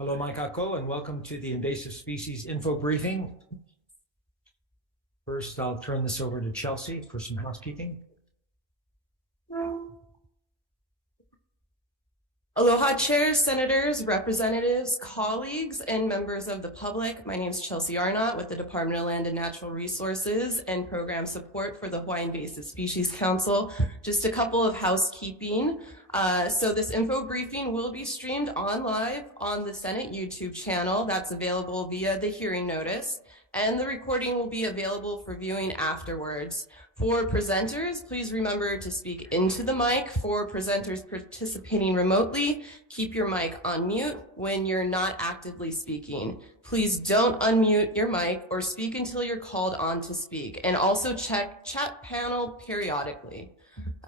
Hello, Mike Ako, and welcome to the Invasive Species Info Briefing. First, I'll turn this over to Chelsea for some housekeeping. Aloha chairs, senators, representatives, colleagues, and members of the public. My name is Chelsea Arnott with the Department of Land and Natural Resources and Program Support for the Hawai'i Invasive Species Council. Just a couple of housekeeping. So this info briefing will be streamed on live on the Senate YouTube channel. That's available via the hearing notice, and the recording will be available for viewing afterwards. For presenters, please remember to speak into the mic. For presenters participating remotely, keep your mic on mute when you're not actively speaking. Please don't unmute your mic or speak until you're called on to speak. And also check chat panel periodically.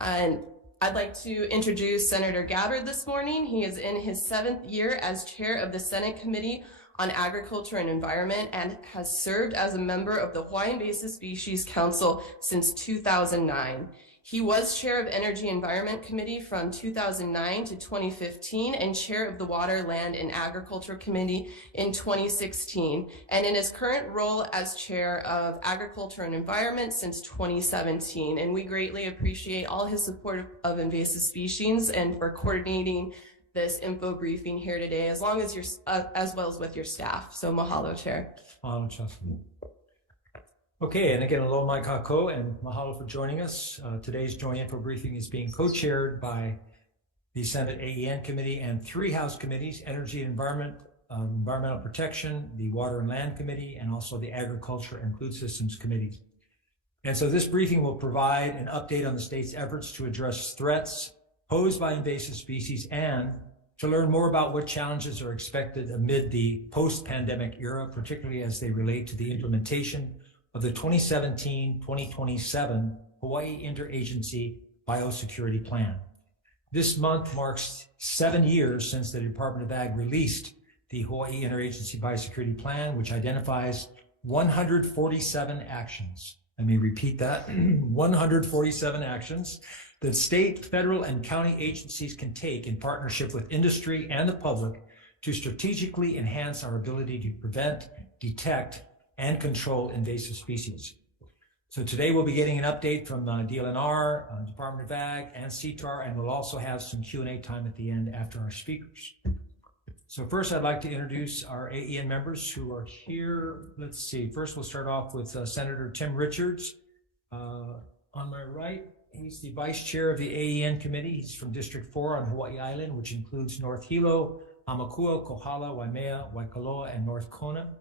And I'd like to introduce Senator Gabbard this morning. He is in his 7th year as chair of the Senate Committee on Agriculture and Environment and has served as a member of the Hawai'i Invasive Species Council since 2009. He was chair of Energy Environment Committee from 2009 to 2015 and chair of the Water, Land, and Agriculture Committee in 2016, and in his current role as chair of Agriculture and Environment since 2017. And we greatly appreciate all his support of invasive species and for coordinating this info briefing here today, as well as with your staff. So mahalo, Chair. Mahalo, Chelsea. Okay, and again, aloha Mike Ako, and mahalo for joining us. Today's joint info briefing is being co-chaired by the Senate AEN Committee and 3 House committees: Energy and Environment, Environmental Protection, the Water and Land Committee, and also the Agriculture and Food Systems Committee. And so this briefing will provide an update on the state's efforts to address threats posed by invasive species and to learn more about what challenges are expected amid the post-pandemic era, particularly as they relate to the implementation of the 2017-2027 Hawaii Interagency Biosecurity Plan. This month marks 7 years since the Department of Ag released the Hawaii Interagency Biosecurity Plan, which identifies 147 actions. Let me repeat that, 147 actions that state, federal, and county agencies can take in partnership with industry and the public to strategically enhance our ability to prevent, detect, and control invasive species. So today we'll be getting an update from DLNR, Department of Ag, and CTAR, and we'll also have some Q&A time at the end after our speakers. So first I'd like to introduce our AEN members who are here. Let's see, first we'll start off with Senator Tim Richards. On my right, he's the vice chair of the AEN committee. He's from District 4 on Hawaii Island, which includes North Hilo, Hamakua, Kohala, Waimea, Waikoloa, and North Kona.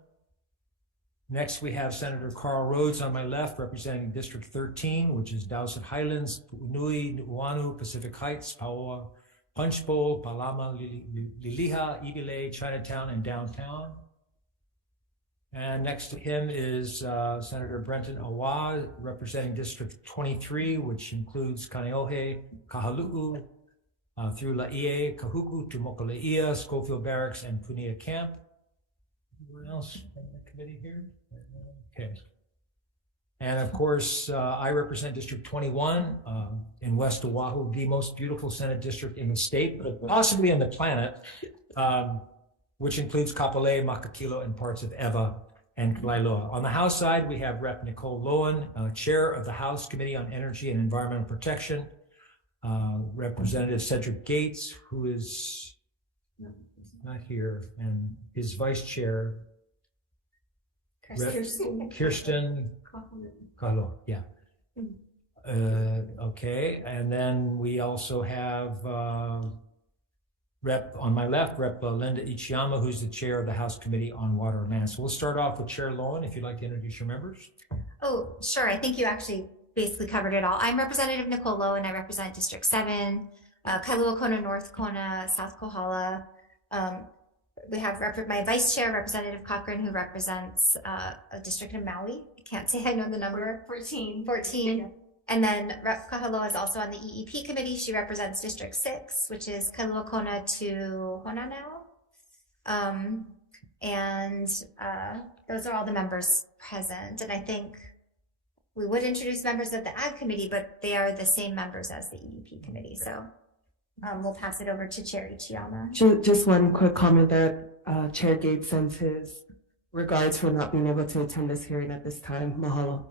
Next, we have Senator Carl Rhodes on my left, representing District 13, which is Dowsett Highlands, Pu'unui, Nu'uanu, Pacific Heights, Paoa, Punch Bowl, Palama, Liliha, Ibilei, Chinatown, and downtown. And next to him is Senator Brenton Awa, representing District 23, which includes Kaneohe, Kahalu'u, through Laie, Kahuku to Mokuleia, Schofield Barracks, and Punia Camp. Anyone else from the committee here? Okay. And of course, I represent District 21 in West Oahu, the most beautiful Senate district in the state, but possibly on the planet, which includes Kapolei, Makakilo, and parts of Ewa and Kailua. On the House side, we have Rep. Nicole Lowen, Chair of the House Committee on Energy and Environmental Protection, Representative Cedric Gates, who is not here, and his Vice Chair, Kirsten Kahlo, yeah. Okay, and then we also have Rep. on my left, Rep. Linda Ichiyama, who's the chair of the House Committee on Water and Land. So we'll start off with Chair Lowen, if you'd like to introduce your members. Oh, sure. I think you actually basically covered it all. I'm Representative Nicole Lowen. I represent District 7, Kailua Kona, North Kona, South Kohala. We have my vice chair, Representative Cochran, who represents a district in Maui. I can't say I know the number. 14. Yeah. And then Rep. Kahaloa is also on the EEP committee. She represents District 6, which is Kailua Kona to Hononau. And those are all the members present. And I think we would introduce members of the Ag committee, but they are the same members as the EEP committee. So we'll pass it over to Chair Ichiyama. Just one quick comment that Chair Gates sends his regards for not being able to attend this hearing at this time. Mahalo.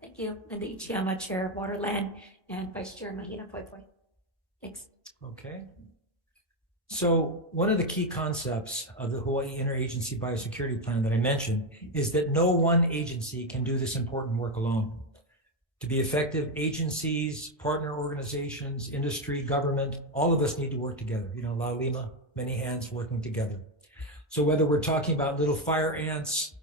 Thank you, Linda Ichiyama, Chair of Waterland, and Vice Chair Mahina Poipoi. Thanks. Okay. So one of the key concepts of the Hawaii Interagency Biosecurity Plan that I mentioned is that no one agency can do this important work alone. To be effective, agencies, partner organizations, industry, government, all of us need to work together. You know, Laulima, many hands working together. So whether we're talking about little fire ants,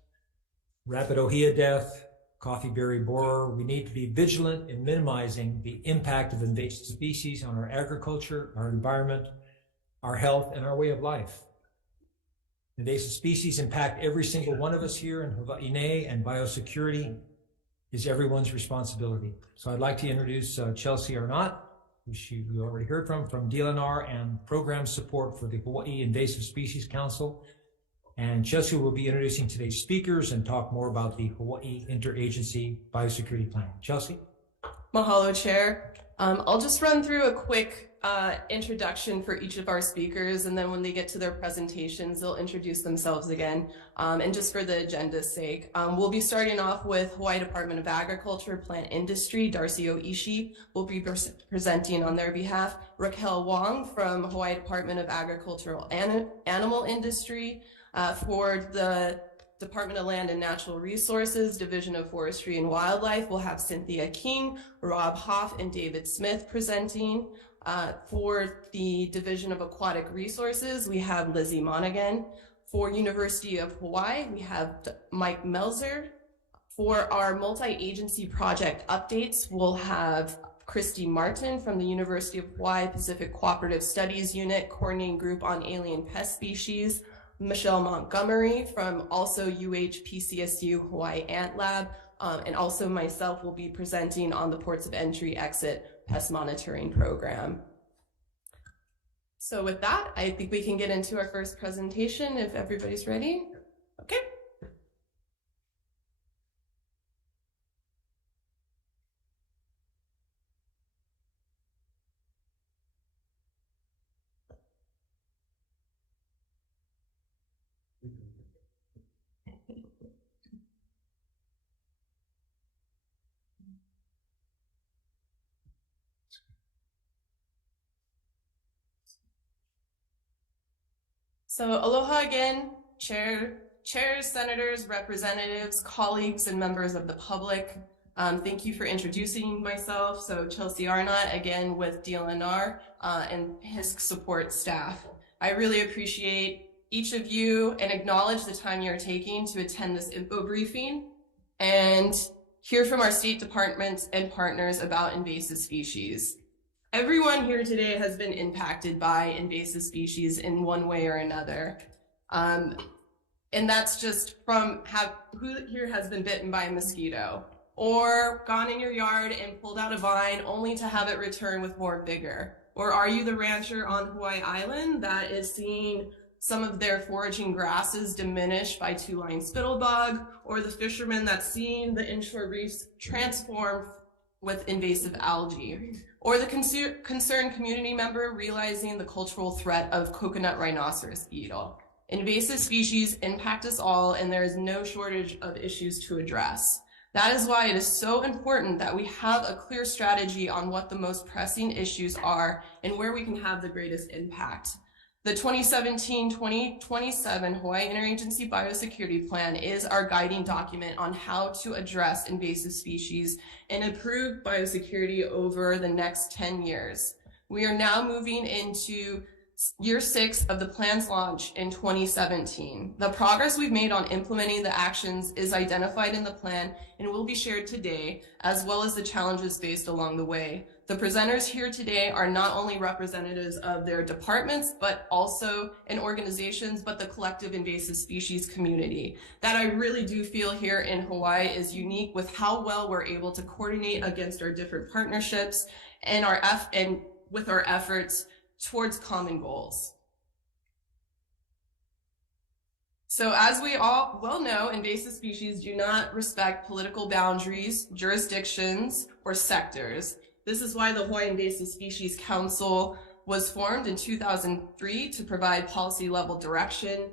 rapid ohia death, coffee berry borer, we need to be vigilant in minimizing the impact of invasive species on our agriculture, our environment, our health, and our way of life. Invasive species impact every single one of us here in Hawai'i, and biosecurity is everyone's responsibility. So I'd like to introduce Chelsea Arnott, who you already heard from DLNR and Program Support for the Hawaii Invasive Species Council. And Chelsea will be introducing today's speakers and talk more about the Hawaii Interagency Biosecurity Plan. Chelsea? Mahalo, Chair. I'll just run through a quick introduction for each of our speakers, and then when they get to their presentations, they'll introduce themselves again. And just for the agenda's sake, we'll be starting off with Hawaii Department of Agriculture, Plant Industry, Darcy Oishi will be presenting on their behalf. Raquel Wong from Hawaii Department of Agricultural and Animal Industry. For the Department of Land and Natural Resources, Division of Forestry and Wildlife, we'll have Cynthia King, Rob Hoff, and David Smith presenting. For the Division of Aquatic Resources, we have Lizzie Monaghan. For University of Hawaii, we have Mike Melzer. For our multi-agency project updates, we'll have Christy Martin from the University of Hawaii Pacific Cooperative Studies Unit, Coordinating Group on Alien Pest Species. Michelle Montgomery from also UH-PCSU Hawaii Ant Lab, and also myself will be presenting on the Ports of Entry Exit Pest Monitoring Program. So with that, I think we can get into our first presentation if everybody's ready. Okay. So aloha again, chairs, senators, representatives, colleagues, and members of the public. Thank you for introducing myself. So Chelsea Arnott, again with DLNR and his support staff. I really appreciate each of you and acknowledge the time you're taking to attend this info briefing and hear from our state departments and partners about invasive species. Everyone here today has been impacted by invasive species in one way or another. And that's just from who here has been bitten by a mosquito or gone in your yard and pulled out a vine only to have it return with more vigor? Or are you the rancher on Hawaii Island that is seeing some of their foraging grasses diminish by two-line spittlebug, or the fisherman that's seeing the inshore reefs transform with invasive algae? Or the concerned community member realizing the cultural threat of coconut rhinoceros beetle. Invasive species impact us all, and there is no shortage of issues to address. That is why it is so important that we have a clear strategy on what the most pressing issues are and where we can have the greatest impact. The 2017-2027 Hawaii Interagency Biosecurity Plan is our guiding document on how to address invasive species and improve biosecurity over the next 10 years. We are now moving into year 6 of the plan's launch in 2017. The progress we've made on implementing the actions is identified in the plan and will be shared today, as well as the challenges faced along the way. The presenters here today are not only representatives of their departments, but also in organizations, but the collective invasive species community. That I really do feel here in Hawaii is unique with how well we're able to coordinate against our different partnerships and with our efforts towards common goals. So as we all well know, invasive species do not respect political boundaries, jurisdictions, or sectors. This is why the Hawaii Invasive Species Council was formed in 2003 to provide policy level direction,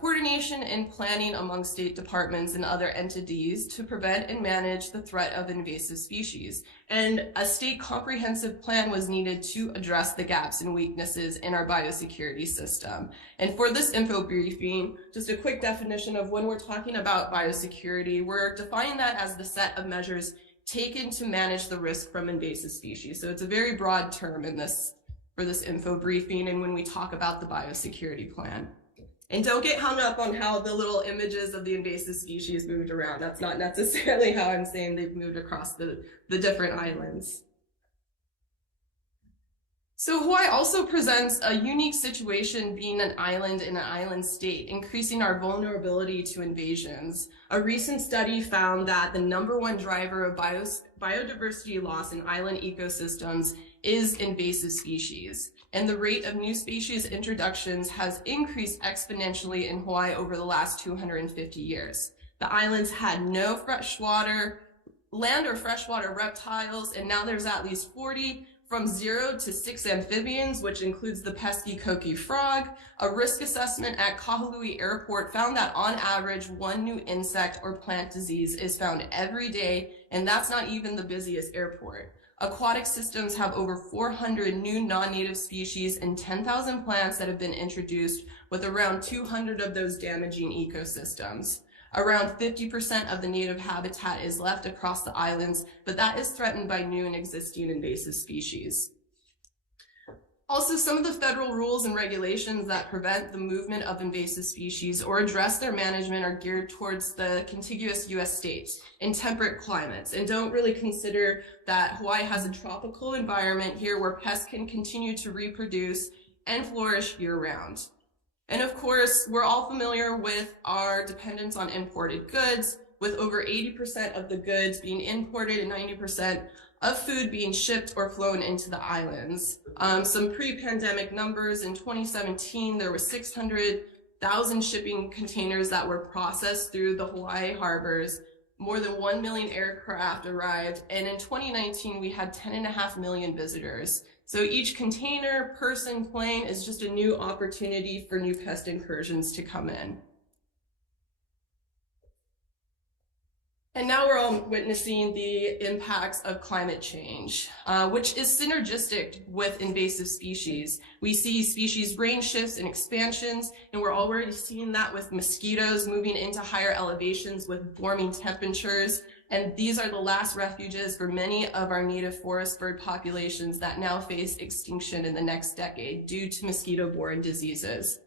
coordination and planning among state departments and other entities to prevent and manage the threat of invasive species. And a state comprehensive plan was needed to address the gaps and weaknesses in our biosecurity system. And for this info briefing, just a quick definition of when we're talking about biosecurity, we're defining that as the set of measures taken to manage the risk from invasive species. So it's a very broad term for this info briefing and when we talk about the biosecurity plan. And don't get hung up on how the little images of the invasive species moved around. That's not necessarily how I'm saying they've moved across the different islands. So Hawaii also presents a unique situation being an island in an island state, increasing our vulnerability to invasions. A recent study found that the #1 driver of biodiversity loss in island ecosystems is invasive species. And the rate of new species introductions has increased exponentially in Hawaii over the last 250 years. The islands had no freshwater land or freshwater reptiles, and now there's at least 40 from 0 to 6 amphibians, which includes the pesky koki frog. A risk assessment at Kahului Airport found that on average, 1 new insect or plant disease is found every day, and that's not even the busiest airport. Aquatic systems have over 400 new non-native species and 10,000 plants that have been introduced, with around 200 of those damaging ecosystems. Around 50% of the native habitat is left across the islands, but that is threatened by new and existing invasive species. Also, some of the federal rules and regulations that prevent the movement of invasive species or address their management are geared towards the contiguous U.S. states in temperate climates and don't really consider that Hawaii has a tropical environment here where pests can continue to reproduce and flourish year-round. And of course, we're all familiar with our dependence on imported goods, with over 80% of the goods being imported and 90% of food being shipped or flown into the islands. Some pre-pandemic numbers: in 2017, there were 600,000 shipping containers that were processed through the Hawaii harbors. More than 1 million aircraft arrived, and in 2019, we had 10.5 million visitors. So each container, person, plane is just a new opportunity for new pest incursions to come in. And now we're all witnessing the impacts of climate change, which is synergistic with invasive species. We see species range shifts and expansions, and we're already seeing that with mosquitoes moving into higher elevations with warming temperatures. And these are the last refuges for many of our native forest bird populations that now face extinction in the next decade due to mosquito-borne diseases.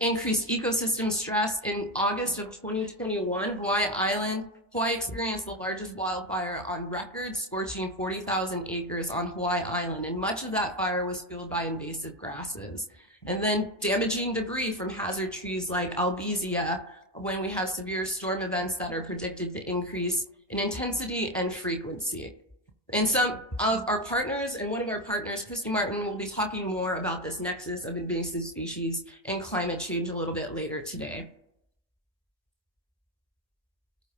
Increased ecosystem stress. In August of 2021, Hawaii experienced the largest wildfire on record, scorching 40,000 acres on Hawaii Island, and much of that fire was fueled by invasive grasses. And then damaging debris from hazard trees like albizia, when we have severe storm events that are predicted to increase in intensity and frequency. And some of our partners, and one of our partners, Christy Martin, will be talking more about this nexus of invasive species and climate change a little bit later today.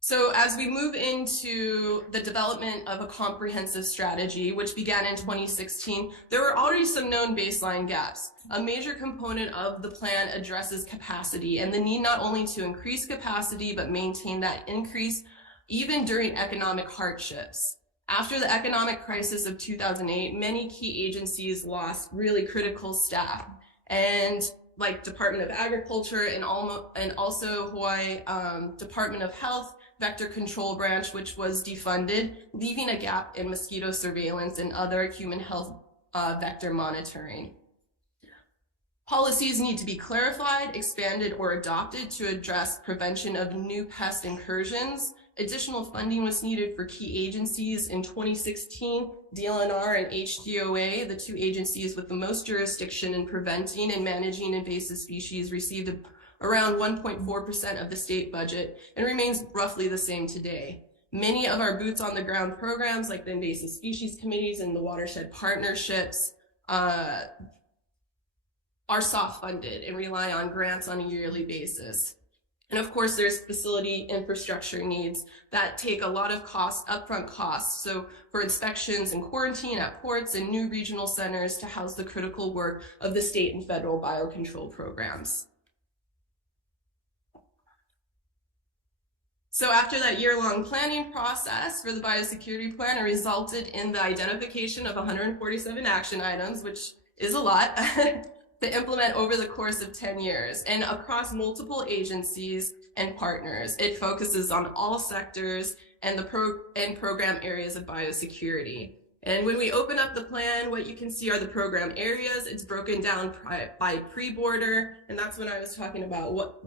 So as we move into the development of a comprehensive strategy, which began in 2016, there were already some known baseline gaps. A major component of the plan addresses capacity and the need not only to increase capacity, but maintain that increase even during economic hardships. After the economic crisis of 2008, many key agencies lost really critical staff, and like Department of Agriculture and also Hawaii Department of Health Vector Control Branch, which was defunded, leaving a gap in mosquito surveillance and other human health vector monitoring. Policies need to be clarified, expanded, or adopted to address prevention of new pest incursions. Additional funding was needed for key agencies. In 2016, DLNR and HDOA, the two agencies with the most jurisdiction in preventing and managing invasive species, received around 1.4% of the state budget and remains roughly the same today. Many of our boots on the ground programs, like the invasive species committees and the watershed partnerships, are soft funded and rely on grants on a yearly basis. And of course, there's facility infrastructure needs that take a lot of costs, upfront costs. So for inspections and quarantine at ports and new regional centers to house the critical work of the state and federal biocontrol programs. So after that year-long planning process for the biosecurity plan, it resulted in the identification of 147 action items, which is a lot, to implement over the course of 10 years and across multiple agencies and partners. It focuses on all sectors and program areas of biosecurity. And when we open up the plan, what you can see are the program areas. It's broken down by pre-border, and that's when I was talking about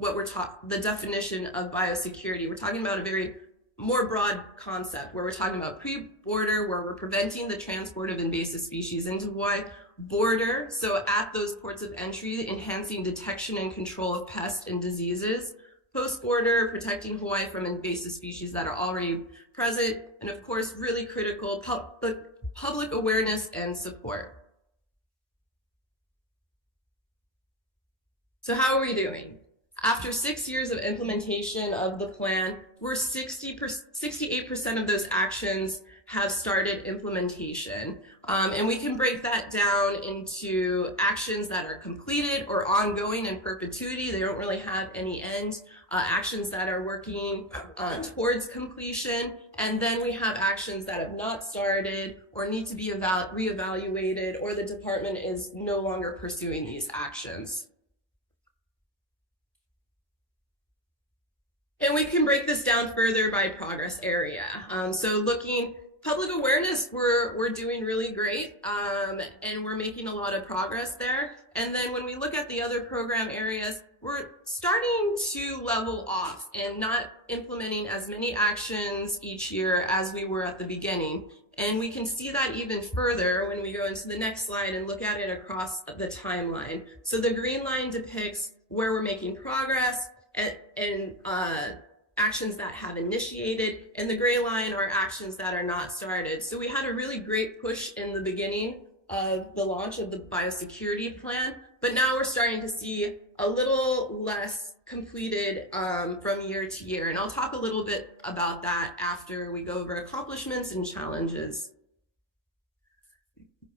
the definition of biosecurity. We're talking about a very more broad concept where we're talking about pre-border, where we're preventing the transport of invasive species into Hawaii. Border, so at those ports of entry, enhancing detection and control of pests and diseases. Post-border, protecting Hawaii from invasive species that are already present. And of course, really critical, public awareness and support. So how are we doing? After 6 years of implementation of the plan, we're 68% of those actions have started implementation. And we can break that down into actions that are completed or ongoing in perpetuity. They don't really have any end. Actions that are working towards completion. And then we have actions that have not started or need to be reevaluated, or the department is no longer pursuing these actions. And we can break this down further by progress area. So looking public awareness, we're doing really great, and we're making a lot of progress there. And then when we look at the other program areas, we're starting to level off and not implementing as many actions each year as we were at the beginning. And we can see that even further when we go into the next slide and look at it across the timeline. So the green line depicts where we're making progress and actions that have initiated, and the gray line are actions that are not started. So we had a really great push in the beginning of the launch of the biosecurity plan, but now we're starting to see a little less completed from year to year. And I'll talk a little bit about that after we go over accomplishments and challenges.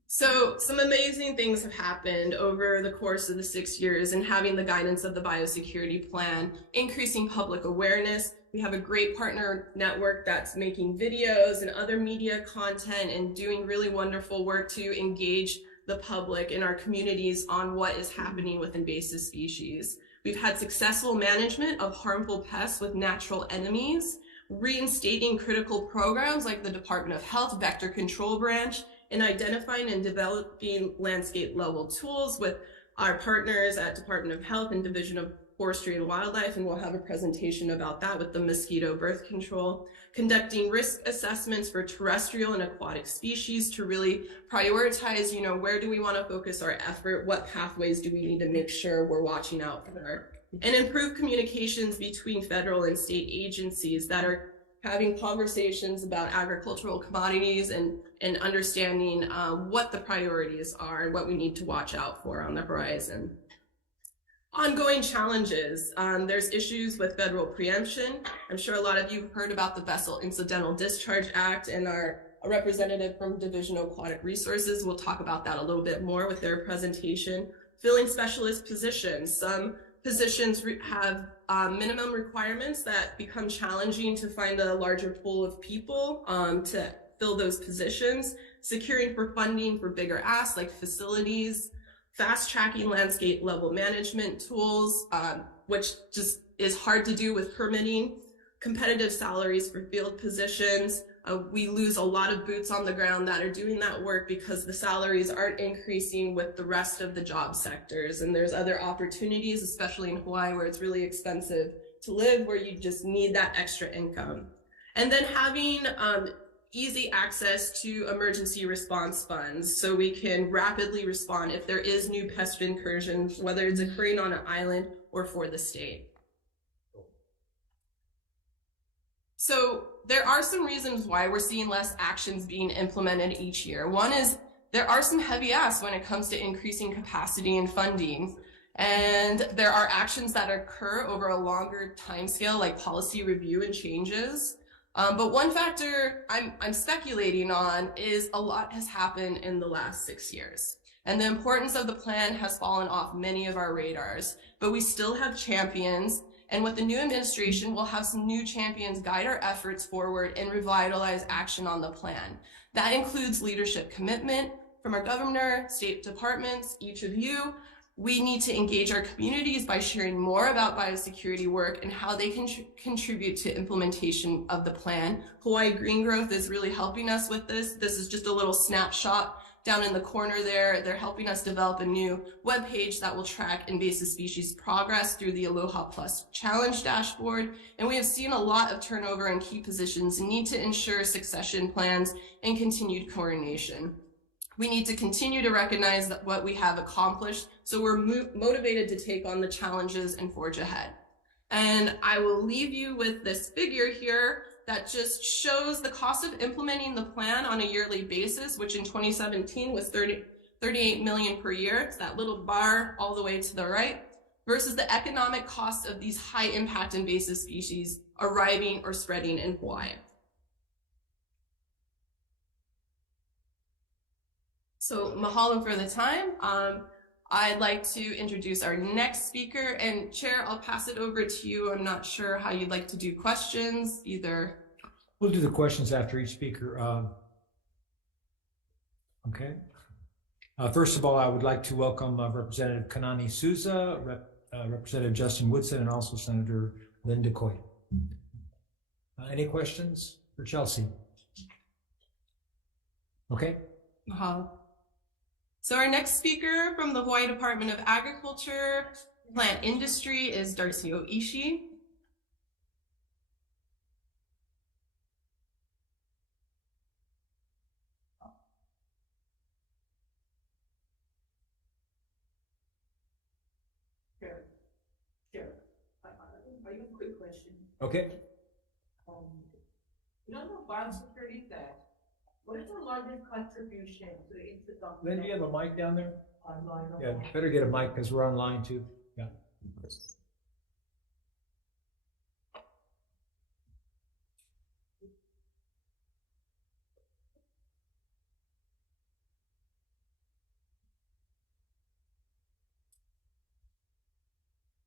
So some amazing things have happened over the course of the 6 years and having the guidance of the biosecurity plan, increasing public awareness. We have a great partner network that's making videos and other media content and doing really wonderful work to engage the public in our communities on what is happening with invasive species. We've had successful management of harmful pests with natural enemies, reinstating critical programs like the Department of Health Vector Control Branch, and identifying and developing landscape level tools with our partners at Department of Health and Division of Forestry and Wildlife, and we'll have a presentation about that with the mosquito birth control. Conducting risk assessments for terrestrial and aquatic species to really prioritize, where do we want to focus our effort? What pathways do we need to make sure we're watching out for? And improve communications between federal and state agencies that are having conversations about agricultural commodities and understanding what the priorities are and what we need to watch out for on the horizon. Ongoing challenges. There's issues with federal preemption. I'm sure a lot of you have heard about the Vessel Incidental Discharge Act, and our representative from Division of Aquatic Resources will talk about that a little bit more with their presentation. Filling specialist positions. Some positions have minimum requirements that become challenging to find a larger pool of people to fill those positions. Securing for funding for bigger asks like facilities, fast tracking landscape level management tools, which just is hard to do with permitting. Competitive salaries for field positions. We lose a lot of boots on the ground that are doing that work because the salaries aren't increasing with the rest of the job sectors. And there's other opportunities, especially in Hawaii, where it's really expensive to live, where you just need that extra income. And then having easy access to emergency response funds so we can rapidly respond if there is new pest incursion, whether it's occurring on an island or for the state. So there are some reasons why we're seeing less actions being implemented each year. One is there are some heavy asks when it comes to increasing capacity and funding. And there are actions that occur over a longer time scale, like policy review and changes. But one factor I'm speculating on is a lot has happened in the last 6 years. And the importance of the plan has fallen off many of our radars, but we still have champions. And with the new administration, we'll have some new champions guide our efforts forward and revitalize action on the plan. That includes leadership commitment from our governor, state departments, each of you. We need to engage our communities by sharing more about biosecurity work and how they can contribute to implementation of the plan. Hawaii Green Growth is really helping us with this. This is just a little snapshot down in the corner there. They're helping us develop a new webpage that will track invasive species progress through the Aloha Plus Challenge dashboard. And we have seen a lot of turnover in key positions and need to ensure succession plans and continued coordination. We need to continue to recognize that what we have accomplished, so we're motivated to take on the challenges and forge ahead. And I will leave you with this figure here that just shows the cost of implementing the plan on a yearly basis, which in 2017 was $38 million per year. It's that little bar all the way to the right, versus the economic cost of these high impact invasive species arriving or spreading in Hawaii. So mahalo for the time. I'd like to introduce our next speaker, and Chair, I'll pass it over to you. I'm not sure how you'd like to do questions, either. We'll do the questions after each speaker. Okay. First of all, I would like to welcome Representative Kanani Souza, Representative Justin Woodson, and also Senator Linda Coy. Any questions for Chelsea? Okay. Mahalo. So our next speaker from the Hawaii Department of Agriculture, Plant Industry is Darcy Oishi. Sure. I have a quick question. Okay. You know the biosecurity plan, what is the largest contribution to the introduction? Lynn, do you have a mic down there? Online? Yeah, better get a mic because we're online too. Yeah.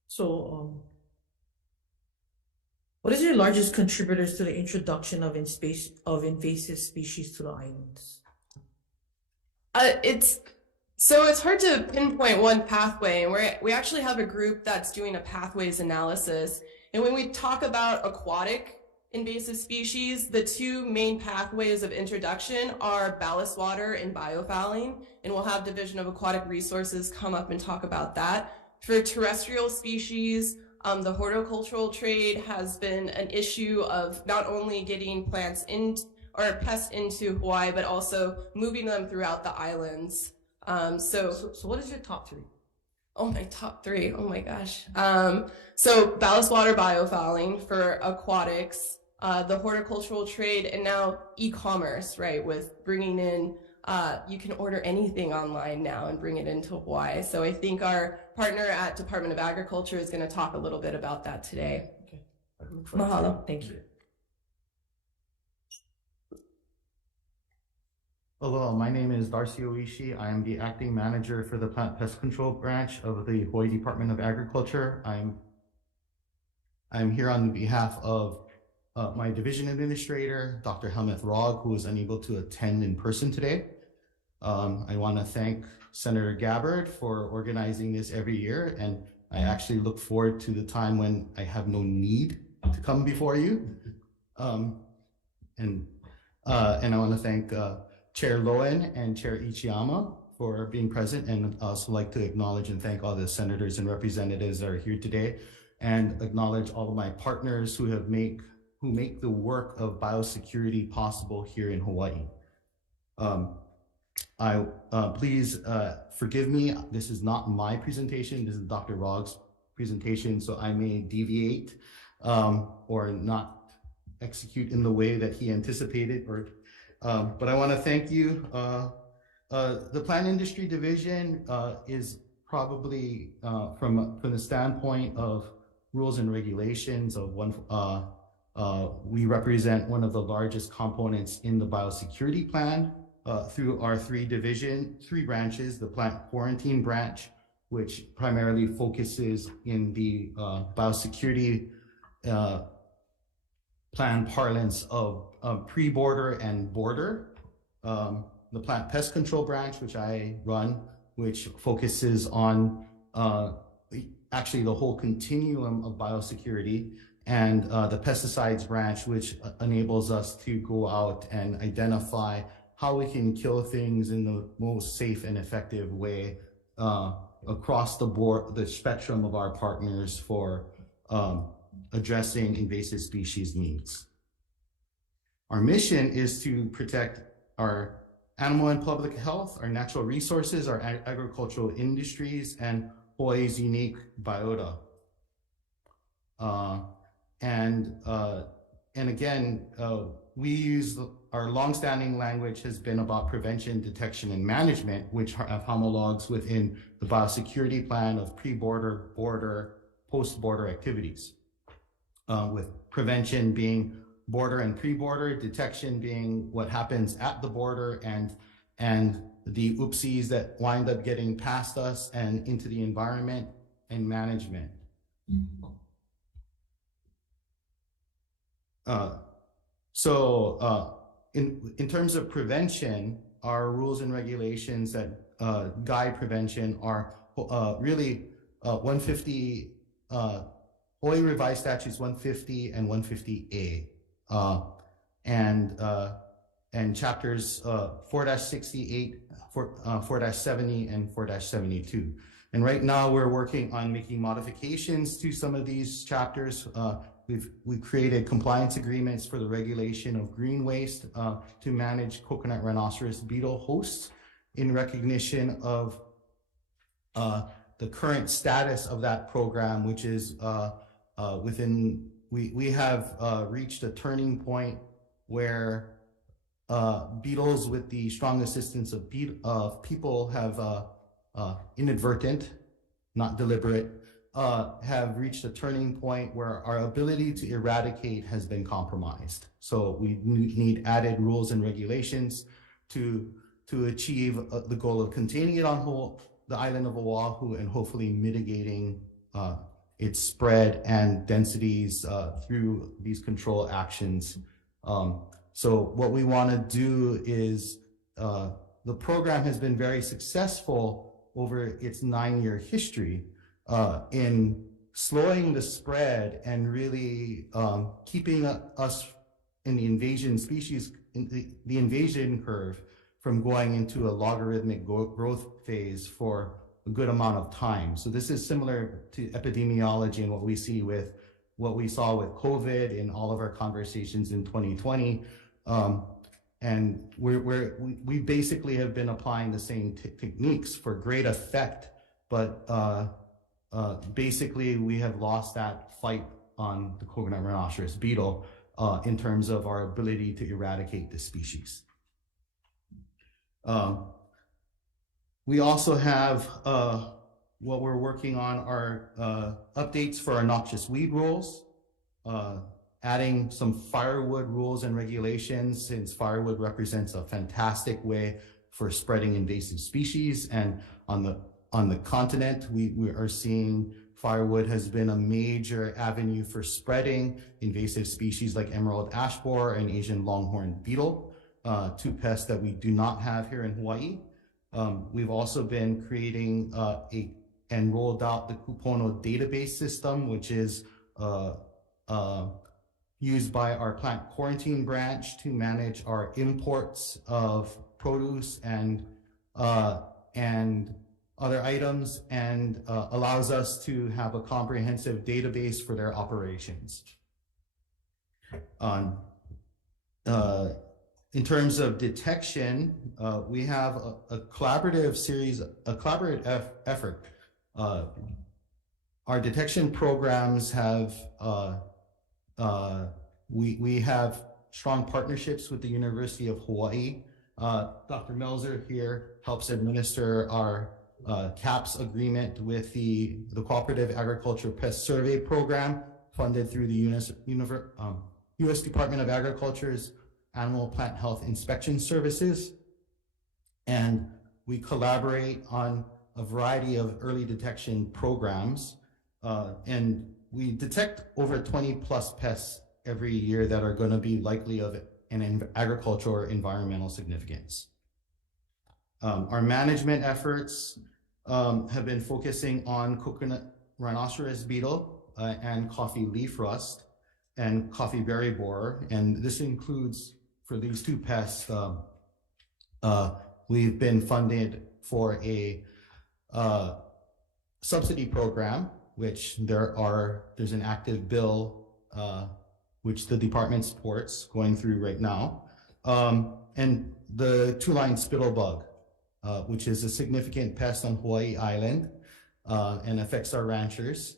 So, what is your largest contributors to the introduction of invasive species to the islands? It's hard to pinpoint one pathway, and we actually have a group that's doing a pathways analysis. And when we talk about aquatic invasive species, the two main pathways of introduction are ballast water and biofouling, and we'll have Division of Aquatic Resources come up and talk about that. For terrestrial species, the horticultural trade has been an issue of not only getting plants in or pests into Hawaii, but also moving them throughout the islands. So what is your top three? Oh, my top three. Oh my gosh. So ballast water biofouling for aquatics, the horticultural trade, and now e-commerce, right? With bringing in, you can order anything online now and bring it into Hawaii. So I think our partner at Department of Agriculture is going to talk a little bit about that today. Okay. Mahalo. Thank you. Hello, my name is Darcy Oishi. I am the acting manager for the Plant Pest Control branch of the Hawaii Department of Agriculture. I'm here on behalf of my division administrator, Dr. Helmuth Rogg, who is unable to attend in person today. I want to thank Senator Gabbard for organizing this every year, and I actually look forward to the time when I have no need to come before you. And I want to thank Chair Lowen and Chair Ichiyama for being present, and also like to acknowledge and thank all the senators and representatives that are here today, and acknowledge all of my partners who make the work of biosecurity possible here in Hawaii. Please forgive me. This is not my presentation. This is Dr. Rogg's presentation, so I may deviate or not execute in the way that he anticipated. But I want to thank you. The Plant Industry Division is probably from the standpoint of rules and regulations of we represent one of the largest components in the biosecurity plan through our three branches, the plant quarantine branch, which primarily focuses in the biosecurity plan parlance of pre-border and border. The plant pest control branch, which I run, which focuses on actually the whole continuum of biosecurity, and the pesticides branch, which enables us to go out and identify how we can kill things in the most safe and effective way across the board, the spectrum of our partners for addressing invasive species needs. Our mission is to protect our animal and public health, our natural resources, our agricultural industries, and Hawaii's unique biota. And again, we use our longstanding language has been about prevention, detection, and management, which have homologs within the biosecurity plan of pre-border, border, post-border activities. With prevention being border and pre-border, detection being what happens at the border, and the oopsies that wind up getting past us and into the environment, and management. In terms of prevention, our rules and regulations that guide prevention are really 150, Hawaii Revised Statutes 150 and 150A, and chapters 4-68, 4-70, and 4-72. And right now we're working on making modifications to some of these chapters. We've created compliance agreements for the regulation of green waste to manage coconut rhinoceros beetle hosts in recognition of the current status of that program, which is we have reached a turning point where beetles, with the strong assistance of people, have inadvertent, not deliberate, have reached a turning point where our ability to eradicate has been compromised. So we need added rules and regulations to achieve the goal of containing it on the island of Oahu and hopefully mitigating its spread and densities through these control actions. So what we want to do is, the program has been very successful over its 9-year history in slowing the spread and really keeping us in the invasion species, in the invasion curve, from going into a logarithmic growth phase for a good amount of time. So this is similar to epidemiology and what we saw with COVID in all of our conversations in 2020. And we basically have been applying the same techniques for great effect, but basically we have lost that fight on the coconut rhinoceros beetle in terms of our ability to eradicate the species. We also have what we're working on are updates for our noxious weed rules, adding some firewood rules and regulations, since firewood represents a fantastic way for spreading invasive species. And on the continent, we are seeing firewood has been a major avenue for spreading invasive species like emerald ash borer and Asian longhorn beetle, two pests that we do not have here in Hawaii. We've also been creating and rolled out the Kupono database system, which is used by our plant quarantine branch to manage our imports of produce and other items, and allows us to have a comprehensive database for their operations. In terms of detection, we have a collaborative effort. Our detection programs have, we have strong partnerships with the University of Hawaii. Dr. Melzer here helps administer our CAPS agreement with the Cooperative Agriculture Pest Survey Program, funded through the U.S. Department of Agriculture's Animal Plant Health Inspection Services. And we collaborate on a variety of early detection programs, and we detect over 20 plus pests every year that are going to be likely of an agricultural or environmental significance. Our management efforts have been focusing on coconut rhinoceros beetle and coffee leaf rust and coffee berry borer, and this includes, for these two pests, we've been funded for a subsidy program, which there's an active bill which the department supports going through right now, and the two-line spittlebug, which is a significant pest on Hawaii Island and affects our ranchers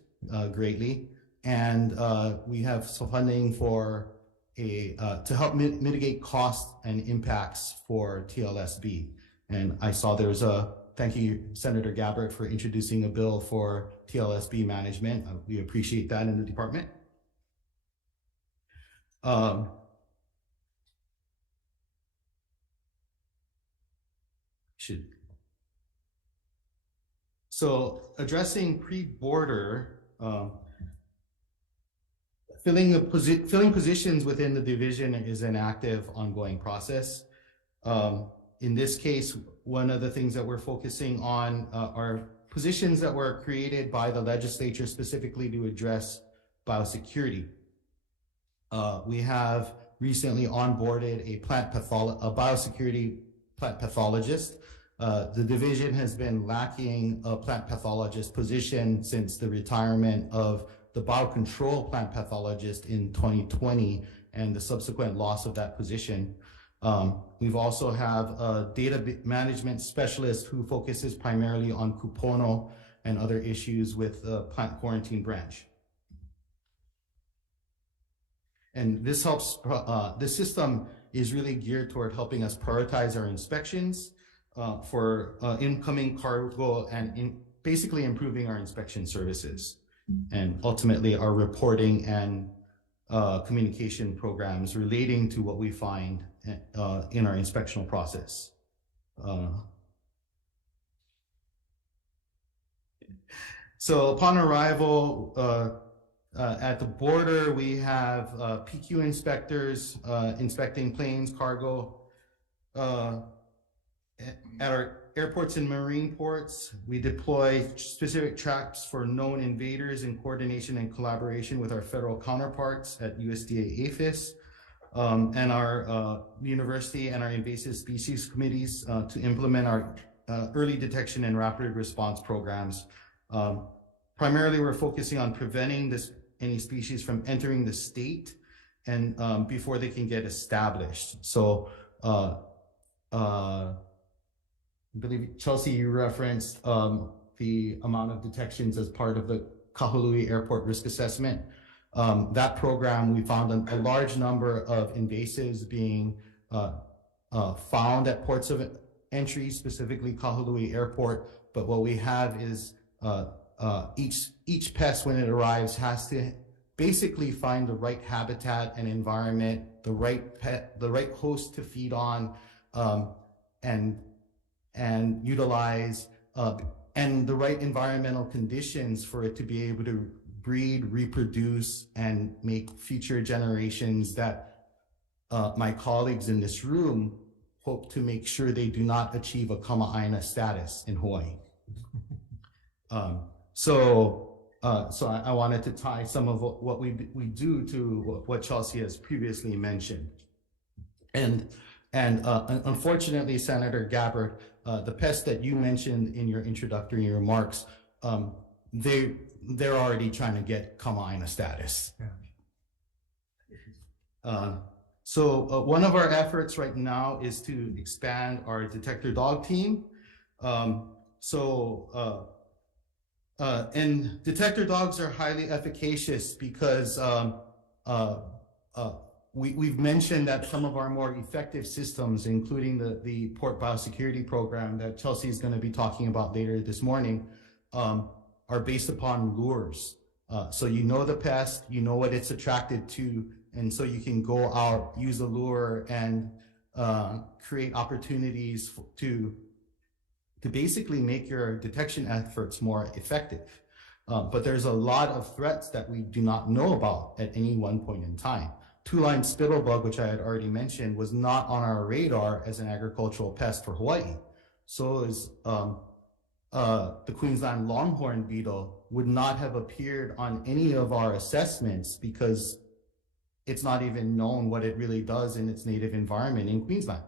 greatly. And we have some funding for to help mitigate costs and impacts for TLSB. And I saw there was thank you, Senator Gabbard, for introducing a bill for TLSB management. We appreciate that in the department. So addressing pre-border, filling positions within the division is an active, ongoing process. In this case, one of the things that we're focusing on are positions that were created by the legislature specifically to address biosecurity. We have recently onboarded a biosecurity plant pathologist. The division has been lacking a plant pathologist position since the retirement of the biocontrol plant pathologist in 2020 and the subsequent loss of that position. We've also have a data management specialist who focuses primarily on Kupono and other issues with the plant quarantine branch. And this helps, this system is really geared toward helping us prioritize our inspections for incoming cargo and basically improving our inspection services and ultimately our reporting and communication programs relating to what we find in our inspectional process. So upon arrival at the border, we have PQ inspectors inspecting planes, cargo. At our airports and marine ports, we deploy specific traps for known invaders in coordination and collaboration with our federal counterparts at USDA APHIS and our university and our invasive species committees to implement our early detection and rapid response programs. Primarily, we're focusing on preventing any species from entering the state and before they can get established. So I believe, Chelsea, you referenced the amount of detections as part of the Kahului Airport Risk Assessment. That program, we found a large number of invasives being found at ports of entry, specifically Kahului Airport. But what we have is each pest, when it arrives, has to basically find the right habitat and environment, the right host to feed on, and utilize and the right environmental conditions for it to be able to breed, reproduce, and make future generations that my colleagues in this room hope to make sure they do not achieve a kama'aina status in Hawaii. So I wanted to tie some of what we do to what Chelsea has previously mentioned. And unfortunately, Senator Gabbard, the pests that you mentioned in your introductory remarks, they're already trying to get kama'aina status. Yeah. So one of our efforts right now is to expand our detector dog team. And detector dogs are highly efficacious because we've mentioned that some of our more effective systems, including the port biosecurity program that Chelsea is going to be talking about later this morning, are based upon lures. So you know the pest, you know what it's attracted to, and so you can go out, use a lure, and create opportunities to basically make your detection efforts more effective. But there's a lot of threats that we do not know about at any one point in time. Two-line spittlebug, which I had already mentioned, was not on our radar as an agricultural pest for Hawaii. So is the Queensland longhorn beetle would not have appeared on any of our assessments because it's not even known what it really does in its native environment in Queensland.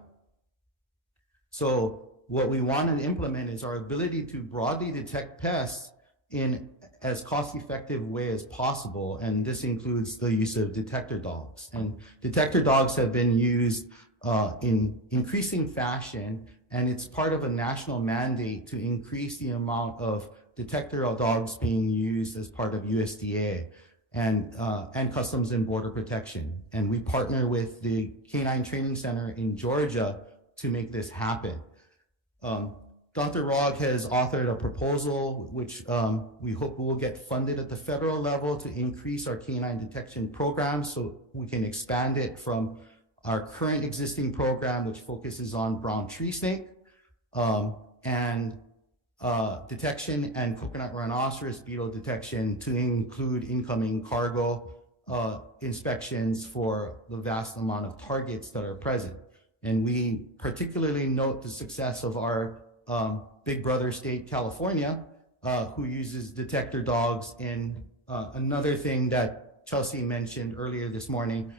So what we want to implement is our ability to broadly detect pests in as cost-effective way as possible, and this includes the use of detector dogs. And detector dogs have been used in increasing fashion, and it's part of a national mandate to increase the amount of detector dogs being used as part of USDA and Customs and Border Protection. And we partner with the Canine Training Center in Georgia to make this happen. Dr. Rogg has authored a proposal which we hope will get funded at the federal level to increase our canine detection program so we can expand it from our current existing program, which focuses on brown tree snake and detection and coconut rhinoceros beetle detection to include incoming cargo inspections for the vast amount of targets that are present. And we particularly note the success of our big brother state, California, who uses detector dogs. And another thing that Chelsea mentioned earlier this morning,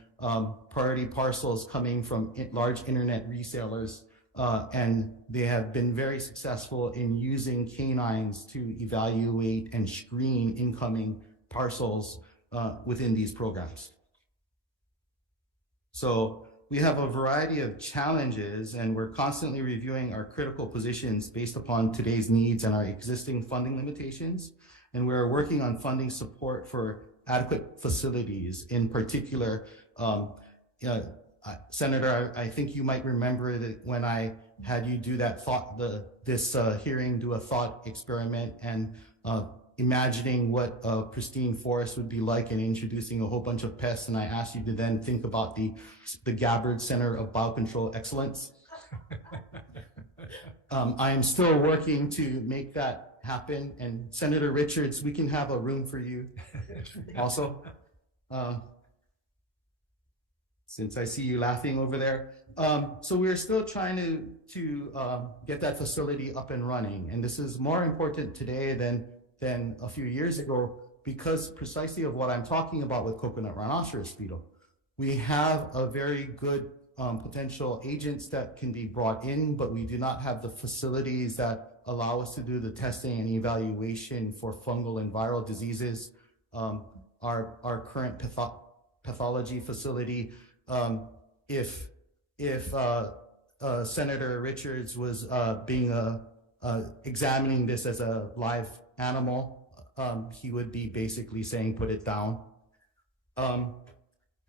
priority parcels coming from large internet resellers, and they have been very successful in using canines to evaluate and screen incoming parcels within these programs. So we have a variety of challenges, and we're constantly reviewing our critical positions based upon today's needs and our existing funding limitations. And we're working on funding support for adequate facilities. In particular, Senator, I think you might remember that when I had you do that hearing, do a thought experiment and imagining what a pristine forest would be like and introducing a whole bunch of pests, and I asked you to then think about the Gabbard Center of Biocontrol Excellence. I am still working to make that happen, and Senator Richards, we can have a room for you also. Since I see you laughing over there. So we're still trying to get that facility up and running, and this is more important today than a few years ago because precisely of what I'm talking about with coconut rhinoceros beetle. We have a very good potential agents that can be brought in, but we do not have the facilities that allow us to do the testing and evaluation for fungal and viral diseases. Our current pathology facility, if Senator Richards was examining this as a live animal, he would be basically saying, put it down.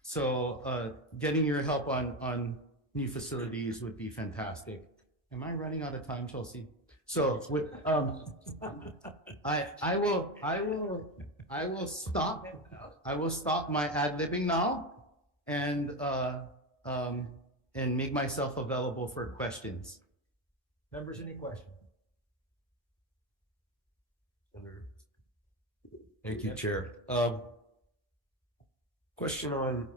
So getting your help on new facilities would be fantastic. Am I running out of time, Chelsea? So with, I will stop my ad-libbing now and make myself available for questions. Members, any questions? Senator. Thank you, Chair. Question on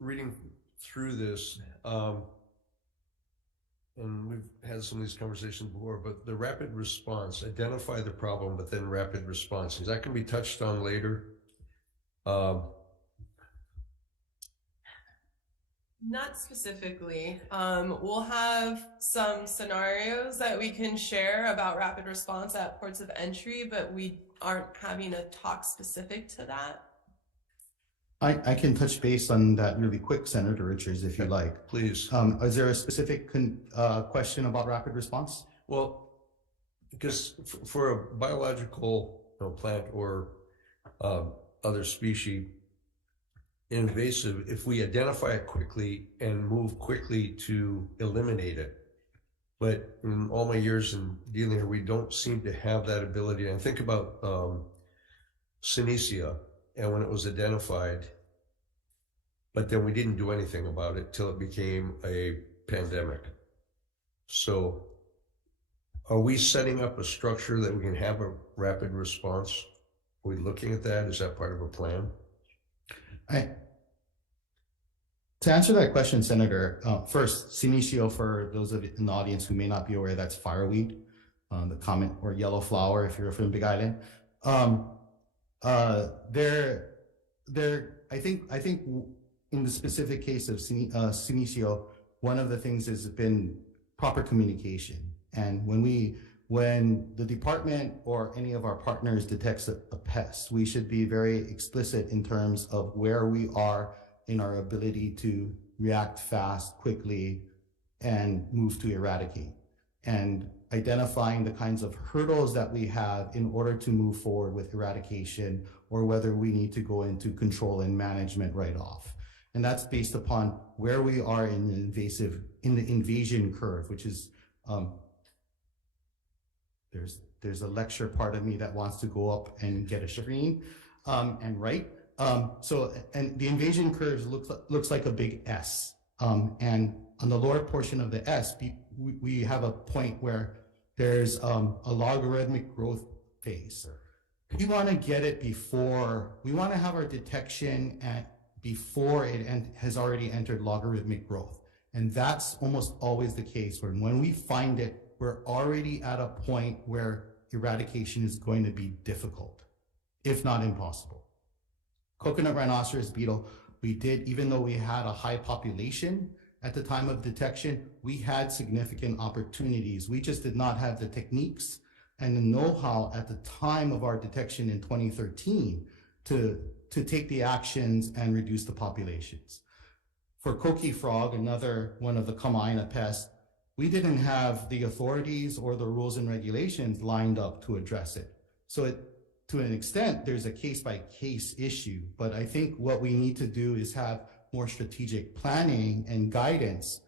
reading through this, and we've had some of these conversations before, but the rapid response, identify the problem, but then rapid response, that can be touched on later. Not specifically. We'll have some scenarios that we can share about rapid response at ports of entry, but we aren't having a talk specific to that. I can touch base on that really quick, Senator Richards, if you like. Please. Is there a specific question about rapid response? Well, because for a biological plant or other species, invasive if we identify it quickly and move quickly to eliminate it. But in all my years in dealing here, we don't seem to have that ability. And think about Synesia, and when it was identified, but then we didn't do anything about it till it became a pandemic. So are we setting up a structure that we can have a rapid response? Are we looking at that? Is that part of a plan? To answer that question, Senator, first, Senecio, for those of you in the audience who may not be aware, that's fireweed, the common or yellow flower if you're from Big Island. I think in the specific case of Senecio, one of the things has been proper communication. And when the department or any of our partners detects a pest, we should be very explicit in terms of where we are in our ability to react fast, quickly, and move to eradicate. And identifying the kinds of hurdles that we have in order to move forward with eradication, or whether we need to go into control and management right off. And that's based upon where we are in the invasion curve, which is, there's a lecture part of me that wants to go up and get a screen and write. And the invasion curve looks like a big S. And on the lower portion of the S, we have a point where there's a logarithmic growth phase. We want to get it before, we want to have our detection before it has already entered logarithmic growth. And that's almost always the case, where when we find it, we're already at a point where eradication is going to be difficult, if not impossible. Coconut rhinoceros beetle, we did, even though we had a high population at the time of detection, we had significant opportunities. We just did not have the techniques and the know-how at the time of our detection in 2013 to take the actions and reduce the populations. For coqui frog, another one of the Kama'aina pests, we didn't have the authorities or the rules and regulations lined up to address it. So to an extent, there's a case-by-case issue, but I think what we need to do is have more strategic planning and guidance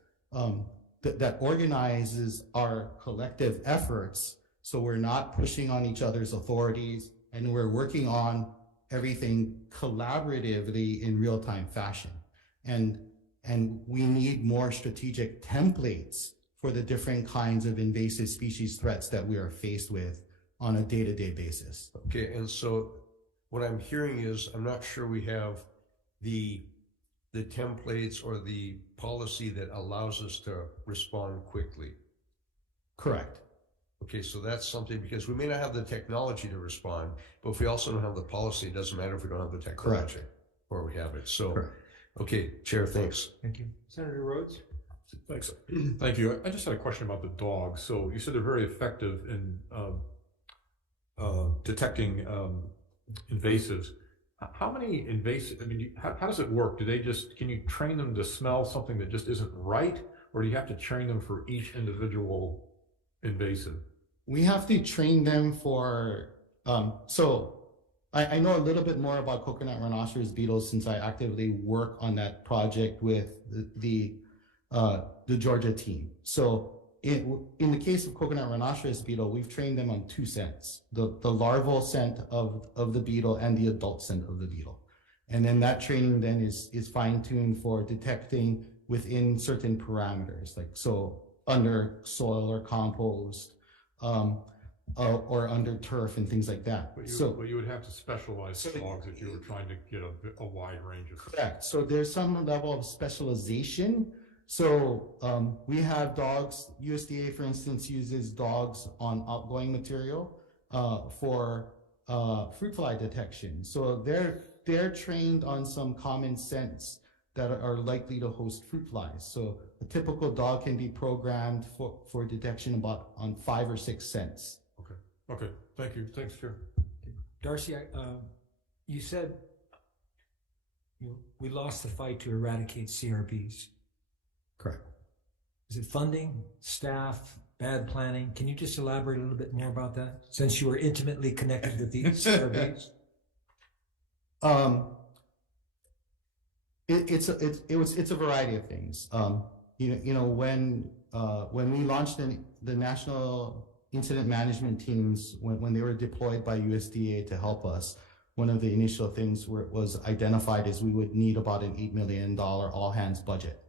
that organizes our collective efforts, so we're not pushing on each other's authorities and we're working on everything collaboratively in real-time fashion. And we need more strategic templates for the different kinds of invasive species threats that we are faced with on a day-to-day basis. Okay, and so what I'm hearing is I'm not sure we have the templates or the policy that allows us to respond quickly. Correct. Okay, so that's something, because we may not have the technology to respond, but if we also don't have the policy, it doesn't matter if we don't have the technology. Correct. Or we have it. So, Correct. Okay, Chair, thanks. Thank you. Senator Rhodes? Thanks. Thank you. I just had a question about the dogs. So you said they're very effective in detecting invasives. How many invasive, I mean, how does it work? Can you train them to smell something that just isn't right? Or do you have to train them for each individual invasive? We have to train them for, I know a little bit more about coconut rhinoceros beetles since I actively work on that project with the Georgia team. So in the case of coconut rhinoceros beetle, we've trained them on two scents, the larval scent of the beetle and the adult scent of the beetle. And then that training then is fine-tuned for detecting within certain parameters, like so under soil or compost, or under turf and things like that. But you would have to specialize dogs if you were trying to get a wide range of. Correct. So there's some level of specialization. So we have dogs, USDA for instance uses dogs on outgoing material for fruit fly detection. So they're trained on some common scents that are likely to host fruit flies. So a typical dog can be programmed for detection on 5 or 6 scents. Okay, thank you. Thanks, Chair. Darcy, you said we lost the fight to eradicate CRBs. Correct. Is it funding, staff, bad planning? Can you just elaborate a little bit more about that, since you are intimately connected with these CRBs? It's a variety of things. When we launched the national incident management teams, when they were deployed by USDA to help us, one of the initial things was identified as we would need about an $8 million all hands budget.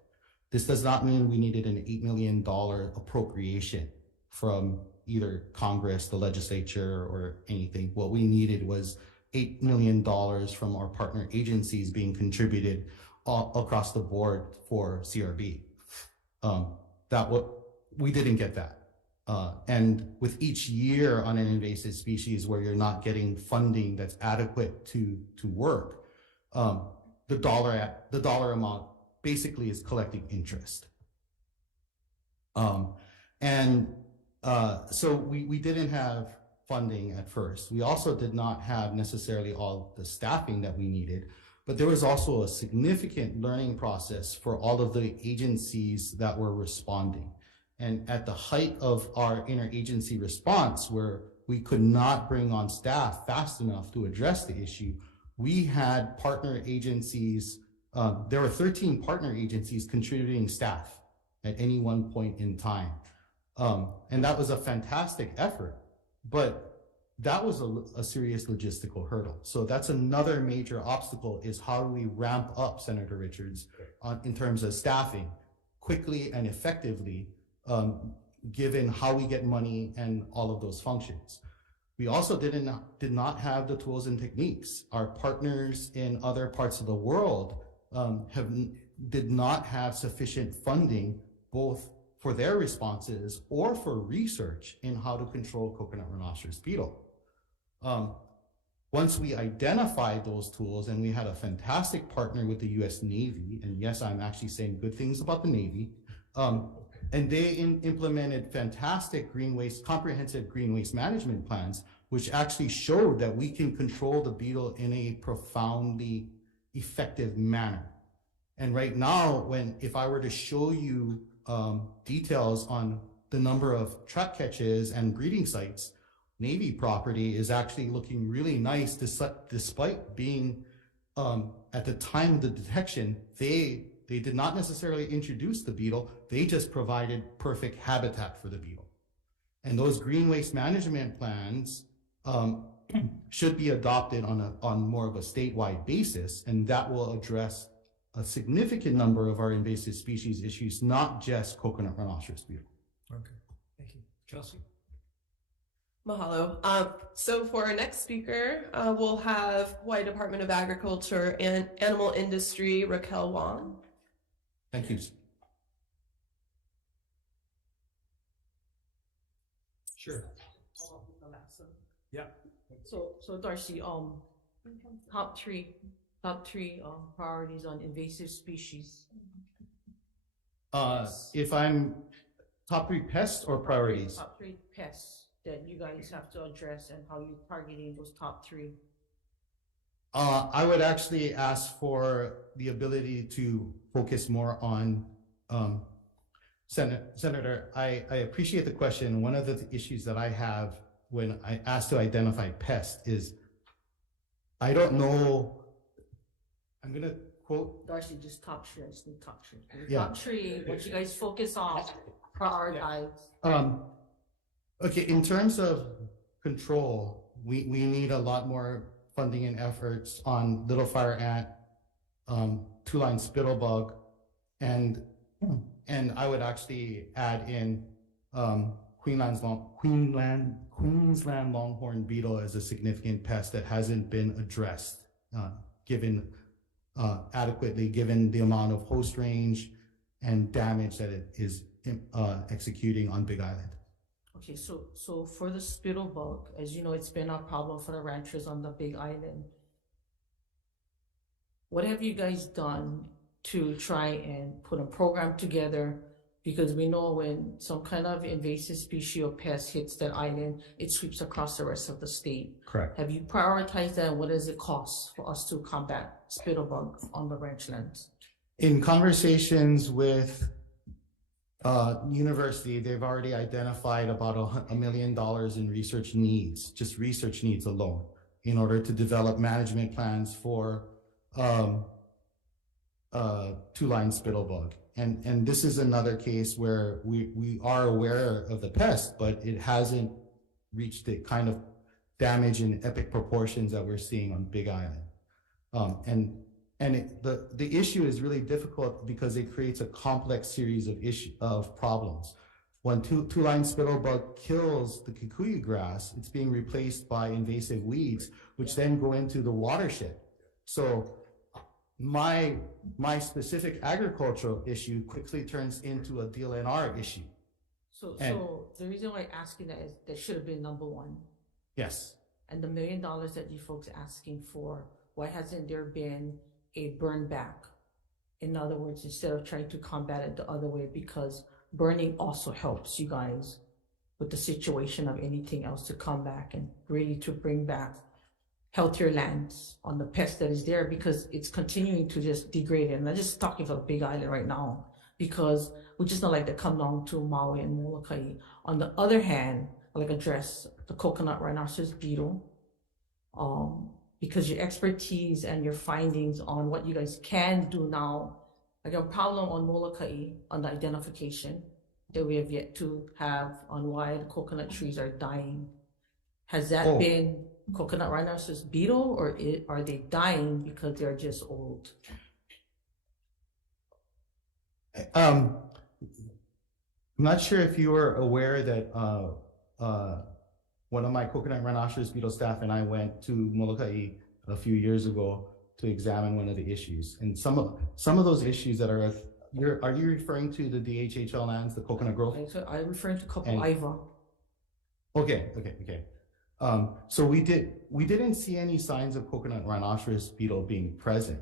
This does not mean we needed an $8 million appropriation from either Congress, the legislature, or anything. What we needed was $8 million from our partner agencies being contributed across the board for CRB. We didn't get that. And with each year on an invasive species where you're not getting funding that's adequate to work, the dollar amount basically is collecting interest. So we didn't have funding at first. We also did not have necessarily all the staffing that we needed, but there was also a significant learning process for all of the agencies that were responding. And at the height of our interagency response, where we could not bring on staff fast enough to address the issue, we had partner agencies. There were 13 partner agencies contributing staff at any one point in time. And that was a fantastic effort, but that was a serious logistical hurdle. So that's another major obstacle, is how do we ramp up, Senator Richards, in terms of staffing quickly and effectively, given how we get money and all of those functions. We also did not have the tools and techniques. Our partners in other parts of the world did not have sufficient funding, both for their responses or for research in how to control coconut rhinoceros beetle. Once we identified those tools, and we had a fantastic partner with the US Navy, and yes, I'm actually saying good things about the Navy, and they implemented fantastic comprehensive green waste management plans, which actually showed that we can control the beetle in a profoundly effective manner. And right now, if I were to show you details on the number of trap catches and breeding sites, Navy property is actually looking really nice, despite being, at the time of the detection, they did not necessarily introduce the beetle, they just provided perfect habitat for the beetle. And those green waste management plans should be adopted on more of a statewide basis, and that will address a significant number of our invasive species issues, not just coconut rhinoceros beetle. Okay, thank you. Chelsea? Mahalo. So for our next speaker, we'll have Hawaii Department of Agriculture and Animal Industry, Raquel Wong. Thank you. Sure. Yeah. So Darcy, top three priorities on invasive species. If I'm top 3 pests or priorities? Top 3 pests that you guys have to address, and how you're targeting those top 3. I would actually ask for the ability to focus more on, Senator, I appreciate the question. One of the issues that I have when I ask to identify pests is, I don't know, I'm gonna quote. Darcy, just top 3, I just need top 3. Yeah. Top 3, what you guys focus on, prioritize. Okay, in terms of control, we need a lot more funding and efforts on little fire ant, two-line spittlebug, and I would actually add in Queensland longhorn beetle as a significant pest that hasn't been addressed, adequately, given the amount of host range and damage that it is executing on Big Island. Okay, so for the spittlebug, as you know, it's been a problem for the ranchers on the Big Island. What have you guys done to try and put a program together? Because we know when some kind of invasive species or pest hits that island, it sweeps across the rest of the state. Correct. Have you prioritized that? What does it cost for us to combat spittlebug on the ranchlands? In conversations with university, they've already identified about $1 million in research needs, just research needs alone, in order to develop management plans for two-line spittlebug. And this is another case where we are aware of the pest, but it hasn't reached the kind of damage in epic proportions that we're seeing on Big Island. The issue is really difficult because it creates a complex series of problems. When two-line spittlebug kills the kikuyu grass, it's being replaced by invasive weeds, which then go into the watershed. So my specific agricultural issue quickly turns into a DLNR issue. So the reason why I'm asking that is that should have been number one. Yes. And the $1 million that you folks are asking for, why hasn't there been a burn back? In other words, instead of trying to combat it the other way, because burning also helps you guys with the situation of anything else to come back and really to bring back healthier lands on the pest that is there, because it's continuing to just degrade. And I'm just talking for the Big Island right now, because we just don't like to come down to Maui and Molokai. On the other hand, I like address the coconut rhinoceros beetle, because your expertise and your findings on what you guys can do now, like a problem on Molokai on the identification that we have yet to have on why the coconut trees are dying. Has that been coconut rhinoceros beetle, or are they dying because they're just old? I'm not sure if you were aware that one of my coconut rhinoceros beetle staff and I went to Molokai a few years ago to examine one of the issues. And some of those issues that are you referring to the DHHL lands, the coconut growth? I'm referring to Iva. Okay. So we didn't see any signs of coconut rhinoceros beetle being present.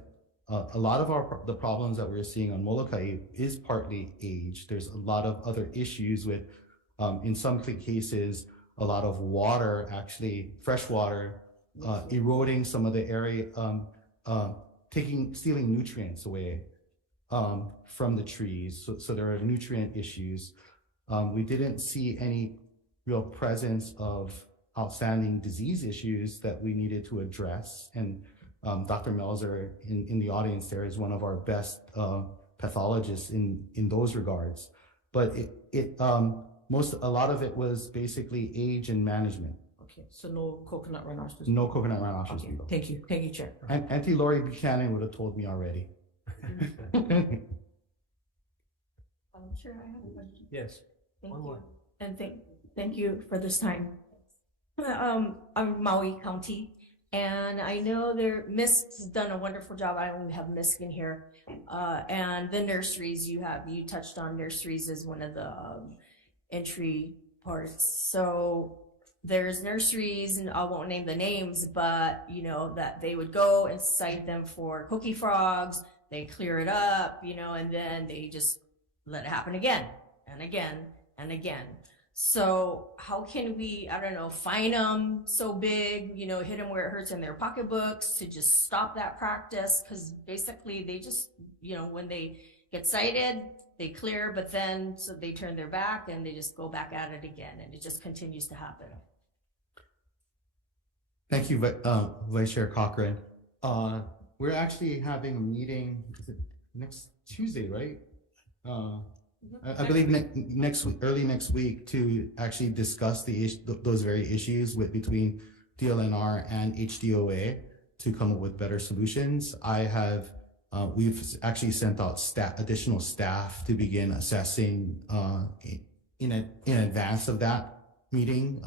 A lot of the problems that we're seeing on Molokai is partly age. There's a lot of other issues with, in some cases, a lot of water, actually fresh water, eroding some of the area, stealing nutrients away from the trees. So there are nutrient issues. We didn't see any real presence of outstanding disease issues that we needed to address. And Dr. Melzer in the audience there is one of our best pathologists in those regards. But a lot of it was basically age and management. Okay, so no coconut rhinoceros. No coconut rhinoceros Okay, beetle. thank you, Chair. And Auntie Lori Buchanan would have told me already. Chair, I have a question. Yes. Thank One you. more. And thank you for this time. I'm Maui County, and I know Misk's done a wonderful job. I only have Misk in here. And the nurseries you touched on nurseries as one of the entry parts. So there's nurseries, and I won't name the names, but that they would go and cite them for coqui frogs. They clear it up, and then they just let it happen again and again and again. So how can we, I don't know, fine them so big, hit them where it hurts in their pocketbooks to just stop that practice? Because basically they just, when they get cited, they clear, but then so they turn their back and they just go back at it again, and it just continues to happen. Thank you, Vice Chair Cochran. We're actually having a meeting next Tuesday, right? I believe next week, early next week, to actually discuss those very issues between DLNR and HDOA to come up with better solutions. We've actually sent out additional staff to begin assessing in advance of that meeting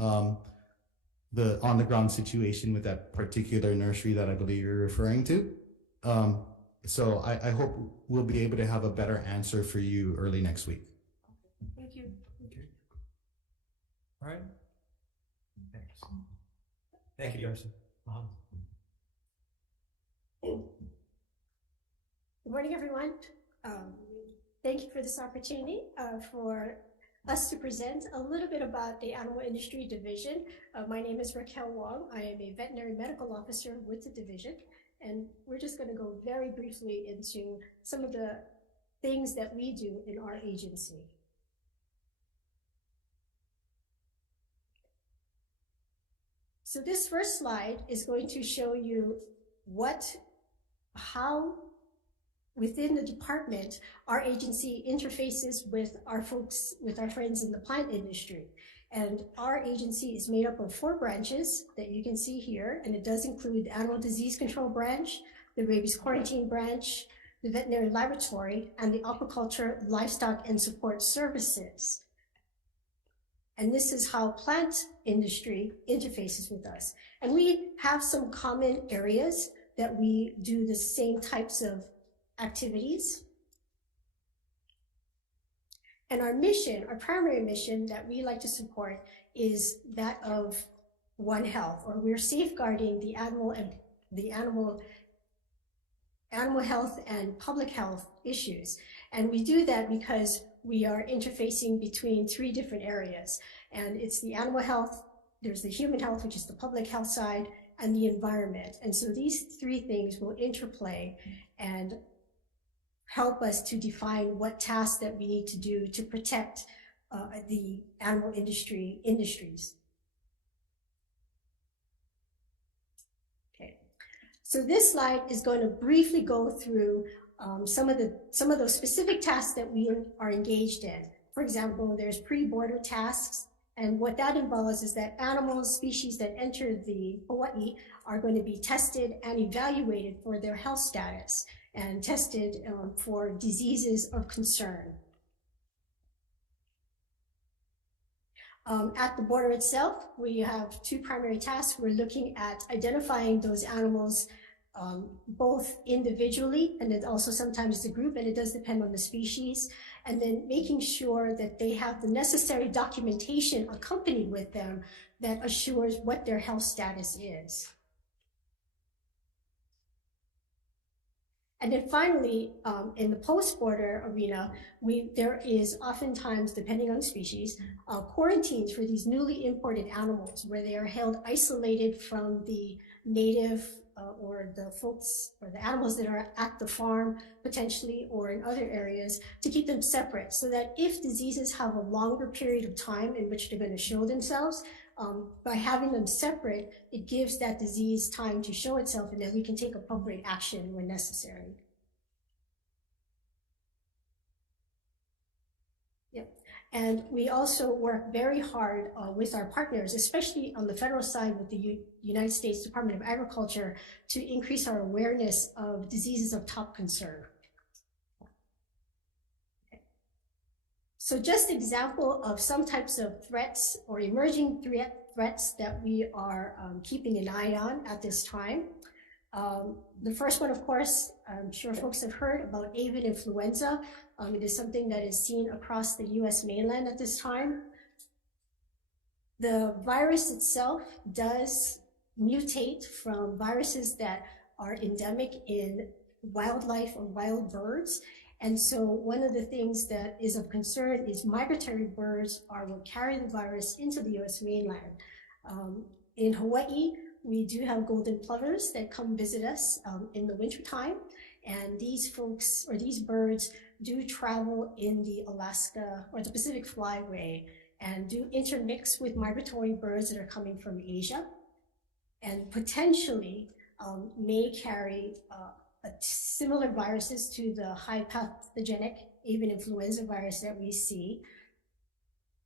the on-the-ground situation with that particular nursery that I believe you're referring to. So I hope we'll be able to have a better answer for you early next week. Thank you. Okay. All right. Thanks. Thank you, Darcy. Good morning, everyone. Thank you for this opportunity for us to present a little bit about the Animal Industry Division. My name is Raquel Wong. I am a veterinary medical officer with the division, and we're just going to go very briefly into some of the things that we do in our agency. So this first slide is going to show you how within the department, our agency interfaces with our folks, with our friends in the plant industry. And our agency is made up of 4 branches that you can see here, and it does include the Animal Disease Control Branch, the Rabies Quarantine Branch, the Veterinary Laboratory, and the Aquaculture, Livestock, and Support Services. And this is how plant industry interfaces with us. And we have some common areas that we do the same types of activities. And our mission, our primary mission that we like to support is that of One Health, or we're safeguarding the animal health and public health issues. And we do that because we are interfacing between 3 different areas. And it's the animal health, there's the human health, which is the public health side, and the environment. And so these 3 things will interplay and help us to define what tasks that we need to do to protect the animal industries. Okay, so this slide is going to briefly go through some of those specific tasks that we are engaged in. For example, there's pre-border tasks, and what that involves is that animal species that enter the Hawai'i are going to be tested and evaluated for their health status and tested for diseases of concern. At the border itself, we have 2 primary tasks. We're looking at identifying those animals both individually and then also sometimes as a group, and it does depend on the species, and then making sure that they have the necessary documentation accompanied with them that assures what their health status is. And then finally, in the post-border arena, there is oftentimes, depending on species, quarantines for these newly imported animals where they are held isolated from the native or the folks or the animals that are at the farm potentially or in other areas, to keep them separate so that if diseases have a longer period of time in which they're going to show themselves, by having them separate, it gives that disease time to show itself, and then we can take appropriate action when necessary. Yep. And we also work very hard with our partners, especially on the federal side with the United States Department of Agriculture, to increase our awareness of diseases of top concern. So just example of some types of threats or emerging threats that we are keeping an eye on at this time. The first one, of course, I'm sure folks have heard about avian influenza. It is something that is seen across the US mainland at this time. The virus itself does mutate from viruses that are endemic in wildlife or wild birds. And so one of the things that is of concern is migratory birds will carry the virus into the US mainland. In Hawaii, we do have golden plovers that come visit us in the wintertime. And these folks or these birds do travel in the Alaska or the Pacific Flyway and do intermix with migratory birds that are coming from Asia and potentially may carry similar viruses to the high pathogenic avian influenza virus that we see.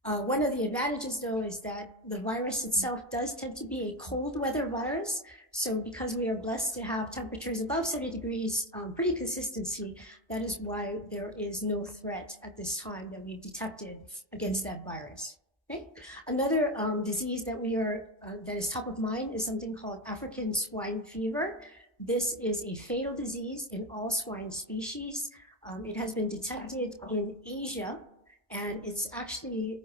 One of the advantages, though, is that the virus itself does tend to be a cold weather virus. So because we are blessed to have temperatures above 70 degrees pretty consistency, that is why there is no threat at this time that we've detected against that virus. Okay. Another disease that that is top of mind is something called African swine fever. This is a fatal disease in all swine species. It has been detected in Asia, and it's actually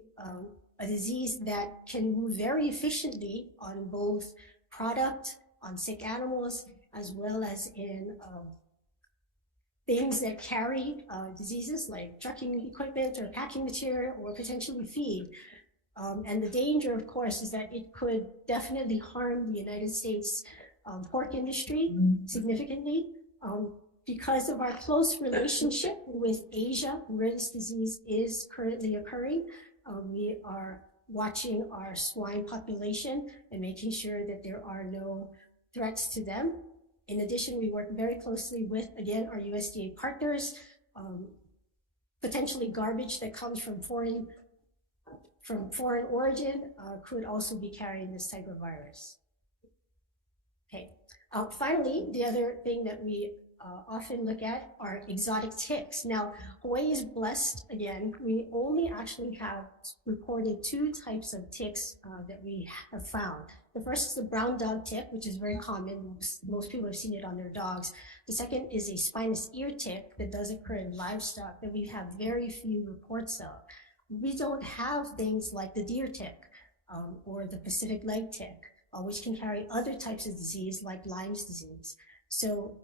a disease that can move very efficiently on both product, on sick animals, as well as in things that carry diseases like trucking equipment or packing material or potentially feed. And the danger, of course, is that it could definitely harm the United States pork industry significantly. Because of our close relationship with Asia, where this disease is currently occurring, we are watching our swine population and making sure that there are no threats to them. In addition, we work very closely with, again, our USDA partners. Potentially garbage that comes from foreign origin could also be carrying this type of virus. Okay. Finally, the other thing that we often look at are exotic ticks. Now, Hawaii is blessed, again, we only actually have reported 2 types of ticks that we have found. The first is the brown dog tick, which is very common. Most people have seen it on their dogs. The second is a spinous ear tick that does occur in livestock that we have very few reports of. We don't have things like the deer tick or the Pacific leg tick, which can carry other types of disease like Lyme's disease. So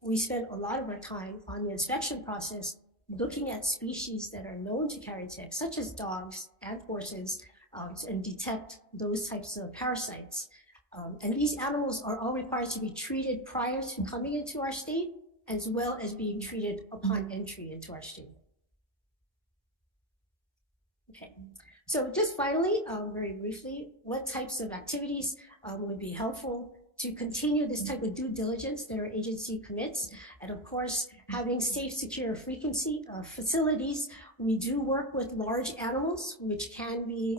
we spend a lot of our time on the inspection process looking at species that are known to carry ticks, such as dogs and horses, and detect those types of parasites. And these animals are all required to be treated prior to coming into our state, as well as being treated upon entry into our state. Okay, so just finally, very briefly, what types of activities would be helpful to continue this type of due diligence that our agency commits? And of course, having safe, secure frequency facilities. We do work with large animals, which can be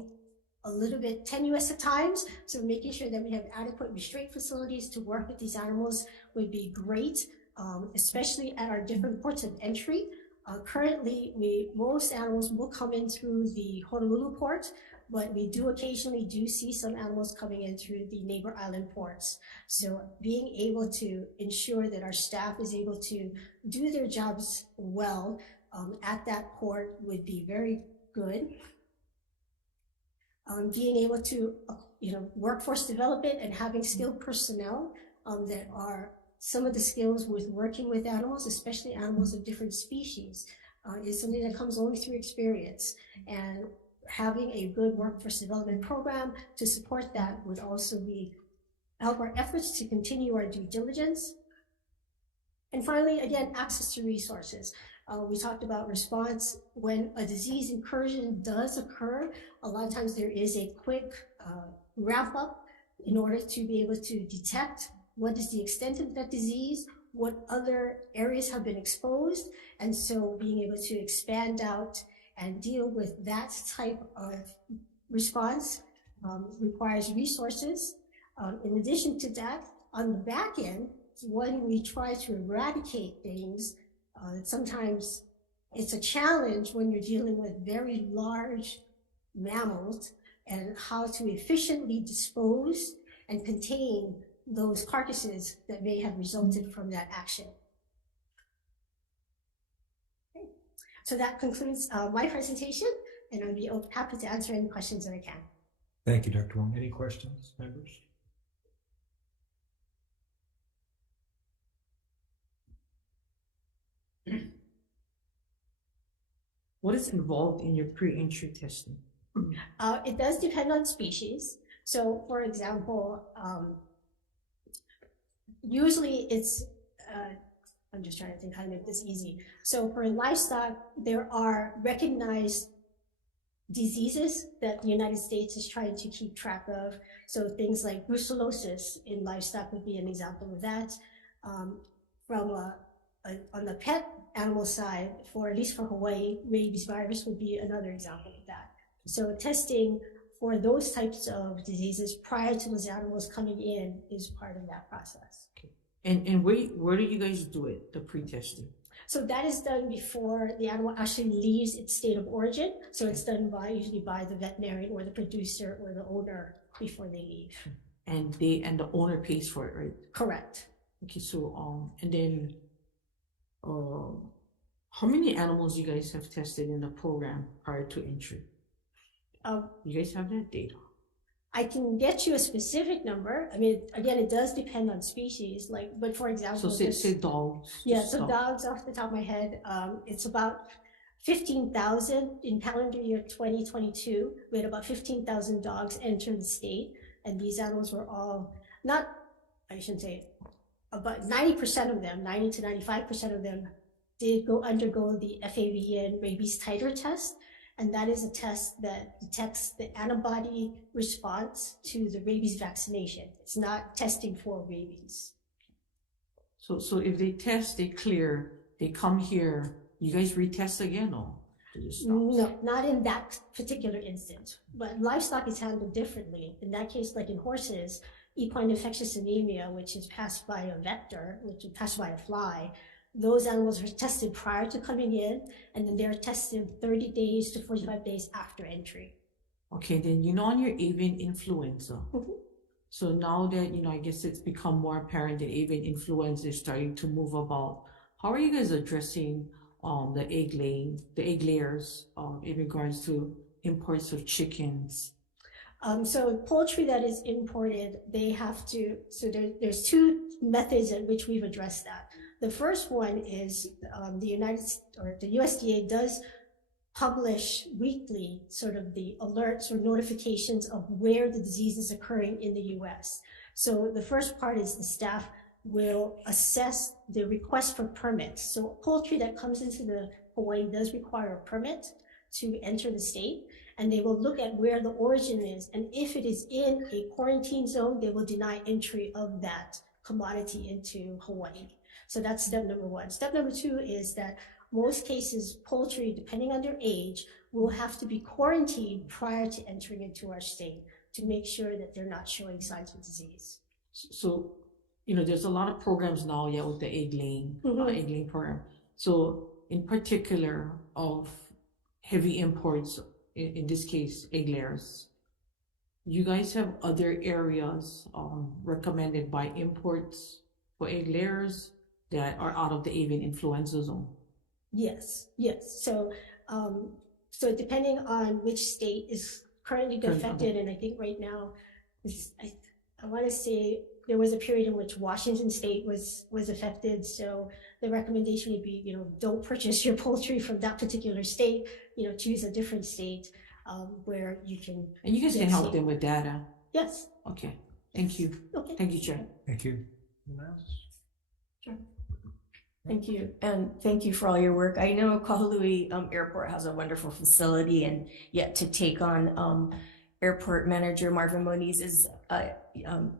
a little bit tenuous at times. So making sure that we have adequate restraint facilities to work with these animals would be great, especially at our different ports of entry. Currently, most animals will come in through the Honolulu port, but we do occasionally see some animals coming in through the neighbor island ports. So being able to ensure that our staff is able to do their jobs well at that port would be very good. Being able to, workforce development and having skilled personnel that are some of the skills with working with animals, especially animals of different species, is something that comes only through experience. And having a good workforce development program to support that would also help our efforts to continue our due diligence. And finally, again, access to resources. We talked about response. When a disease incursion does occur, a lot of times there is a quick wrap up in order to be able to detect what is the extent of that disease, what other areas have been exposed, and so being able to expand out and deal with that type of response requires resources. In addition to that, on the back end, when we try to eradicate things, sometimes it's a challenge when you're dealing with very large mammals and how to efficiently dispose and contain those carcasses that may have resulted from that action. Okay. So that concludes my presentation, and I'll be happy to answer any questions that I can. Thank you, Dr. Wong. Any questions, members? What is involved in your pre-entry testing? It does depend on species. So, for example, usually it's, I'm just trying to think how to make this easy. So for livestock, there are recognized diseases that the United States is trying to keep track of. So things like brucellosis in livestock would be an example of that. On the pet animal side, at least for Hawaii, rabies virus would be another example of that. So testing for those types of diseases prior to those animals coming in is part of that process. Okay. And where do you guys do it, the pre-testing? So that is done before the animal actually leaves its state of origin. So it's done usually by the veterinarian or the producer or the owner before they leave. And the owner pays for it, right? Correct. Okay, so and then how many animals you guys have tested in the program prior to entry? You guys have that data? I can get you a specific number. I mean, again, it does depend on species. But for example, so say dogs. Yeah, so dogs off the top of my head, it's about 15,000 in calendar year 2022. We had about 15,000 dogs enter the state, and these animals were all about 90% of them, 90 to 95% of them did undergo the FAVN rabies titer test. And that is a test that detects the antibody response to the rabies vaccination. It's not testing for rabies. So if they test, they clear, they come here, you guys retest again, or do you stop? No, not in that particular instance, but livestock is handled differently. In that case, like in horses, equine infectious anemia, which is passed by a vector, which is passed by a fly, those animals are tested prior to coming in, and then they're tested 30 days to 45 days after entry. Okay, then on your avian influenza. Mhm. So now that, I guess it's become more apparent that avian influenza is starting to move about, how are you guys addressing the egg layers in regards to imports of chickens? So poultry that is imported, they have to, so there's two methods in which we've addressed that. The first one is the USDA does publish weekly sort of the alerts or notifications of where the disease is occurring in the US. So the first part is the staff will assess the request for permits. So poultry that comes into the Hawaii does require a permit to enter the state, and they will look at where the origin is. And if it is in a quarantine zone, they will deny entry of that commodity into Hawaii. So that's step number one. Step number two is that most cases, poultry, depending on their age, will have to be quarantined prior to entering into our state to make sure that they're not showing signs of disease. So, there's a lot of programs now, with the egg laying program. So, in particular, of heavy imports, in this case, egg layers, you guys have other areas recommended by imports for egg layers that are out of the avian influenza zone? Yes. So depending on which state is currently affected, and I think right now, I want to say there was a period in which Washington State was affected. So the recommendation would be, don't purchase your poultry from that particular state. Choose a different state where you can. And you guys can help them with data. Yes. Okay. Thank you. Okay. Thank you, Chair. Thank you. Anyone else? Sure. Thank you, and thank you for all your work. I know Kahului Airport has a wonderful facility, and yet to take on Airport Manager Marvin Moniz's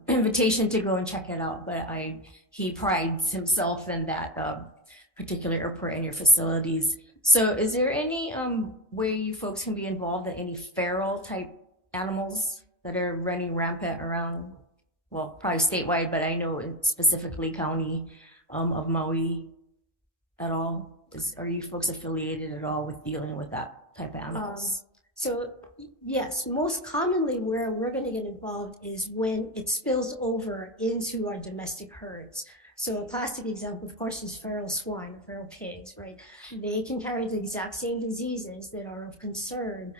invitation to go and check it out. But he prides himself in that particular airport and your facilities. So, is there any way you folks can be involved in any feral type animals that are running rampant around? Well, probably statewide, but I know specifically county of Maui at all? Are you folks affiliated at all with dealing with that type of animals? So yes, most commonly where we're going to get involved is when it spills over into our domestic herds. So a classic example, of course, is feral swine, feral pigs, right? They can carry the exact same diseases that are of concern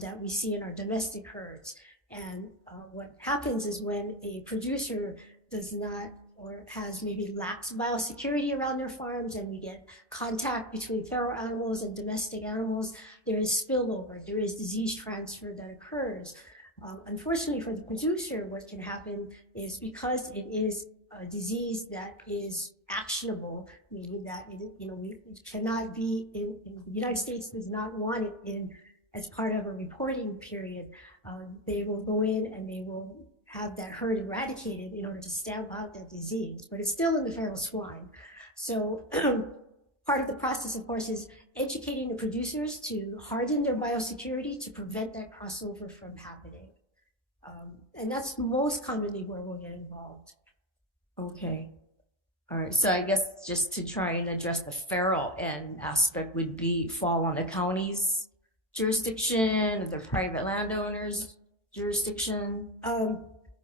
that we see in our domestic herds. And what happens is when a producer does not or has maybe lax biosecurity around their farms, and we get contact between feral animals and domestic animals, there is spillover, there is disease transfer that occurs. Unfortunately for the producer, what can happen is because it is a disease that is actionable, meaning that it cannot be in the United States does not want it in as part of a reporting period. They will go in and they will have that herd eradicated in order to stamp out that disease, but it's still in the feral swine. So part of the process, of course, is educating the producers to harden their biosecurity to prevent that crossover from happening. And that's most commonly where we'll get involved. Okay. All right. So I guess just to try and address the feral end aspect would fall on the county's jurisdiction, the private landowners' jurisdiction?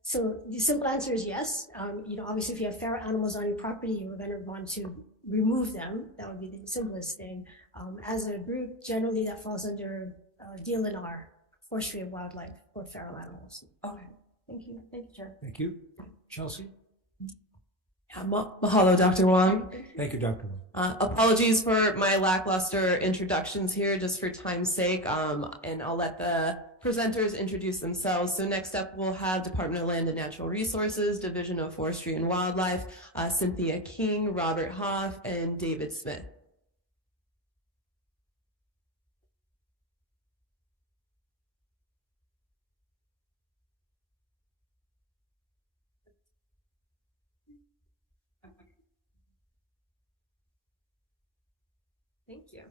So the simple answer is yes. Obviously, if you have feral animals on your property, you're going to want to remove them. That would be the simplest thing. As a group, generally that falls under DLNR, Forestry and Wildlife for feral animals. Okay. Thank you. Thank you, Chair. Thank you. Chelsea? Mahalo, Dr. Wong. Thank you, Dr. Wong. Apologies for my lackluster introductions here, just for time's sake, and I'll let the presenters introduce themselves. So next up, we'll have Department of Land and Natural Resources, Division of Forestry and Wildlife, Cynthia King, Robert Hoff, and David Smith. Thank you.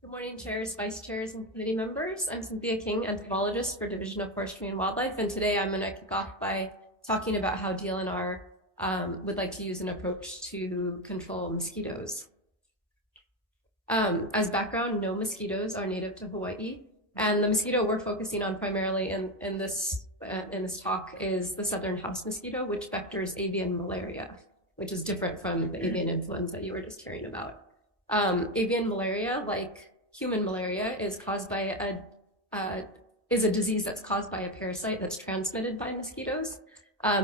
Good morning, chairs, vice chairs, and committee members. I'm Cynthia King, entomologist for Division of Forestry and Wildlife, and today I'm going to kick off by talking about how DLNR would like to use an approach to control mosquitoes. As background, no mosquitoes are native to Hawaii, and the mosquito we're focusing on primarily in this talk is the southern house mosquito, which vectors avian malaria, which is different from the avian influenza you were just hearing about. Avian malaria, like human malaria, is caused by is a disease that's caused by a parasite that's transmitted by mosquitoes.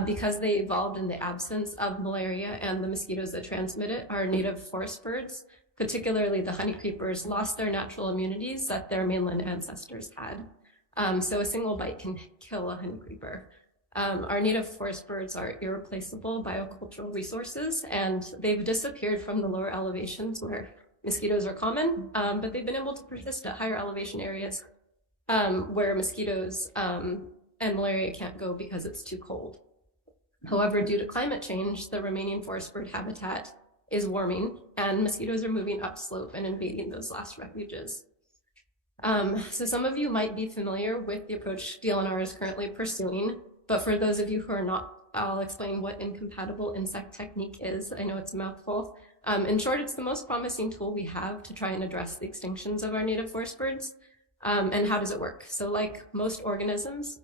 Because they evolved in the absence of malaria, and the mosquitoes that transmit it are native forest birds, particularly the honey creepers, lost their natural immunities that their mainland ancestors had. So a single bite can kill a honey creeper. Our native forest birds are irreplaceable biocultural resources, and they've disappeared from the lower elevations where mosquitoes are common, but they've been able to persist at higher elevation areas where mosquitoes and malaria can't go because it's too cold. However, due to climate change, the remaining forest bird habitat is warming, and mosquitoes are moving upslope and invading those last refuges. So some of you might be familiar with the approach DLNR is currently pursuing, but for those of you who are not, I'll explain what incompatible insect technique is. I know it's a mouthful. In short, it's the most promising tool we have to try and address the extinctions of our native forest birds. And how does it work? So like most organisms,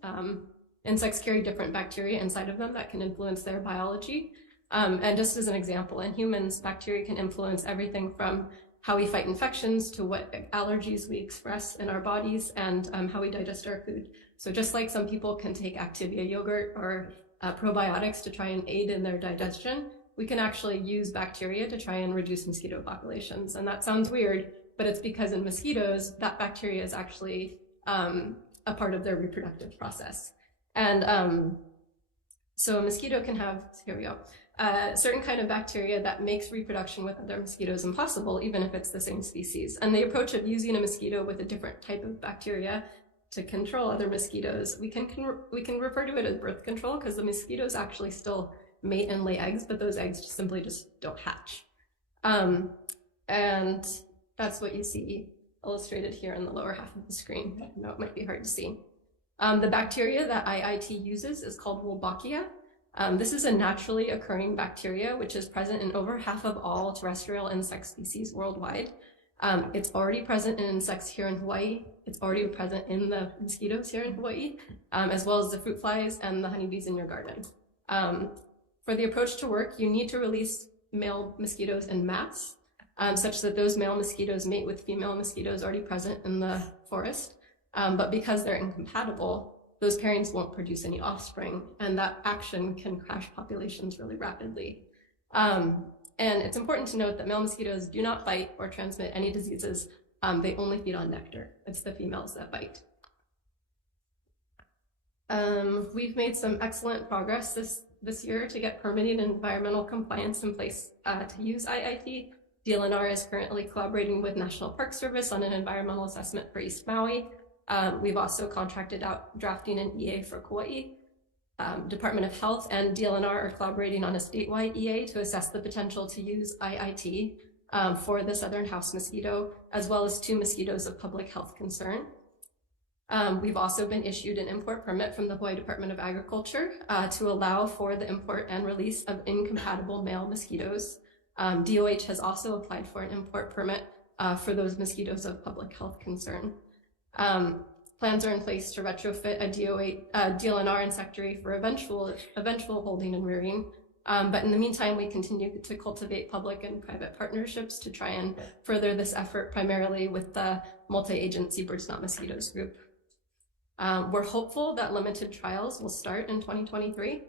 insects carry different bacteria inside of them that can influence their biology. And just as an example, in humans, bacteria can influence everything from how we fight infections to what allergies we express in our bodies and how we digest our food. So just like some people can take Activia yogurt or probiotics to try and aid in their digestion, we can actually use bacteria to try and reduce mosquito populations. And that sounds weird, but it's because in mosquitoes, that bacteria is actually a part of their reproductive process. And so a mosquito can have, here we go, a certain kind of bacteria that makes reproduction with other mosquitoes impossible, even if it's the same species. And the approach of using a mosquito with a different type of bacteria to control other mosquitoes, we can refer to it as birth control, because the mosquitoes actually still mate and lay eggs, but those eggs simply just don't hatch. And that's what you see illustrated here in the lower half of the screen. I know it might be hard to see. The bacteria that IIT uses is called Wolbachia. This is a naturally occurring bacteria, which is present in over half of all terrestrial insect species worldwide. It's already present in insects here in Hawaii. It's already present in the mosquitoes here in Hawaii, as well as the fruit flies and the honeybees in your garden. For the approach to work, you need to release male mosquitoes en masse, such that those male mosquitoes mate with female mosquitoes already present in the forest. But because they're incompatible, those pairings won't produce any offspring, and that action can crash populations really rapidly. And it's important to note that male mosquitoes do not bite or transmit any diseases. They only feed on nectar. It's the females that bite. We've made some excellent progress this year to get permitting and environmental compliance in place to use IIT. DLNR is currently collaborating with National Park Service on an environmental assessment for East Maui. We've also contracted out drafting an EA for Kauai. Department of Health and DLNR are collaborating on a statewide EA to assess the potential to use IIT for the southern house mosquito, as well as 2 mosquitoes of public health concern. We've also been issued an import permit from the Hawaii Department of Agriculture to allow for the import and release of incompatible male mosquitoes. DOH has also applied for an import permit for those mosquitoes of public health concern. Plans are in place to retrofit a DLNR insectary for eventual holding and rearing. But in the meantime, we continue to cultivate public and private partnerships to try and further this effort, primarily with the multi-agency Birds Not Mosquitoes group. We're hopeful that limited trials will start in 2023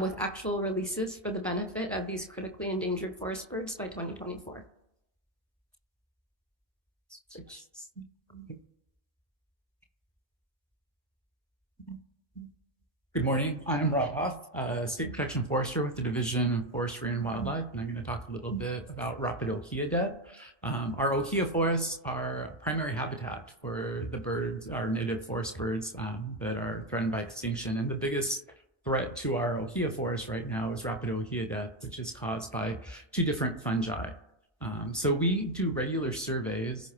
with actual releases for the benefit of these critically endangered forest birds by 2024. Good morning, I'm Rob Hoff, State Protection Forester with the Division of Forestry and Wildlife, and I'm going to talk a little bit about rapid ohia debt. Our ohia forests are primary habitat for the birds, our native forest birds that are threatened by extinction, and the biggest threat to our ohia forest right now is rapid ohia death, which is caused by 2 different fungi. So we do regular surveys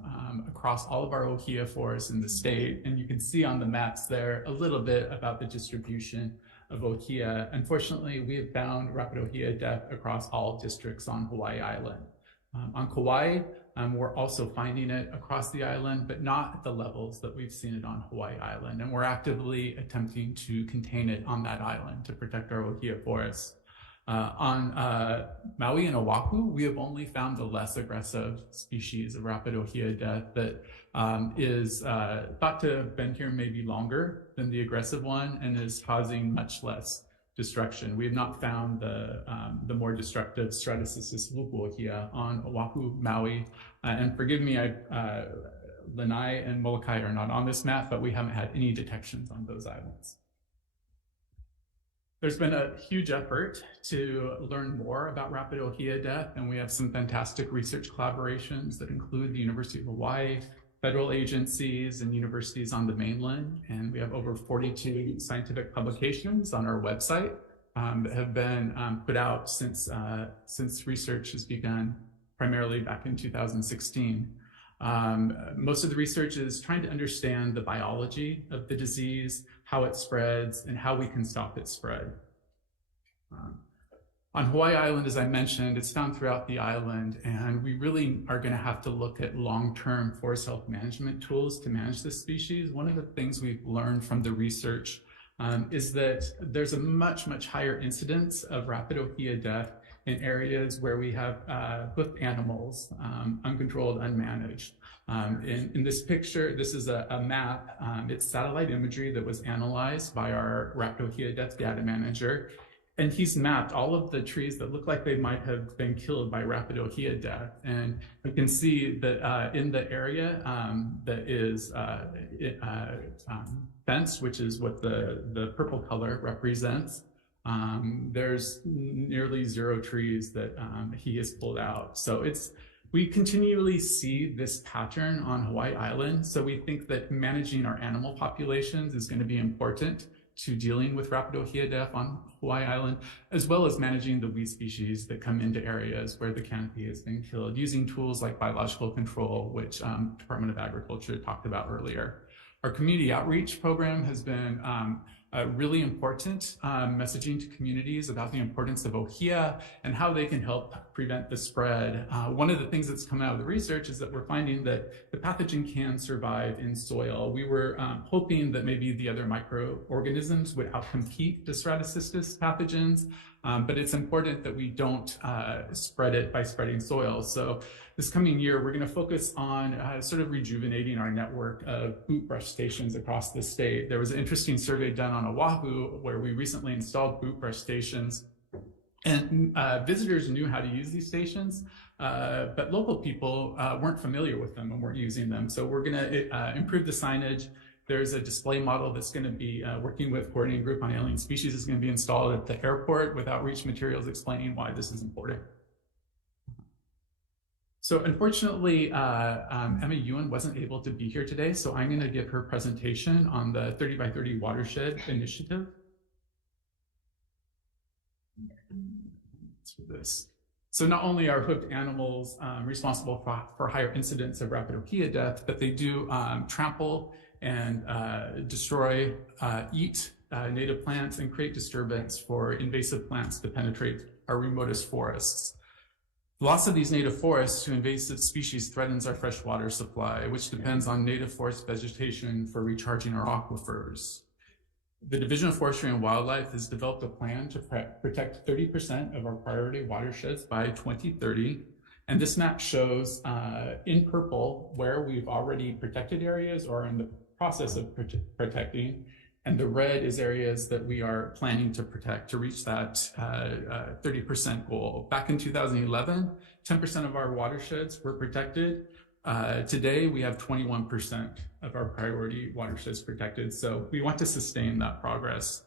across all of our ohia forests in the state, and you can see on the maps there a little bit about the distribution of ohia. Unfortunately, we have found rapid ohia death across all districts on Hawaii Island. On Kauai, we're also finding it across the island, but not at the levels that we've seen it on Hawaii Island. And we're actively attempting to contain it on that island to protect our ohia forests. On Maui and Oahu, we have only found the less aggressive species of rapid ohia death that is thought to have been here maybe longer than the aggressive one and is causing much less destruction. We have not found the more destructive Stratocystis lupu-ohia on Oahu, Maui, and forgive me, Lanai and Molokai are not on this map, but we haven't had any detections on those islands. There's been a huge effort to learn more about rapid ohia death, and we have some fantastic research collaborations that include the University of Hawaii, federal agencies, and universities on the mainland. And we have over 42 scientific publications on our website that have been put out since research has begun, primarily back in 2016. Most of the research is trying to understand the biology of the disease, how it spreads, and how we can stop its spread. On Hawaii Island, as I mentioned, it's found throughout the island, and we really are going to have to look at long-term forest health management tools to manage this species. One of the things we've learned from the research is that there's a much, much higher incidence of rapid ohia death in areas where we have hoofed animals, uncontrolled, unmanaged. In this picture, this is a map. It's satellite imagery that was analyzed by our rapid ohia death data manager. And he's mapped all of the trees that look like they might have been killed by rapid ohia death. And you can see that in the area that is fenced, which is what the purple color represents, there's nearly 0 trees that he has pulled out. So we continually see this pattern on Hawaii Island. So we think that managing our animal populations is going to be important to dealing with rapid ohia death on Hawaii Island, as well as managing the weed species that come into areas where the canopy has been killed, using tools like biological control, which Department of Agriculture talked about earlier. Our community outreach program has been really important, messaging to communities about the importance of ohia and how they can help prevent the spread. One of the things that's come out of the research is that we're finding that the pathogen can survive in soil. We were hoping that maybe the other microorganisms would outcompete the Stratocystis pathogens, but it's important that we don't spread it by spreading soil. So this coming year, we're going to focus on sort of rejuvenating our network of boot brush stations across the state. There was an interesting survey done on Oahu where we recently installed boot brush stations, and visitors knew how to use these stations, but local people weren't familiar with them and weren't using them. So we're going to improve the signage. There's a display model that's going to be working with Coordinating Group on Alien Species is going to be installed at the airport with outreach materials explaining why this is important. So unfortunately, Emma Ewan wasn't able to be here today, so I'm going to give her presentation on the 30 by 30 watershed initiative. So not only are hoofed animals responsible for higher incidence of rapid ohia death, but they do trample and destroy, eat native plants and create disturbance for invasive plants to penetrate our remotest forests. Loss of these native forests to invasive species threatens our freshwater supply, which depends on native forest vegetation for recharging our aquifers. The Division of Forestry and Wildlife has developed a plan to protect 30% of our priority watersheds by 2030. And this map shows in purple where we've already protected areas or are in the process of protecting. And the red is areas that we are planning to protect to reach that 30% goal. Back in 2011, 10% of our watersheds were protected. Today, we have 21% of our priority watersheds protected. So we want to sustain that progress.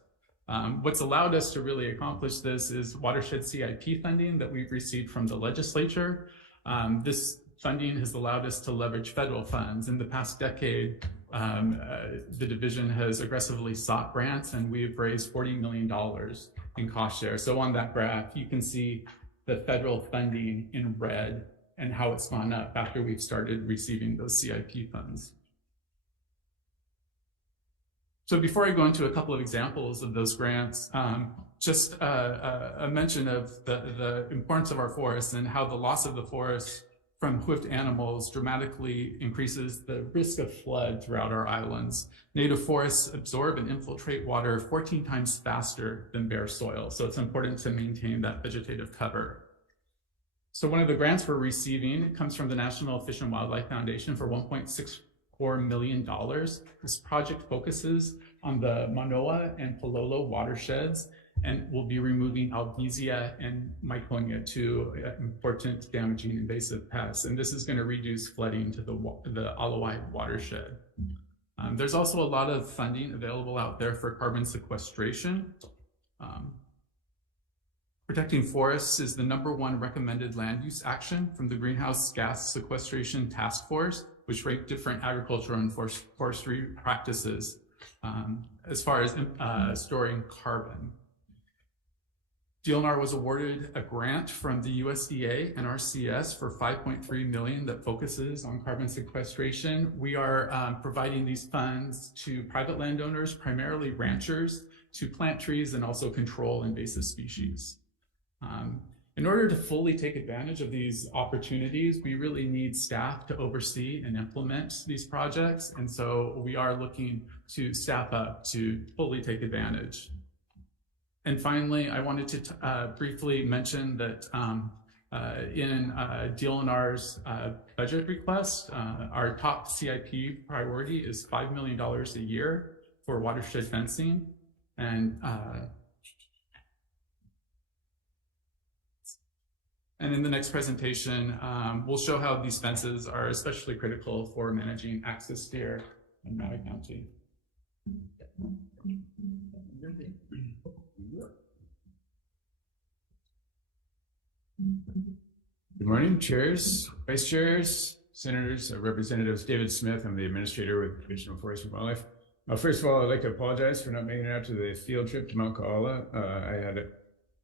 What's allowed us to really accomplish this is watershed CIP funding that we've received from the legislature. This funding has allowed us to leverage federal funds. In the past decade, the division has aggressively sought grants, and we've raised $40 million in cost share. So on that graph, you can see the federal funding in red and how it's gone up after we've started receiving those CIP funds. So before I go into a couple of examples of those grants, just a mention of the importance of our forests and how the loss of the forest from hoofed animals dramatically increases the risk of flood throughout our islands. Native forests absorb and infiltrate water 14 times faster than bare soil, so it's important to maintain that vegetative cover. So one of the grants we're receiving comes from the National Fish and Wildlife Foundation for $1.64 million. This project focuses on the Manoa and Palolo watersheds and will be removing Albizia and Myconia, two important damaging invasive pests. And this is going to reduce flooding to the Alawai watershed. There's also a lot of funding available out there for carbon sequestration. Protecting forests is the #1 recommended land use action from the Greenhouse Gas Sequestration Task Force, which rank different agricultural and forestry practices as far as storing carbon. DLNR was awarded a grant from the USDA and RCS for $5.3 million that focuses on carbon sequestration. We are providing these funds to private landowners, primarily ranchers, to plant trees and also control invasive species. In order to fully take advantage of these opportunities, we really need staff to oversee and implement these projects. And so we are looking to staff up to fully take advantage. And finally, I wanted to briefly mention that in DLNR's budget request, our top CIP priority is $5 million a year for watershed fencing. And in the next presentation, we'll show how these fences are especially critical for managing axis deer in Maui County. Good morning, chairs, vice chairs, senators, representatives. David Smith, I'm the administrator with Division of Forest and Wildlife. First of all, I'd like to apologize for not making it out to the field trip to Mount Kaala. I had a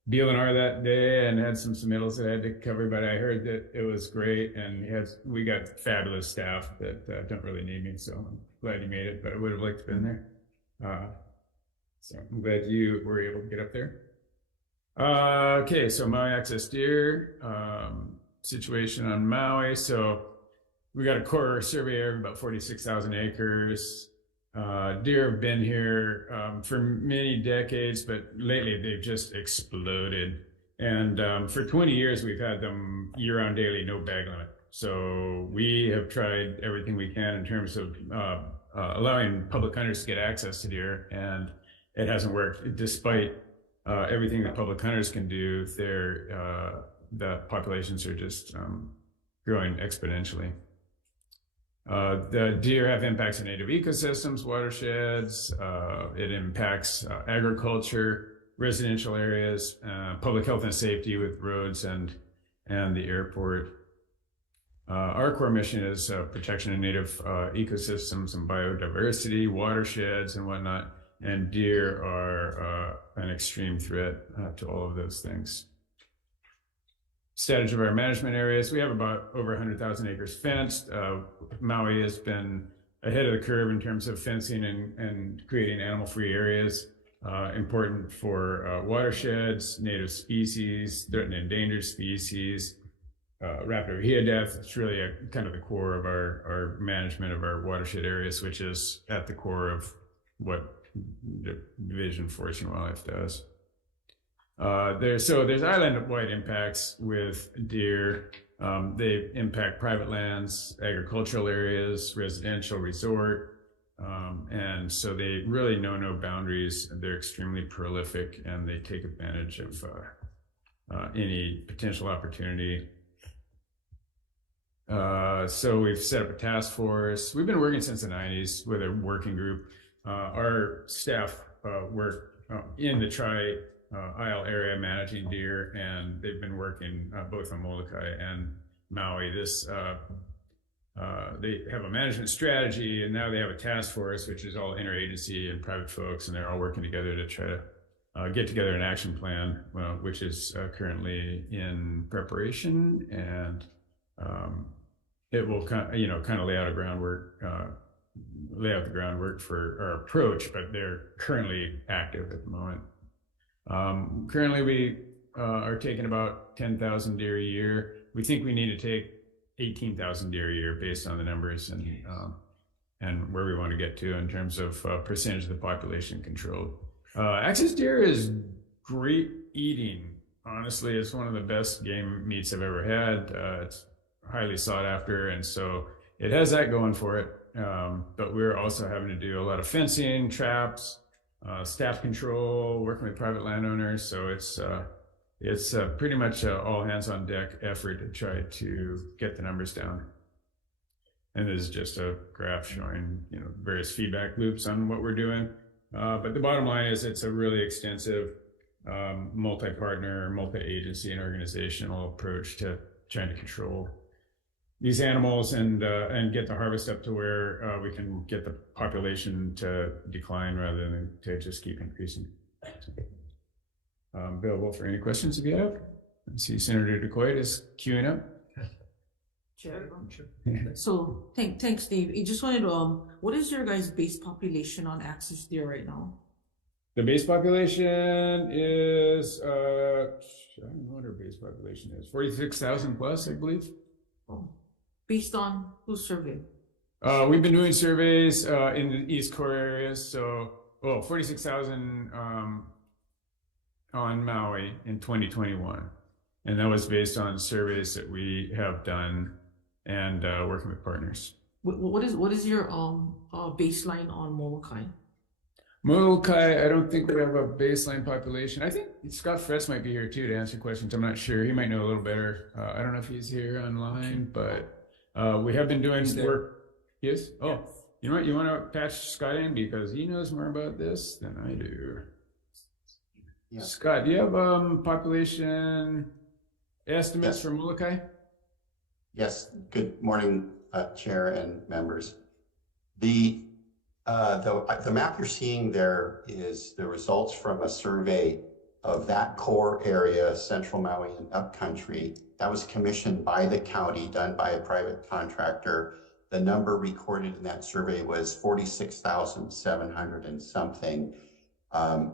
DLNR that day and had some submittals that I had to cover, but I heard that it was great, and we got fabulous staff that don't really need me, so I'm glad you made it, but I would have liked to have been there. So I'm glad you were able to get up there. Okay, so Maui access deer situation on Maui. So we got a core survey area of about 46,000 acres. Deer have been here for many decades, but lately they've just exploded. And for 20 years, we've had them year-round daily, no bag limit. So we have tried everything we can in terms of allowing public hunters to get access to deer, and it hasn't worked. Despite everything that public hunters can do, the populations are just growing exponentially. The deer have impacts on native ecosystems, watersheds. It impacts agriculture, residential areas, public health and safety with roads and the airport. Our core mission is protection of native ecosystems and biodiversity, watersheds and whatnot. And deer are an extreme threat to all of those things. Status of our management areas, we have about over 100,000 acres fenced. Maui has been ahead of the curve in terms of fencing and creating animal-free areas, important for watersheds, native species, threatened and endangered species, rapid rehea death. It's really kind of the core of our management of our watershed areas, which is at the core of what the Division of Forest and Wildlife does. There's island-wide impacts with deer. They impact private lands, agricultural areas, residential, resort, and so they really know no boundaries. They're extremely prolific, and they take advantage of any potential opportunity. So we've set up a task force. We've been working since the 90s with a working group. Our staff work in the Tri-Isle area managing deer, and they've been working both on Molokai and Maui. This they have a management strategy, and now they have a task force, which is all interagency and private folks, and they're all working together to try to get together an action plan, which is currently in preparation, and it will kind of lay out the groundwork for our approach. But they're currently active at the moment. Currently, we are taking about 10,000 deer a year. We think we need to take 18,000 deer a year based on the numbers and where we want to get to in terms of percentage of the population controlled. Axis deer is great eating. Honestly, it's one of the best game meats I've ever had. It's highly sought after, and so it has that going for it. But we're also having to do a lot of fencing, traps, staff control, working with private landowners. So it's pretty much all hands on deck effort to try to get the numbers down. And this is just a graph showing various feedback loops on what we're doing. But the bottom line is it's a really extensive multi-partner, multi-agency and organizational approach to trying to control these animals and get the harvest up to where we can get the population to decline rather than to just keep increasing. Available for any questions if you have. I see Senator DeCoite is queuing up. Chair. So thanks, Dave. I just wanted to what is your guys' base population on axis deer right now? The base population is I don't know what our base population is. 46,000 plus, I believe. Oh. Based on whose survey? We've been doing surveys in the East Core areas. So 46,000 on Maui in 2021. And that was based on surveys that we have done and working with partners. What is your baseline on Molokai? Molokai, I don't think we have a baseline population. I think Scott Fretz might be here too to answer questions. I'm not sure. He might know a little better. I don't know if he's here online, but we have been doing work. Yes? Oh, you know what? You want to patch Scott in because he knows more about this than I do. Yeah. Scott, do you have population estimates for Molokai? Yes. Good morning, Chair and members. The map you're seeing there is the results from a survey of that core area, Central Maui and Upcountry. That was commissioned by the county, done by a private contractor. The number recorded in that survey was 46,700 and something.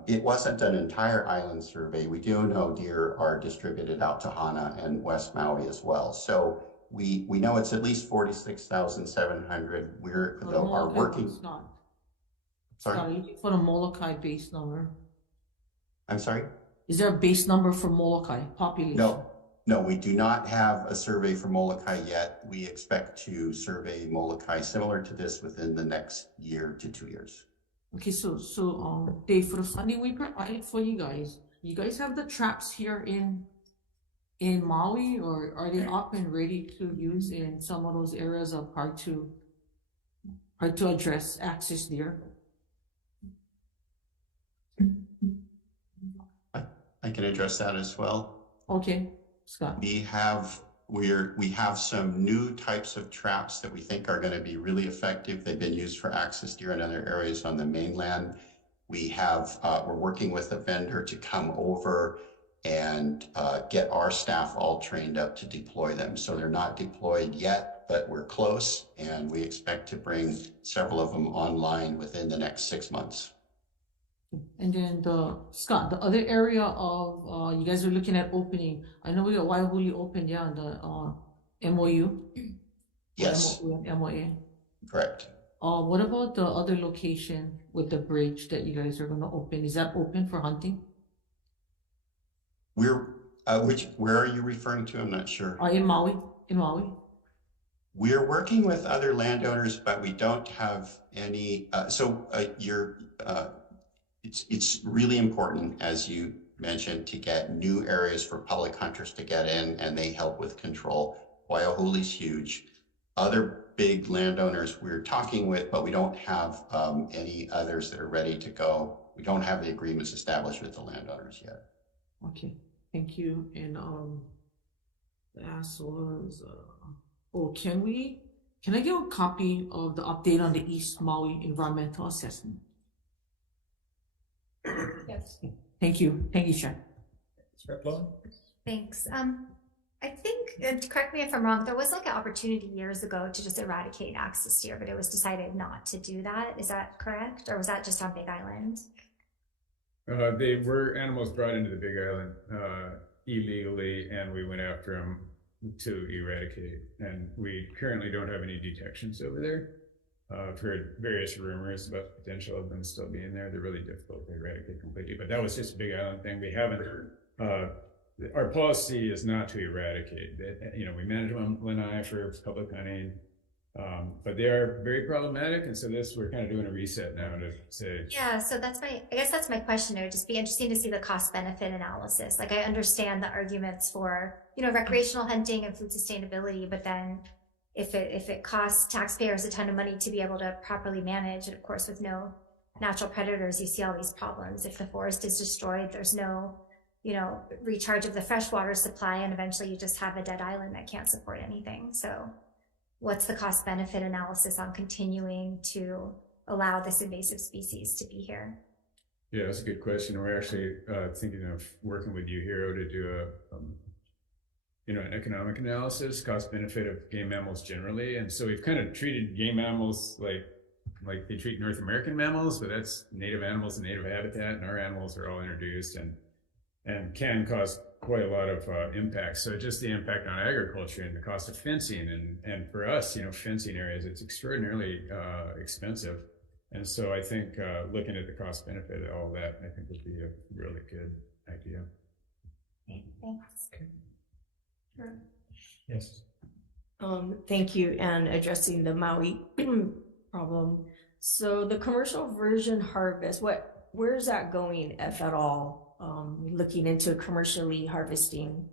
It wasn't an entire island survey. We do know deer are distributed out to Hana and West Maui as well. So we know it's at least 46,700. We're are working. Scott. Sorry? Scott, are you looking for the Molokai base number? I'm sorry? Is there a base number for Molokai population? No, we do not have a survey for Molokai yet. We expect to survey Molokai similar to this within the next year to 2 years. Okay, so Dave, for the funding we provided for you guys have the traps here in Maui, or are they up and ready to use in some of those areas of hard to address access deer? I can address that as well. Okay, Scott. We have some new types of traps that we think are going to be really effective. They've been used for axis deer in other areas on the mainland. We're working with a vendor to come over and get our staff all trained up to deploy them. So they're not deployed yet, but we're close, and we expect to bring several of them online within the next 6 months. And then Scott, the other area of you guys are looking at opening. I know why will you open the MOU? Yes. MOA. Correct. What about the other location with the bridge that you guys are going to open? Is that open for hunting? Where are you referring to? I'm not sure. In Maui. We're working with other landowners, but we don't have any. It's really important, as you mentioned, to get new areas for public hunters to get in, and they help with control. Waiahuli's huge. Other big landowners we're talking with, but we don't have any others that are ready to go. We don't have the agreements established with the landowners yet. Okay, thank you. And the ask was, can we Can I get a copy of the update on the East Maui environmental assessment? Yes. Thank you, Chair. Thanks. I think, and correct me if I'm wrong, there was like an opportunity years ago to just eradicate access here, but it was decided not to do that. Is that correct? Or was that just on Big Island? They were animals brought into the Big Island illegally, and we went after them to eradicate. And we currently don't have any detections over there. I've heard various rumors about the potential of them still being there. They're really difficult to eradicate completely, but that was just a Big Island thing. We haven't. Our policy is not to eradicate. We manage them lanai for public hunting, but they are very problematic, and so we're kind of doing a reset now to say. Yeah, so I guess that's my question. It would just be interesting to see the cost benefit analysis. Like, I understand the arguments for, recreational hunting and food sustainability, but then if it costs taxpayers a ton of money to be able to properly manage, and of course with no natural predators, you see all these problems. If the forest is destroyed, there's no recharge of the freshwater supply, and eventually you just have a dead island that can't support anything. So what's the cost benefit analysis on continuing to allow this invasive species to be here? Yeah, that's a good question. We're actually thinking of working with UHERO to do an economic analysis, cost benefit of game mammals generally. And so we've kind of treated game mammals like they treat North American mammals, but that's native animals and native habitat, and our animals are all introduced and can cause quite a lot of impact. So just the impact on agriculture and the cost of fencing, and for us, fencing areas, it's extraordinarily expensive. And so I think looking at the cost benefit of all that, I think would be a really good idea. Thanks. Okay. Sure. Yes. Thank you. And addressing the Maui problem. So the commercial version harvest, where's that going, if at all? Looking into commercially harvesting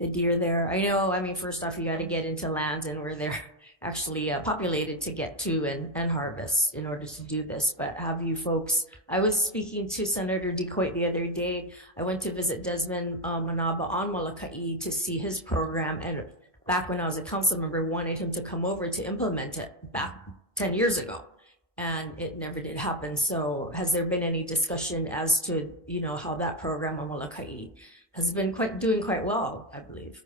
the deer there. I know, first off, you got to get into lands and where they're actually populated to get to and harvest in order to do this. But have you folks, I was speaking to Senator DeCoit the other day. I went to visit Desmond Manaba on Molokai to see his program. And back when I was a council member, wanted him to come over to implement it back 10 years ago. And it never did happen. So has there been any discussion as to, how that program on Molokai has been doing quite well, I believe?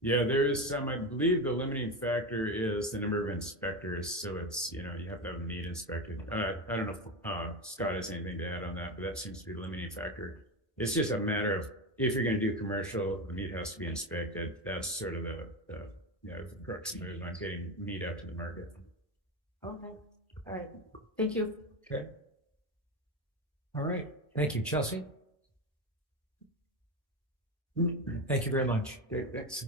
Yeah, there is some. I believe the limiting factor is the number of inspectors. So it's, you have to have the meat inspected. I don't know if Scott has anything to add on that, but that seems to be the limiting factor. It's just a matter of, if you're going to do commercial, the meat has to be inspected. That's sort of the crux move on getting meat out to the market. Okay. All right. Thank you. Okay. All right. Thank you, Chelsea. Thank you very much. Okay, thanks.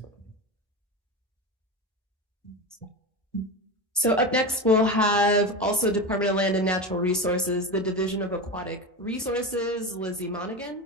So up next, we'll have also Department of Land and Natural Resources, the Division of Aquatic Resources, Lizzie Monaghan.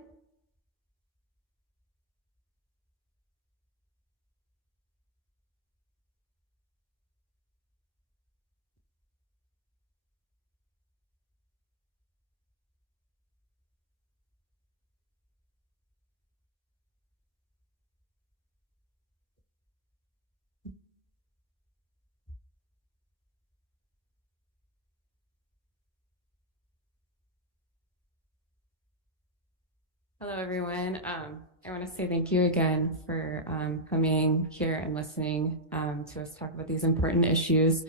Hello, everyone. I want to say thank you again for coming here and listening to us talk about these important issues.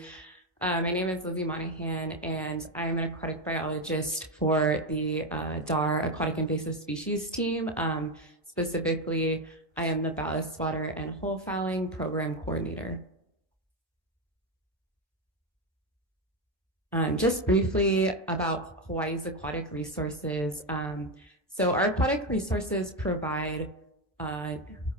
My name is Lizzie Monahan, and I am an aquatic biologist for the DAR Aquatic Invasive Species team. Specifically, I am the ballast water and hull fouling program coordinator. Just briefly about Hawaii's aquatic resources. So our aquatic resources provide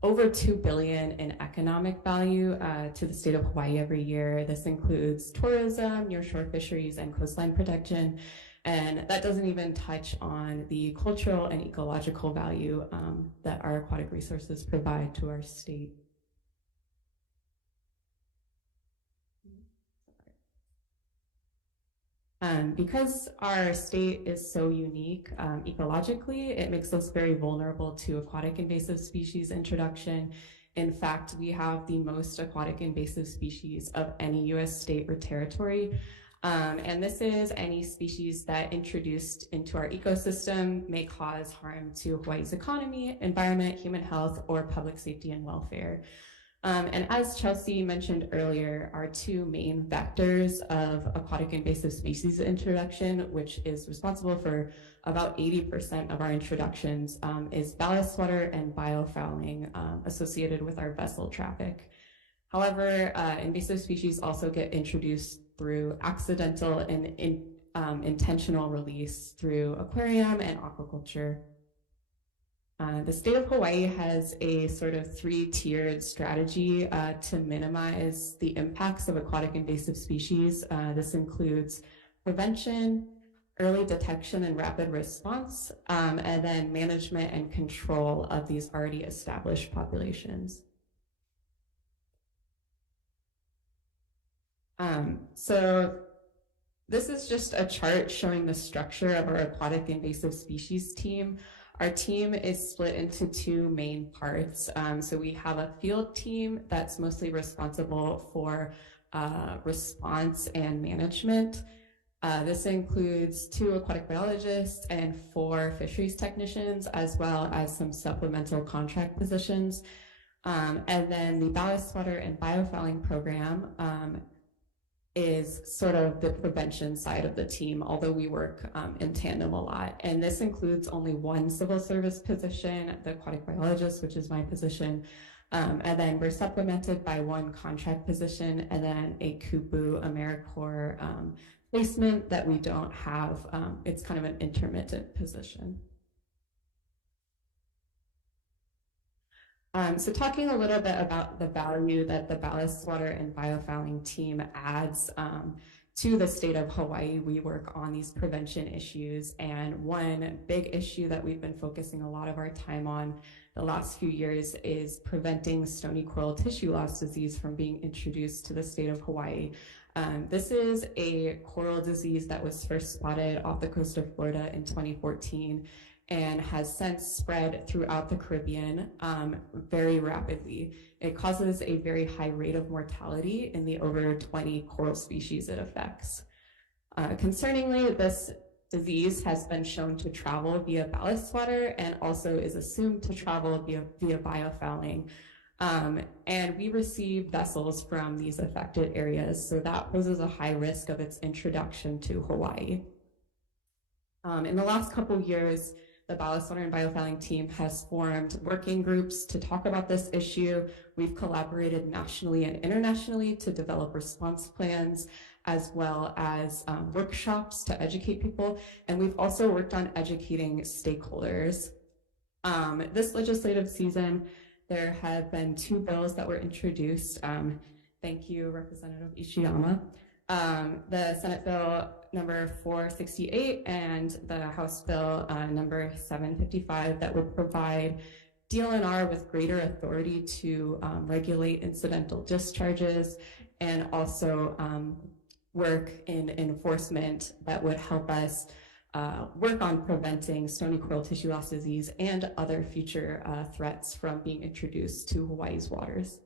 over $2 billion in economic value to the state of Hawaii every year. This includes tourism, nearshore fisheries, and coastline protection. And that doesn't even touch on the cultural and ecological value that our aquatic resources provide to our state. Because our state is so unique ecologically, it makes us very vulnerable to aquatic invasive species introduction. In fact, we have the most aquatic invasive species of any U.S. state or territory. And this is any species that introduced into our ecosystem may cause harm to Hawaii's economy, environment, human health, or public safety and welfare. And as Chelsea mentioned earlier, our two main vectors of aquatic invasive species introduction, which is responsible for about 80% of our introductions, is ballast water and biofouling associated with our vessel traffic. However, invasive species also get introduced through accidental and intentional release through aquarium and aquaculture. The state of Hawaii has a sort of three-tiered strategy to minimize the impacts of aquatic invasive species. This includes prevention, early detection and rapid response, and then management and control of these already established populations. So this is just a chart showing the structure of our aquatic invasive species team. Our team is split into two main parts. So we have a field team that's mostly responsible for response and management. This includes 2 aquatic biologists and 4 fisheries technicians, as well as some supplemental contract positions. And then the ballast water and biofouling program is sort of the prevention side of the team, although we work in tandem a lot. And this includes only 1 civil service position, the aquatic biologist, which is my position. And then we're supplemented by 1 contract position and then a KUPU AmeriCorps placement that we don't have. It's kind of an intermittent position. So talking a little bit about the value that the ballast water and biofouling team adds to the state of Hawaii, we work on these prevention issues. And one big issue that we've been focusing a lot of our time on the last few years is preventing stony coral tissue loss disease from being introduced to the state of Hawaii. This is a coral disease that was first spotted off the coast of Florida in 2014. And has since spread throughout the Caribbean very rapidly. It causes a very high rate of mortality in the over 20 coral species it affects. Concerningly, this disease has been shown to travel via ballast water and also is assumed to travel via biofouling. And we receive vessels from these affected areas, so that poses a high risk of its introduction to Hawaii. In the last couple years, the ballast water and biofouling team has formed working groups to talk about this issue. We've collaborated nationally and internationally to develop response plans, as well as workshops to educate people. And we've also worked on educating stakeholders. This legislative season, there have been 2 bills that were introduced. Thank you, Representative Ishiyama. The Senate Bill number 468 and the House Bill number 755 that would provide DLNR with greater authority to regulate incidental discharges and also work in enforcement that would help us work on preventing stony coral tissue loss disease and other future threats from being introduced to Hawaii's waters.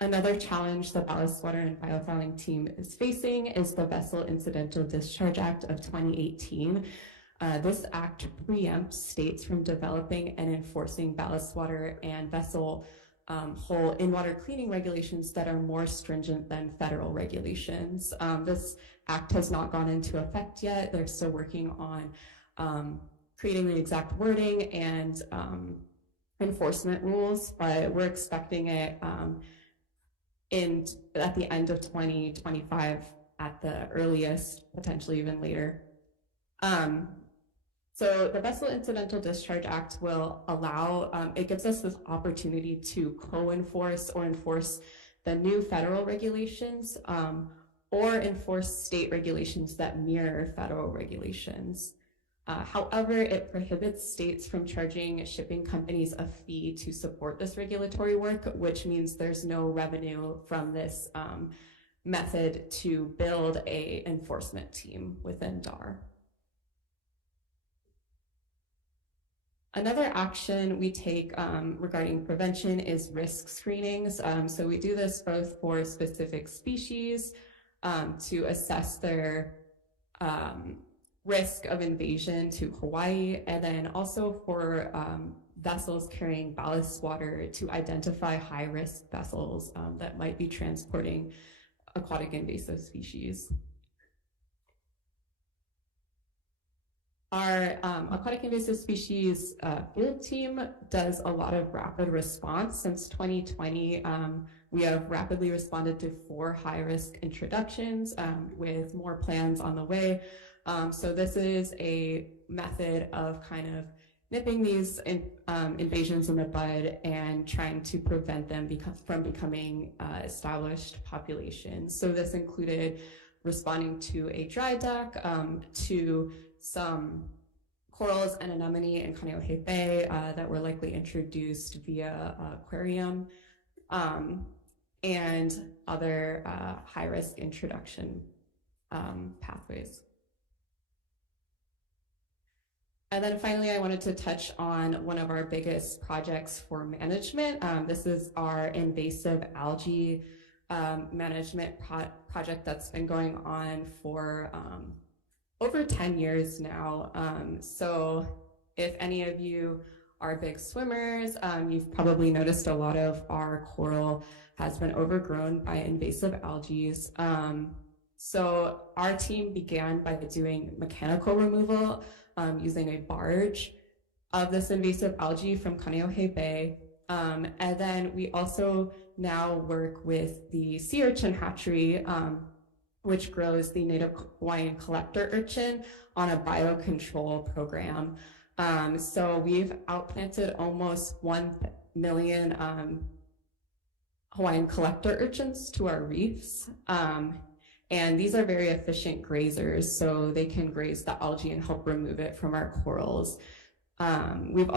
Another challenge the ballast water and biofouling team is facing is the Vessel Incidental Discharge Act of 2018. This act preempts states from developing and enforcing ballast water and vessel whole in-water cleaning regulations that are more stringent than federal regulations. This act has not gone into effect yet. They're still working on creating the exact wording and enforcement rules, but we're expecting it at the end of 2025 at the earliest, potentially even later. So the Vessel Incidental Discharge Act will allow, it gives us this opportunity to co-enforce or enforce the new federal regulations or enforce state regulations that mirror federal regulations. However, it prohibits states from charging shipping companies a fee to support this regulatory work, which means there's no revenue from this method to build an enforcement team within DAR. Another action we take regarding prevention is risk screenings. So we do this both for specific species to assess their risk of invasion to Hawaii, and then also for vessels carrying ballast water to identify high-risk vessels that might be transporting aquatic invasive species. Our aquatic invasive species field team does a lot of rapid response. Since 2020, we have rapidly responded to 4 high-risk introductions with more plans on the way. So this is a method of kind of nipping these invasions in the bud and trying to prevent them from becoming established populations. So this included responding to a dry dock, to some corals and anemone in Kaneohe Bay that were likely introduced via aquarium, and other high-risk introduction pathways. And then finally, I wanted to touch on one of our biggest projects for management. This is our invasive algae management project that's been going on for over 10 years now. So if any of you are big swimmers, you've probably noticed a lot of our coral has been overgrown by invasive algae. So our team began by doing mechanical removal using a barge of this invasive algae from Kaneohe Bay. And then we also now work with the sea urchin hatchery, which grows the native Hawaiian collector urchin on a biocontrol program. So we've outplanted almost 1 million Hawaiian collector urchins to our reefs. And these are very efficient grazers, so they can graze the algae and help remove it from our corals. We've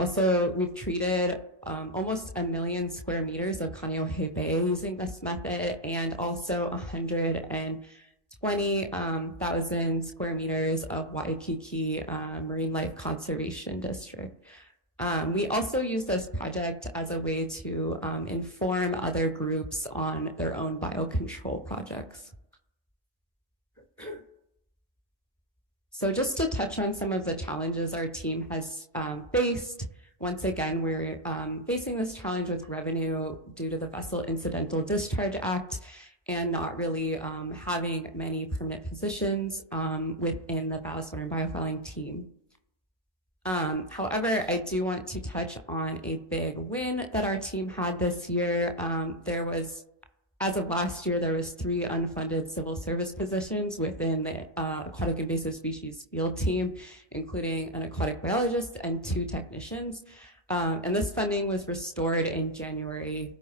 treated almost 1 million square meters of Kaneohe Bay using this method, and also 120,000 square meters of Waikiki Marine Life Conservation District. We also use this project as a way to inform other groups on their own biocontrol projects. So just to touch on some of the challenges our team has faced, once again, we're facing this challenge with revenue due to the Vessel Incidental Discharge Act and not really having many permanent positions within the ballast water and biofouling team. However, I do want to touch on a big win that our team had this year. As of last year, there was 3 unfunded civil service positions within the aquatic invasive species field team, including an aquatic biologist and 2 technicians. And this funding was restored in January.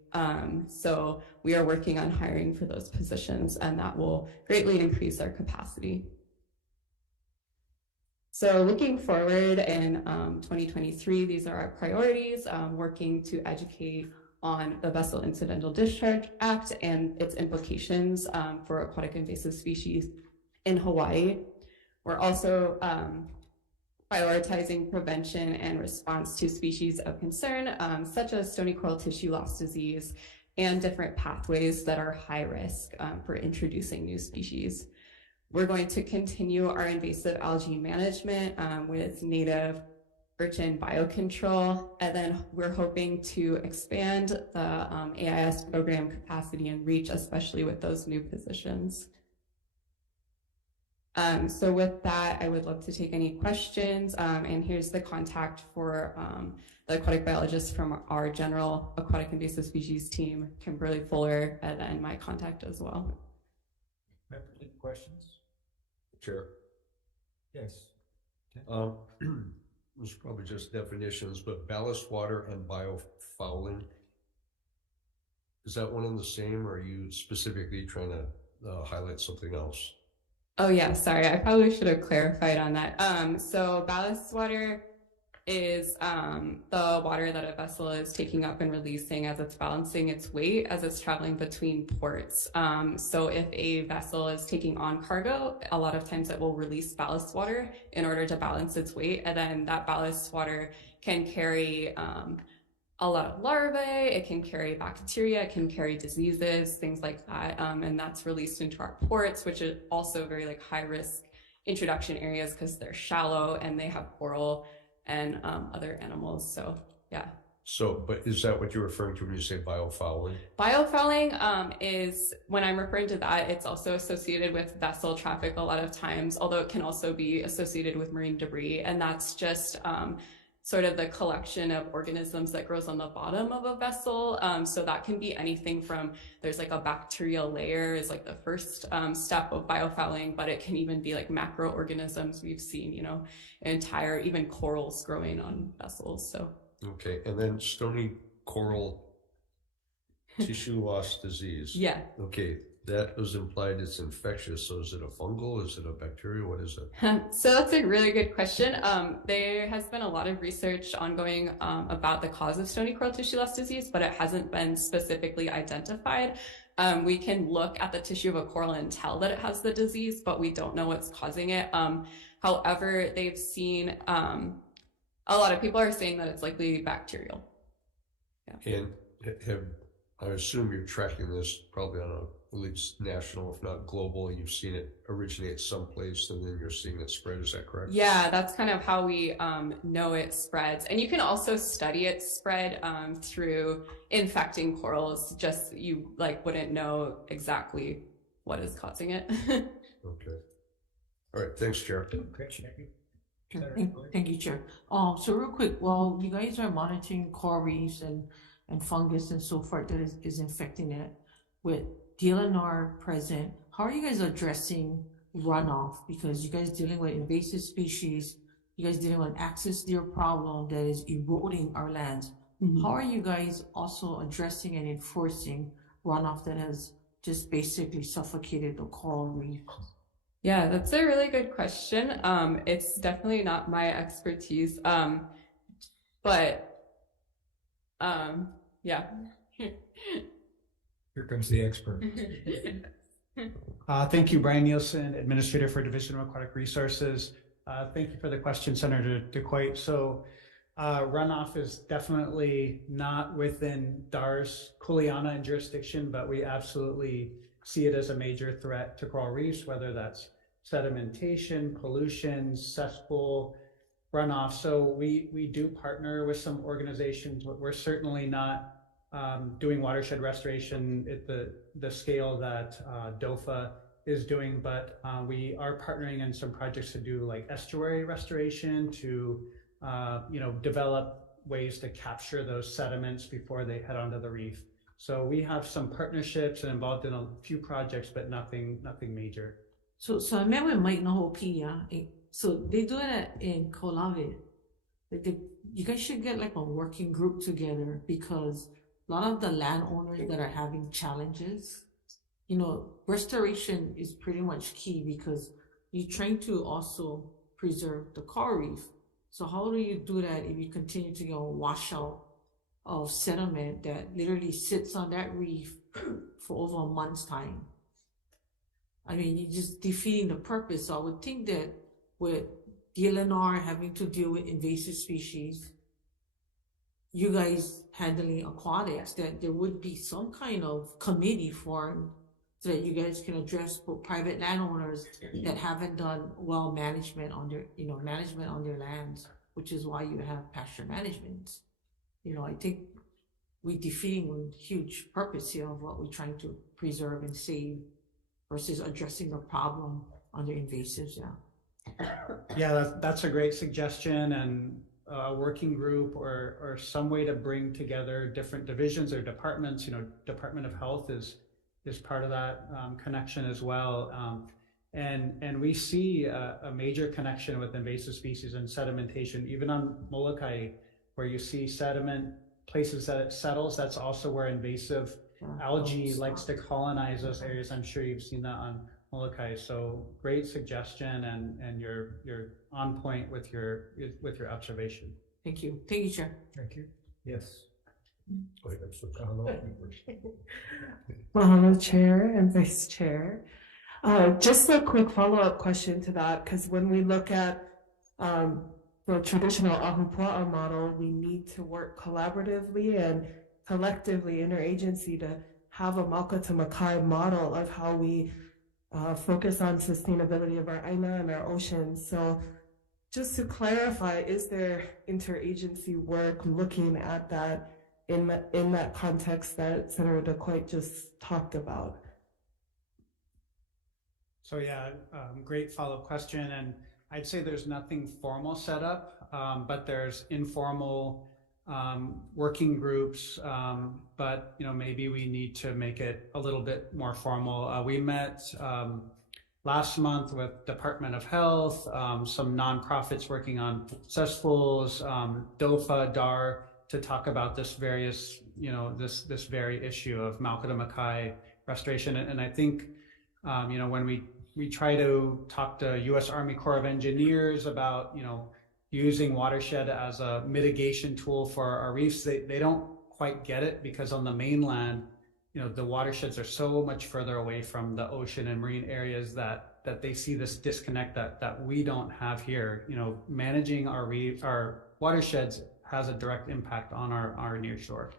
So we are working on hiring for those positions, and that will greatly increase our capacity. So looking forward in 2023, these are our priorities, working to educate on the Vessel Incidental Discharge Act and its implications for aquatic invasive species in Hawaii. We're also prioritizing prevention and response to species of concern, such as stony coral tissue loss disease, and different pathways that are high risk for introducing new species. We're going to continue our invasive algae management with native urchin biocontrol, and then we're hoping to expand the AIS program capacity and reach, especially with those new positions. So with that, I would love to take any questions, and here's the contact for the aquatic biologist from our general aquatic invasive species team, Kimberly Fuller, and then my contact as well. Any questions? Chair. Yes. It's probably just definitions, but ballast water and biofouling, is that one and the same, or are you specifically trying to highlight something else? Oh yeah, sorry, I probably should have clarified on that. So ballast water is the water that a vessel is taking up and releasing as it's balancing its weight as it's traveling between ports. So if a vessel is taking on cargo, a lot of times it will release ballast water in order to balance its weight, and then that ballast water can carry a lot of larvae, it can carry bacteria, it can carry diseases, things like that. And that's released into our ports, which is also very like high risk introduction areas because they're shallow and they have coral and other animals. So yeah. So, but is that what you're referring to when you say biofouling? Biofouling is, when I'm referring to that, it's also associated with vessel traffic a lot of times, although it can also be associated with marine debris. And that's just sort of the collection of organisms that grows on the bottom of a vessel. So that can be anything from, there's like a bacterial layer is like the first step of biofouling, but it can even be like macroorganisms. We've seen, you know, entire, even corals growing on vessels, so. Okay, and then stony coral tissue loss disease. Yeah. Okay, that was implied it's infectious. So is it a fungal? Is it a bacteria? What is it? So that's a really good question. There has been a lot of research ongoing about the cause of stony coral tissue loss disease, but it hasn't been specifically identified. We can look at the tissue of a coral and tell that it has the disease, but we don't know what's causing it. However, they've seen a lot of people are saying that it's likely bacterial. Yeah. And I assume you're tracking this probably on at least national, if not global, and you've seen it originate someplace and then you're seeing it spread. Is that correct? Yeah, that's kind of how we know it spreads. And you can also study its spread through infecting corals. Just you like wouldn't know exactly what is causing it. Okay. All right. Thanks, Chair. Great, thank you. Thank you, Chair. So real quick, while you guys are monitoring coral reefs and fungus and so forth that is infecting it, with DLNR present, how are you guys addressing runoff? Because you guys dealing with invasive species, you guys dealing with access deer problem that is eroding our lands. Mm-hmm. How are you guys also addressing and enforcing runoff that has just basically suffocated the coral reef? Yeah, that's a really good question. It's definitely not my expertise, but yeah. Here comes the expert. Thank you, Brian Nielsen, Administrator for Division of Aquatic Resources. Thank you for the question, Senator DeQuate. So runoff is definitely not within DAR's Kuleana and jurisdiction, but we absolutely see it as a major threat to coral reefs, whether that's sedimentation, pollution, cesspool, runoff. So we do partner with some organizations. We're certainly not doing watershed restoration at the scale that DOFA is doing, but we are partnering in some projects to do like estuary restoration, to develop ways to capture those sediments before they head onto the reef. So we have some partnerships and involved in a few projects, but nothing major. So I met with Mike Nahopi, so they do it in Kolave. You guys should get like a working group together, because a lot of the landowners that are having challenges, restoration is pretty much key, because you're trying to also preserve the coral reef. So how do you do that if you continue to wash out of sediment that literally sits on that reef for over a month's time? I mean, you're just defeating the purpose. So I would think that with DLNR having to deal with invasive species, you guys handling aquatics, that there would be some kind of committee formed so that you guys can address both private landowners that haven't done well management on their, management on their lands, which is why you have pasture management. I think we're defeating a huge purpose here of what we're trying to preserve and save versus addressing the problem under invasives. Yeah, that's a great suggestion, and a working group or some way to bring together different divisions or departments. Department of Health is part of that connection as well. And we see a major connection with invasive species and sedimentation, even on Molokai, where you see sediment, places that it settles, that's also where invasive algae likes to colonize those areas. I'm sure you've seen that on Molokai. So great suggestion, and you're on point with your observation. Thank you. Thank you, Chair. Thank you. Yes. Mahalo, Chair and Vice Chair. Just a quick follow-up question to that, because when we look at the traditional Ahupua'a model, we need to work collaboratively and collectively interagency to have a Mauka to Makai model of how we focus on sustainability of our aina and our oceans. So just to clarify, is there interagency work looking at that in that context that Senator DeQuoit just talked about? So yeah, great follow-up question. And I'd say there's nothing formal set up, but there's informal working groups. But maybe we need to make it a little bit more formal. We met last month with Department of Health, some nonprofits working on cesspools, DOFA, DAR, to talk about this very issue of Mauka to Makai restoration. And I think when we try to talk to U.S. Army Corps of Engineers about using watershed as a mitigation tool for our reefs, they don't quite get it, because on the mainland, the watersheds are so much further away from the ocean and marine areas that they see this disconnect that we don't have here. Managing our watersheds has a direct impact on our near shore.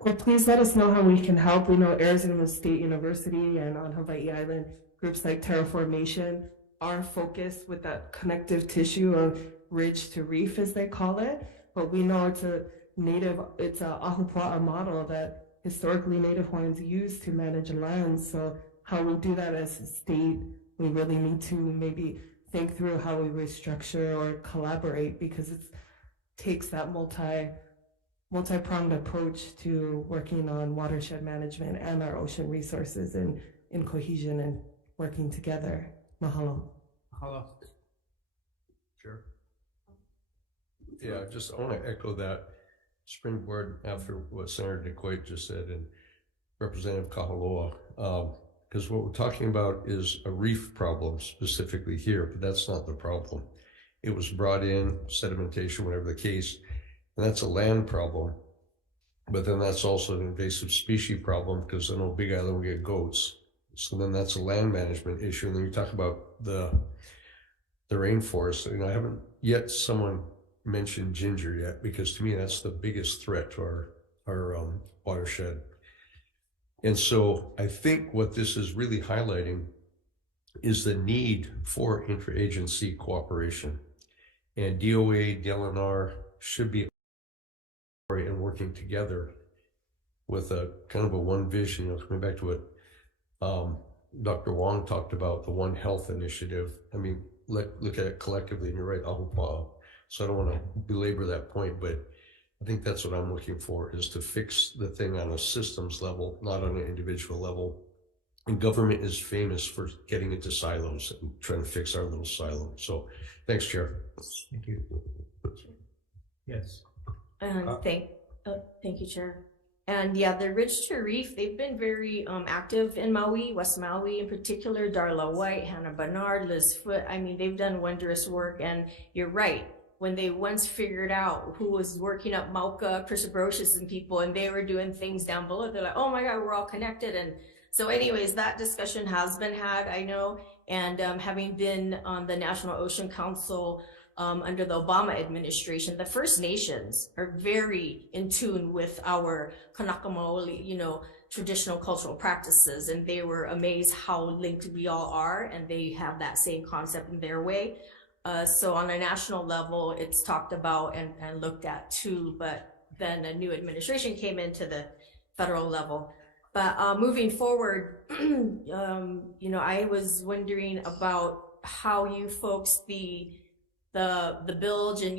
Well, please let us know how we can help. We know Arizona State University and on Hawaii Island, groups like Terraformation are focused with that connective tissue of ridge to reef, as they call it. But we know it's a Ahupua'a model that historically Native Hawaiians use to manage land. So how we do that as a state, we really need to maybe think through how we restructure or collaborate, because it takes that multi-pronged approach to working on watershed management and our ocean resources in cohesion and working together. Mahalo. Mahalo. Sure. Yeah, I want to echo that springboard after what Senator DeQuoit just said and Representative Kahaloa, because what we're talking about is a reef problem specifically here, but that's not the problem. It was brought in, sedimentation, whatever the case, and that's a land problem. But then that's also an invasive species problem, because on Big Island we get goats. So then that's a land management issue. And then you talk about the rainforest. I haven't yet someone mentioned ginger yet, because to me that's the biggest threat to our watershed. And so I think what this is really highlighting is the need for interagency cooperation. And DOA, DLNR should be and working together with a kind of a one vision. Coming back to what Dr. Wong talked about, the One Health Initiative. I mean, look at it collectively, and you're right, Ahupua'a. So I don't want to belabor that point, but I think that's what I'm looking for, is to fix the thing on a systems level, not on an individual level. And government is famous for getting into silos and trying to fix our little silo. So thanks, Chair. Thank you. Yes. Thank you, Chair. And yeah, the Ridge to Reef, they've been very active in Maui, West Maui in particular. Darla White, Hannah Bernard, Liz Foote. I mean, they've done wondrous work. And you're right, when they once figured out who was working up Mauka, Chrysobrocious and people, and they were doing things down below, they're like, oh my God, we're all connected. And so anyways, that discussion has been had, I know. And having been on the National Ocean Council under the Obama administration, the First Nations are very in tune with our Kanaka Maoli, traditional cultural practices, and they were amazed how linked we all are, and they have that same concept in their way. So on a national level, it's talked about and looked at too, but then a new administration came into the federal level. But moving forward, I was wondering about how you folks, the bilge and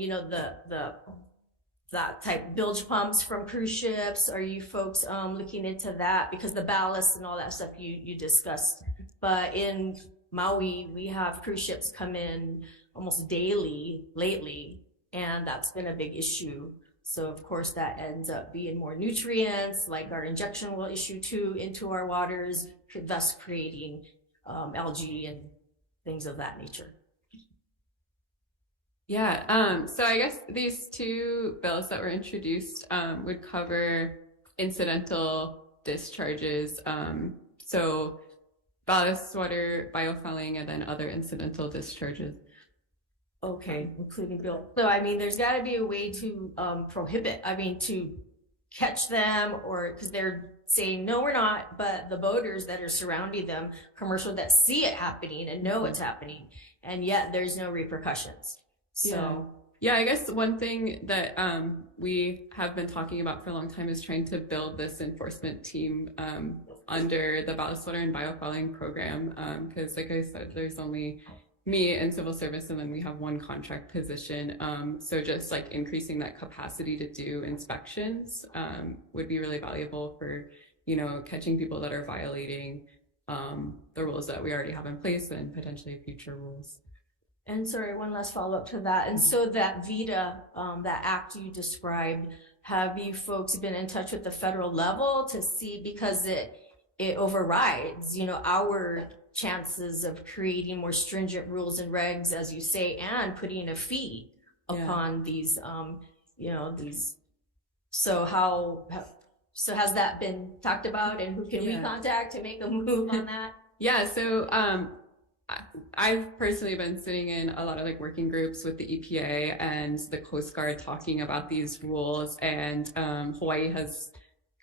that type bilge pumps from cruise ships, are you folks looking into that? Because the ballast and all that stuff you discussed, but in Maui we have cruise ships come in almost daily lately, and that's been a big issue. So of course that ends up being more nutrients, like our injection will issue too, into our waters, thus creating algae and things of that nature. Yeah, so I guess these two bills that were introduced would cover incidental discharges. So ballast water biofouling and then other incidental discharges. Okay, including Bill. So I mean, there's got to be a way to prohibit. I mean, to catch them, or because they're saying no, we're not. But the boaters that are surrounding them, commercial, that see it happening and know it's happening, and yet there's no repercussions. So yeah, I guess one thing that we have been talking about for a long time is trying to build this enforcement team under the ballast water and biofouling program, because like I said, there's only me in civil service, and then we have one contract position. So just like increasing that capacity to do inspections would be really valuable for, you know, catching people that are violating the rules that we already have in place and potentially future rules. And sorry, one last follow-up to that. And so that VITA, that act you described, have you folks been in touch with the federal level to see, because it overrides, you know, our chances of creating more stringent rules and regs, as you say, and putting a fee upon these, you know, these. So so has that been talked about, and who can we contact to make a move on that? Yeah, so I've personally been sitting in a lot of like working groups with the EPA and the Coast Guard talking about these rules, and Hawaii has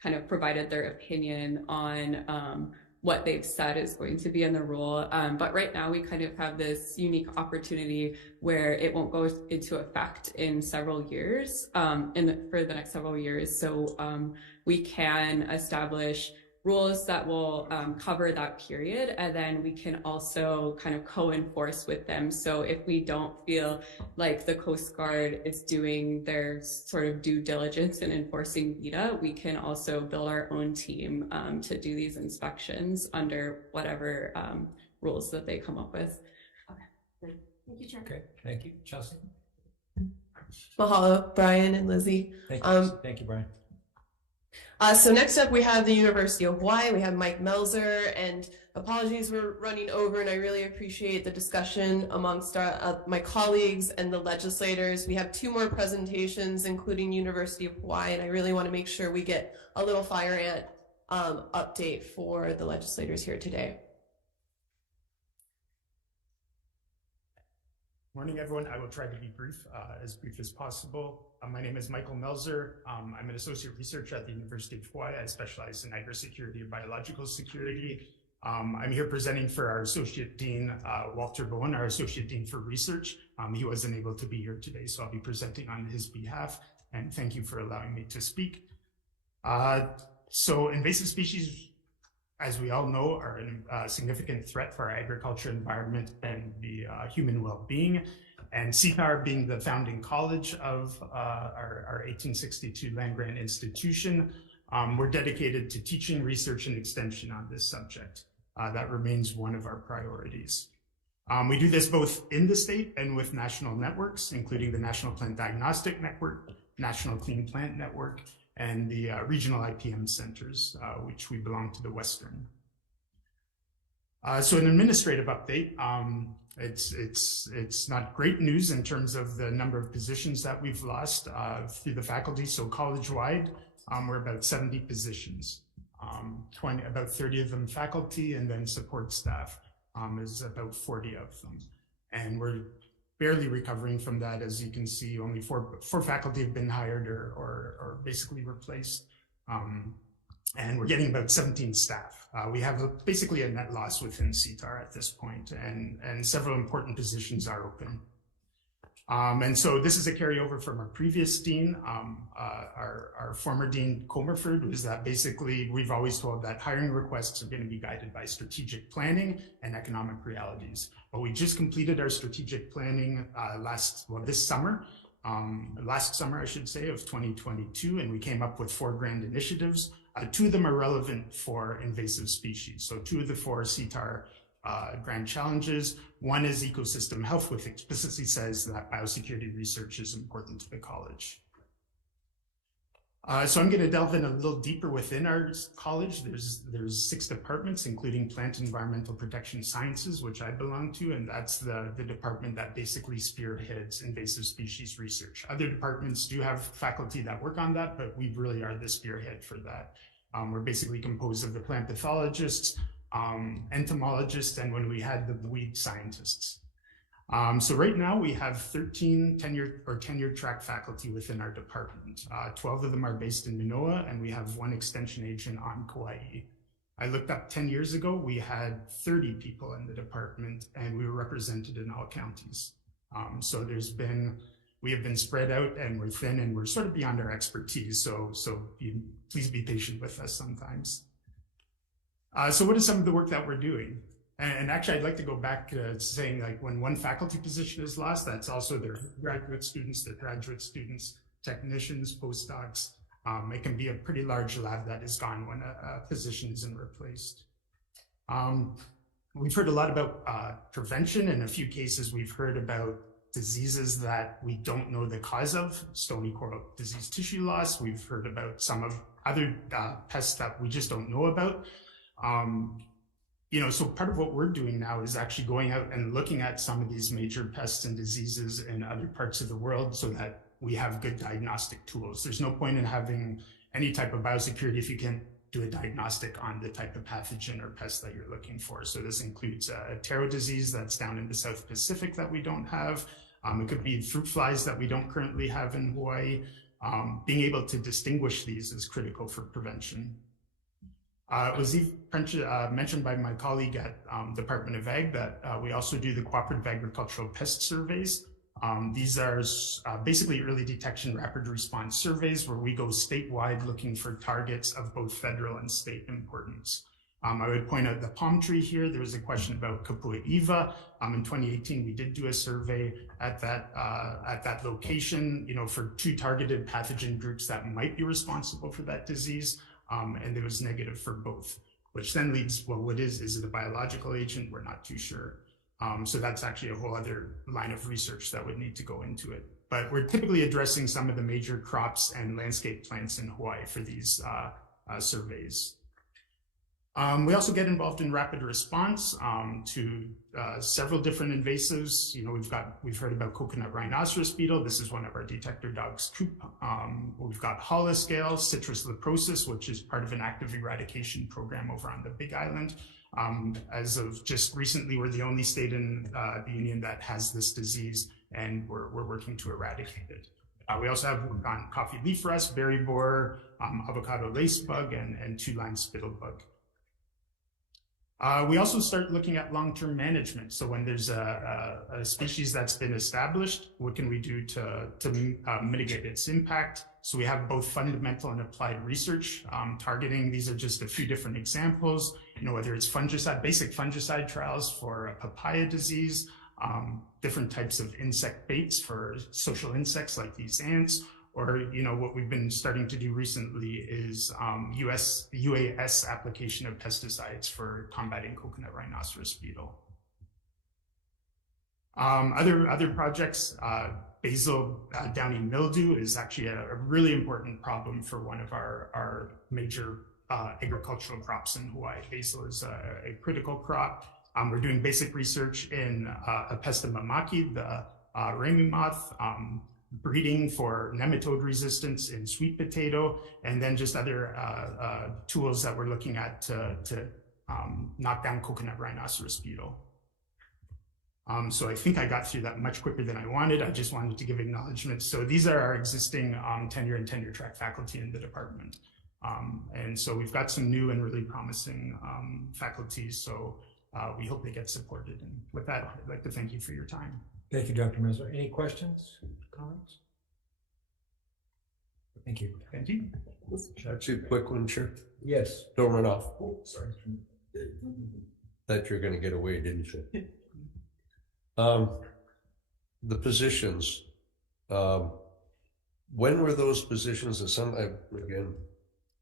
kind of provided their opinion on what they've said is going to be in the rule. But right now we kind of have this unique opportunity where it won't go into effect in several years, for the next several years. So we can establish rules that will cover that period, and then we can also kind of co-enforce with them. So if we don't feel like the Coast Guard is doing their sort of due diligence in enforcing VITA, we can also build our own team to do these inspections under whatever rules that they come up with. Okay, thank you, Chair. Okay, thank you. Chelsea? Mahalo, Brian and Lizzie. Thank you, thank you, Brian. So next up, we have the University of Hawaii. We have Mike Melzer, and apologies, we're running over, and I really appreciate the discussion amongst my colleagues and the legislators. We have 2 more presentations, including University of Hawaii, and I really want to make sure we get a little fire ant update for the legislators here today. Morning, everyone. I will try to be brief as possible. My name is Michael Melzer. I'm an associate researcher at the University of Hawaii. I specialize in agri-security and biological security. I'm here presenting for our associate dean, Walter Bowen, our associate dean for research. He wasn't able to be here today, so I'll be presenting on his behalf. And thank you for allowing me to speak. So invasive species, as we all know, are a significant threat for our agriculture environment and the human well-being. And CTAR, being the founding college of our 1862 land-grant institution, we're dedicated to teaching, research, and extension on this subject. That remains one of our priorities. We do this both in the state and with national networks, including the National Plant Diagnostic Network, National Clean Plant Network, and the regional IPM centers, which we belong to the Western. So an administrative update. It's not great news in terms of the number of positions that we've lost through the faculty. So college-wide, we're about 70 positions, about 30 of them faculty, and then support staff is about 40 of them. And we're barely recovering from that. As you can see, only four faculty have been hired or basically replaced. And we're getting about 17 staff. We have basically a net loss within CTAR at this point, and several important positions are open. And so this is a carryover from our previous dean, our former dean Comerford, was that basically we've always told that hiring requests are going to be guided by strategic planning and economic realities. But we just completed our strategic planning last summer, I should say, of 2022, and we came up with 4 grand initiatives. 2 of them are relevant for invasive species. So 2 of the 4 CTAR grand challenges. One is ecosystem health, which explicitly says that biosecurity research is important to the college. So I'm going to delve in a little deeper within our college. There's 6 departments, including Plant Environmental Protection Sciences, which I belong to, and that's the department that basically spearheads invasive species research. Other departments do have faculty that work on that, but we really are the spearhead for that. We're basically composed of the plant pathologists, entomologists, and when we had the weed scientists. So right now we have 13 tenured track faculty within our department. 12 of them are based in Manoa, and we have 1 extension agent on Kauai. I looked up 10 years ago, we had 30 people in the department, and we were represented in all counties. So we have been spread out, and we're thin, and we're sort of beyond our expertise. So please be patient with us sometimes. So what is some of the work that we're doing? And actually, I'd like to go back to saying, like, when one faculty position is lost, that's also their graduate students, technicians, postdocs. It can be a pretty large lab that is gone when a position isn't replaced. We've heard a lot about prevention. In a few cases, we've heard about diseases that we don't know the cause of, stony coral disease tissue loss. We've heard about some of other pests that we just don't know about. So part of what we're doing now is actually going out and looking at some of these major pests and diseases in other parts of the world so that we have good diagnostic tools. There's no point in having any type of biosecurity if you can't do a diagnostic on the type of pathogen or pest that you're looking for. So this includes a taro disease that's down in the South Pacific that we don't have. It could be fruit flies that we don't currently have in Hawaii. Being able to distinguish these is critical for prevention. It was mentioned by my colleague at Department of Ag that we also do the cooperative agricultural pest surveys. These are basically early detection rapid response surveys where we go statewide looking for targets of both federal and state importance. I would point out the palm tree here. There was a question about Kapua'iwa. In 2018, we did do a survey at that location, for 2 targeted pathogen groups that might be responsible for that disease. And it was negative for both, which then leads, well, what is it a biological agent? We're not too sure. So that's actually a whole other line of research that would need to go into it. But we're typically addressing some of the major crops and landscape plants in Hawaii for these surveys. We also get involved in rapid response to several different invasives. We've heard about coconut rhinoceros beetle. This is one of our detector dogs. We've got holoscale, citrus leprosis, which is part of an active eradication program over on the Big Island. As of just recently, we're the only state in the union that has this disease, and we're working to eradicate it. We also have on coffee leaf rust, berry borer, avocado lace bug, and two-line spittle bug. We also start looking at long-term management. So when there's a species that's been established, what can we do to mitigate its impact? So we have both fundamental and applied research targeting. These are just a few different examples, whether it's fungicide, basic fungicide trials for a papaya disease, different types of insect baits for social insects like these ants, or what we've been starting to do recently is UAS application of pesticides for combating coconut rhinoceros beetle. Other projects, basal downy mildew is actually a really important problem for one of our major agricultural crops in Hawaii. Basil is a critical crop. We're doing basic research in Apesta mamaki, the Rami moth, breeding for nematode resistance in sweet potato, and then just other tools that we're looking at to knock down coconut rhinoceros beetle. So I think I got through that much quicker than I wanted. I just wanted to give acknowledgement. So these are our existing tenure and tenure track faculty in the department. And so we've got some new and really promising faculty. So we hope they get supported. And with that, I'd like to thank you for your time. Thank you, Dr. Mesler. Any questions, comments? Thank you. Thank you. Actually, a quick one, Chair. Yes. Don't run off. Oh, sorry. Thought you were going to get away, didn't you? The positions. When were those positions? And again,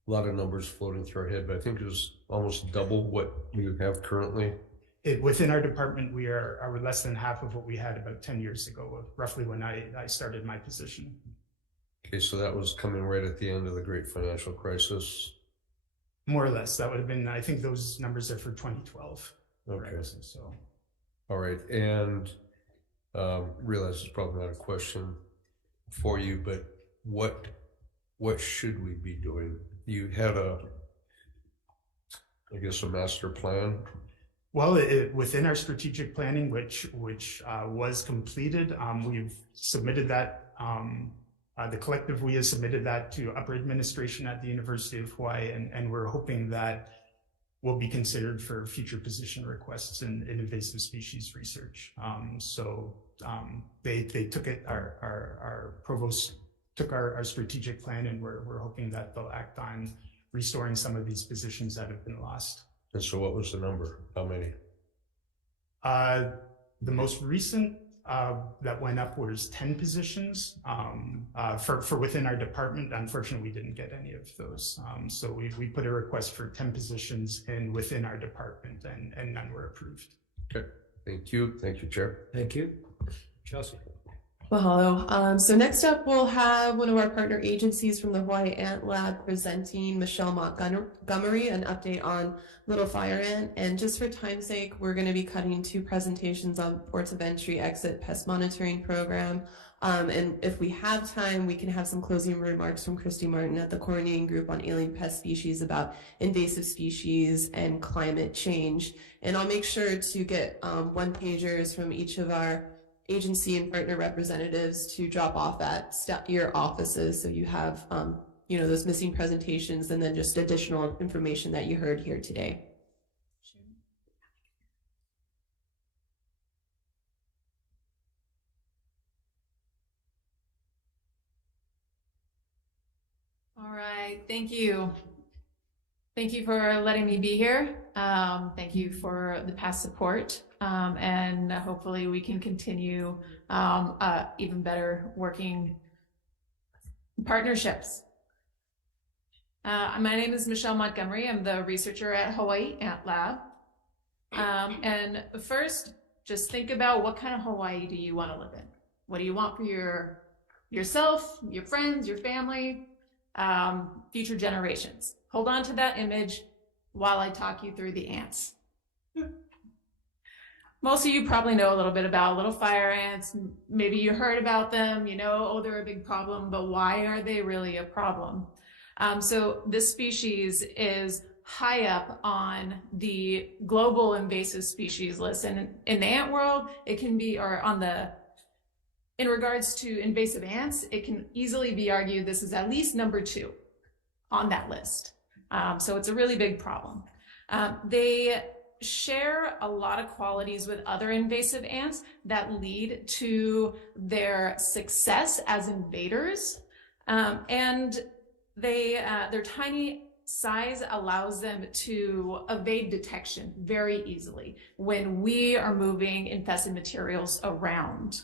a lot of numbers floating through our head, but I think it was almost double what you have currently. Within our department, we're less than half of what we had about 10 years ago, roughly when I started my position. Okay, so that was coming right at the end of the great financial crisis? More or less. That would have been, I think those numbers are for 2012. Okay. Right? So. All right, and realize it's probably not a question for you, but what should we be doing? You had a master plan. Well, within our strategic planning, which was completed, we've submitted that. The collective we have submitted that to upper administration at the University of Hawaii, and we're hoping that will be considered for future position requests in invasive species research. They took it. Our provost took our strategic plan, and we're hoping that they'll act on restoring some of these positions that have been lost. And so what was the number? How many? The most recent that went up was 10 positions for within our department. Unfortunately, we didn't get any of those. So we put a request for 10 positions in within our department, and none were approved. Okay, thank you. Thank you, Chair. Thank you. Chelsea. Mahalo. So next up, we'll have one of our partner agencies from the Hawaii Ant Lab presenting, Michelle Montgomery, an update on little fire ant. And just for time's sake, we're going to be cutting 2 presentations on ports of entry exit pest monitoring program. And if we have time, we can have some closing remarks from Christy Martin at the coordinating group on alien pest species about invasive species and climate change. And I'll make sure to get one-pagers from each of our agency and partner representatives to drop off at your offices, so you have those missing presentations and then just additional information that you heard here today. All right, thank you. Thank you for letting me be here. Thank you for the past support. And hopefully we can continue even better working partnerships. My name is Michelle Montgomery. I'm the researcher at Hawaii Ant Lab. And first, just think about what kind of Hawaii do you want to live in? What do you want for yourself, your friends, your family, future generations? Hold on to that image while I talk you through the ants. Most of you probably know a little bit about little fire ants. Maybe you heard about them, oh, they're a big problem, but why are they really a problem? So this species is high up on the global invasive species list. And in the ant world, it can be, in regards to invasive ants, it can easily be argued this is at least number 2 on that list. So it's a really big problem. They share a lot of qualities with other invasive ants that lead to their success as invaders. And their tiny size allows them to evade detection very easily when we are moving infested materials around.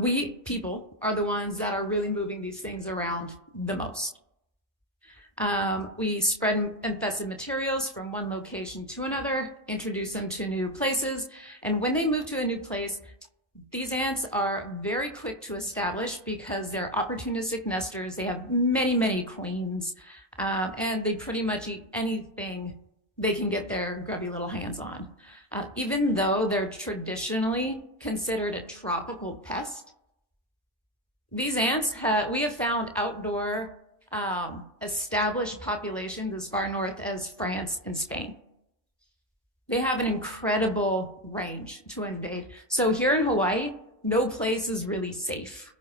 We, people, are the ones that are really moving these things around the most. We spread infested materials from one location to another, introduce them to new places, and when they move to a new place, these ants are very quick to establish because they're opportunistic nesters. They have many, many queens, and they pretty much eat anything they can get their grubby little hands on. Even though they're traditionally considered a tropical pest, these ants, we have found outdoor established populations as far north as France and Spain. They have an incredible range to invade. So here in Hawaii, no place is really safe.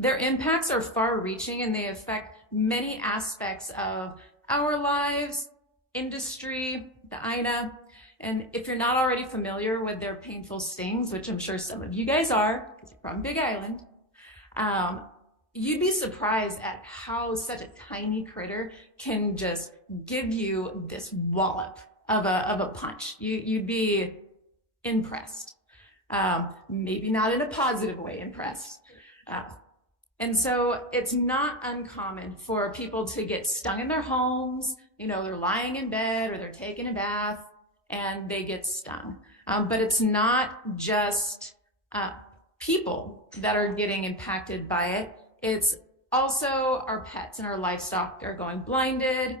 Their impacts are far-reaching and they affect many aspects of our lives, industry, the AEN-EEP. And if you're not already familiar with their painful stings, which I'm sure some of you guys are, because you're from Big Island, you'd be surprised at how such a tiny critter can just give you this wallop of a punch. You'd be impressed. Maybe not in a positive way impressed. And so it's not uncommon for people to get stung in their homes. They're lying in bed or they're taking a bath and they get stung. But it's not just people that are getting impacted by it. It's also our pets and our livestock are going blinded.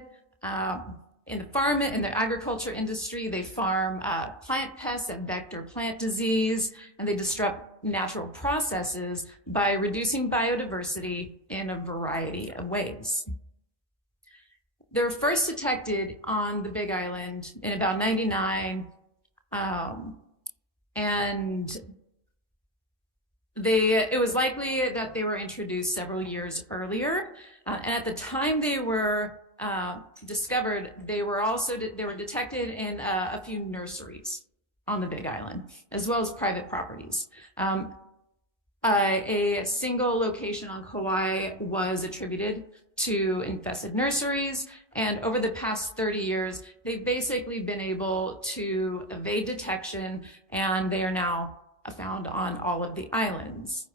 In the agriculture industry, they farm plant pests that vector plant disease, and they disrupt natural processes by reducing biodiversity in a variety of ways. They're first detected on the Big Island in about 99, and it was likely that they were introduced several years earlier. And at the time they were discovered, they were detected in a few nurseries on the Big Island, as well as private properties. A single location on Kauai was attributed to infested nurseries, and over the past 30 years, they've basically been able to evade detection, and they are now found on all of the islands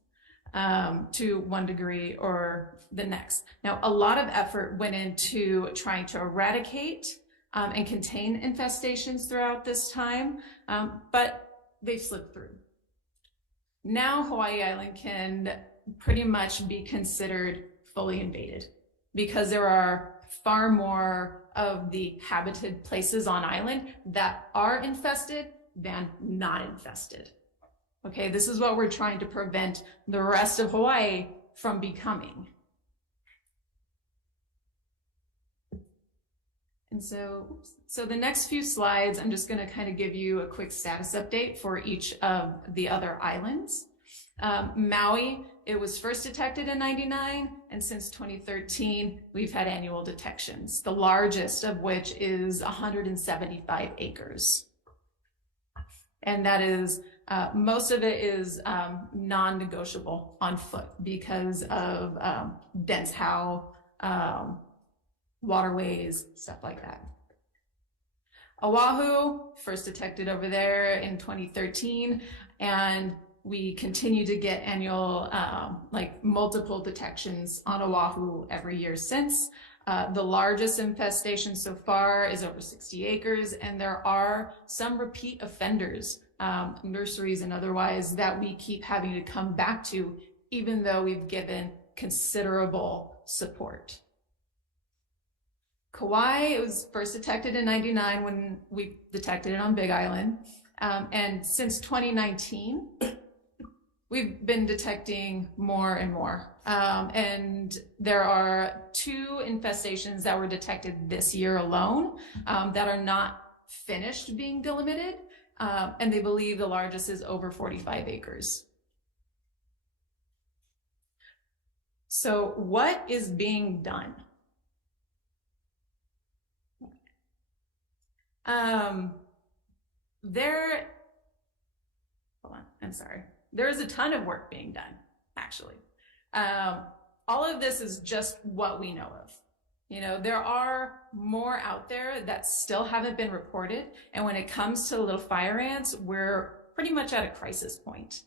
to one degree or the next. Now, a lot of effort went into trying to eradicate and contain infestations throughout this time, but they've slipped through. Now, Hawaii Island can pretty much be considered fully invaded because there are far more of the habited places on island that are infested than not infested. Okay, this is what we're trying to prevent the rest of Hawaii from becoming. And so the next few slides, I'm just going to kind of give you a quick status update for each of the other islands. Maui, it was first detected in 99, and since 2013, we've had annual detections, the largest of which is 175 acres. And that is, most of it is non-negotiable on foot because of dense howe, waterways, stuff like that. Oahu, first detected over there in 2013, and we continue to get annual, multiple detections on Oahu every year since. The largest infestation so far is over 60 acres, and there are some repeat offenders, nurseries and otherwise, that we keep having to come back to, even though we've given considerable support. Kauai, it was first detected in 99 when we detected it on Big Island. And since 2019, we've been detecting more and more. And there are 2 infestations that were detected this year alone that are not finished being delimited. And they believe the largest is over 45 acres. So what is being done? There's a ton of work being done, actually. All of this is just what we know of. You know, there are more out there that still haven't been reported. And when it comes to little fire ants, we're pretty much at a crisis point.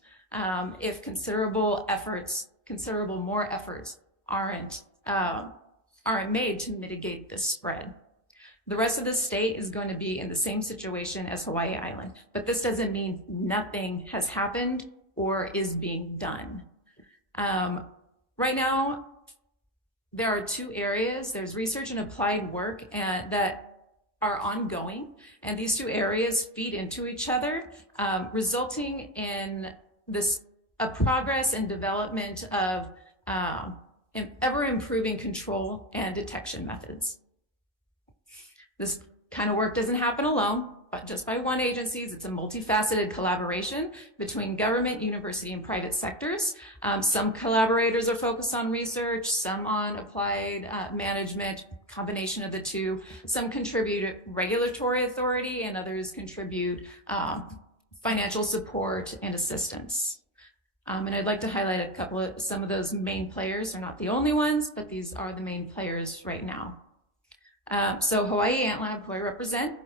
If considerable more efforts aren't made to mitigate this spread. The rest of the state is going to be in the same situation as Hawaii Island, but this doesn't mean nothing has happened or is being done. Right now, there are 2 areas. There's research and applied work that are ongoing, and these 2 areas feed into each other, resulting in a progress and development of ever-improving control and detection methods. This kind of work doesn't happen alone, but just by one agency. It's a multifaceted collaboration between government, university, and private sectors. Some collaborators are focused on research, some on applied management, combination of the 2. Some contribute regulatory authority, and others contribute financial support and assistance. And I'd like to highlight some of those main players. They're not the only ones, but these are the main players right now. So Hawaii Ant Lab, who I represent,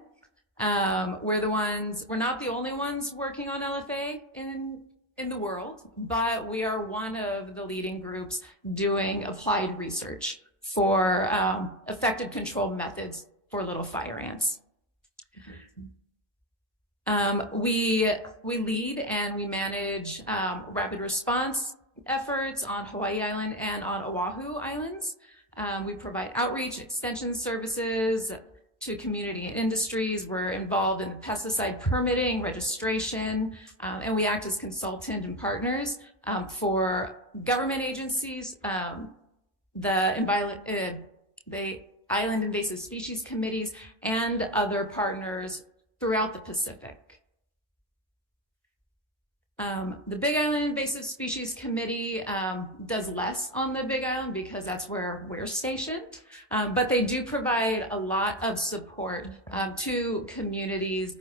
we're not the only ones working on LFA in the world, but we are one of the leading groups doing applied research for effective control methods for little fire ants. We lead and we manage rapid response efforts on Hawaii Island and on Oahu Islands. We provide outreach, extension services to community and industries. We're involved in the pesticide permitting, registration, and we act as consultant and partners for government agencies, the island invasive species committees and other partners throughout the Pacific. The Big Island Invasive Species Committee does less on the Big Island because that's where we're stationed, but they do provide a lot of support to communities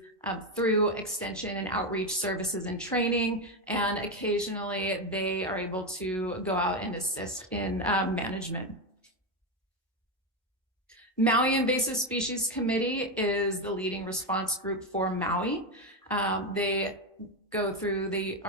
through extension and outreach services and training, and occasionally they are able to go out and assist in management. Maui Invasive Species Committee is the leading response group for Maui. They go through, they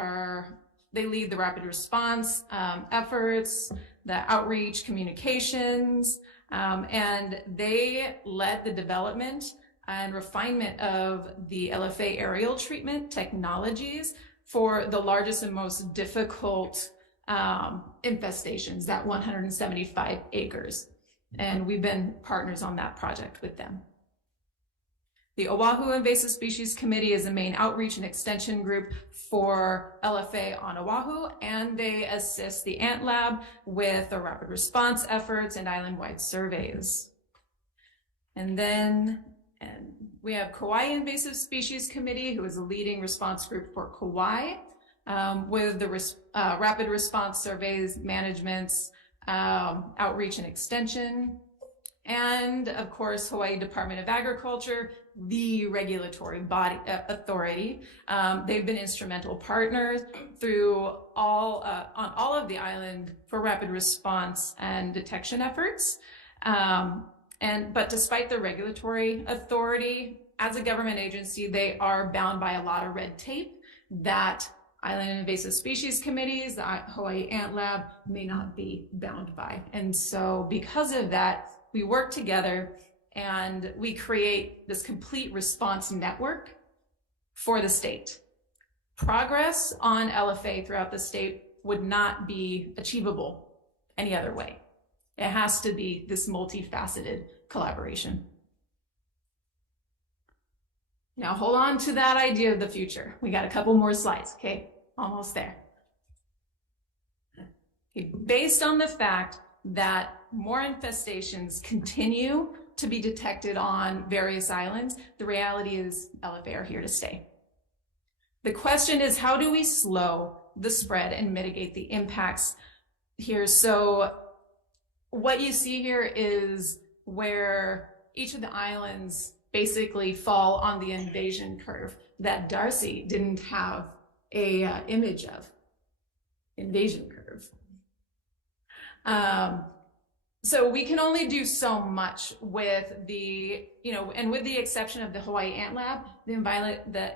lead the rapid response efforts, the outreach communications, and they led the development and refinement of the LFA aerial treatment technologies for the largest and most difficult infestations, that 175 acres. And we've been partners on that project with them. The Oahu Invasive Species Committee is the main outreach and extension group for LFA on Oahu, and they assist the Ant Lab with the rapid response efforts and island-wide surveys. And then we have Kauai Invasive Species Committee, who is a leading response group for Kauai, with the rapid response surveys, managements, outreach and extension. And of course, Hawaii Department of Agriculture, the regulatory body authority. They've been instrumental partners through on all of the island for rapid response and detection efforts. But despite the regulatory authority, as a government agency, they are bound by a lot of red tape that Island Invasive Species Committees, the Hawaii Ant Lab, may not be bound by. And so because of that, we work together and we create this complete response network for the state. Progress on LFA throughout the state would not be achievable any other way. It has to be this multifaceted collaboration. Now hold on to that idea of the future. We got a couple more slides, okay? Almost there. Okay. Based on the fact that more infestations continue to be detected on various islands, the reality is LFA are here to stay. The question is, how do we slow the spread and mitigate the impacts here? So what you see here is where each of the islands basically fall on the invasion curve that Darcy didn't have a image of. Invasion curve. So we can only do so much with the, and with the exception of the Hawaii Ant Lab, the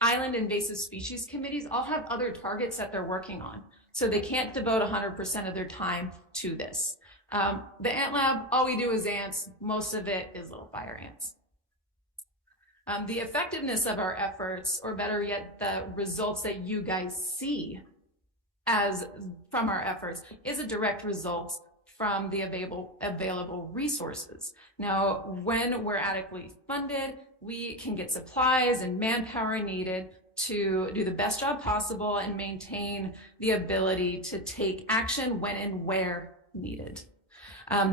Island Invasive Species Committees all have other targets that they're working on. So they can't devote 100% of their time to this. The Ant Lab, all we do is ants. Most of it is little fire ants. The effectiveness of our efforts, or better yet, the results that you guys see from our efforts, is a direct result from the available resources. Now, when we're adequately funded, we can get supplies and manpower needed to do the best job possible and maintain the ability to take action when and where needed.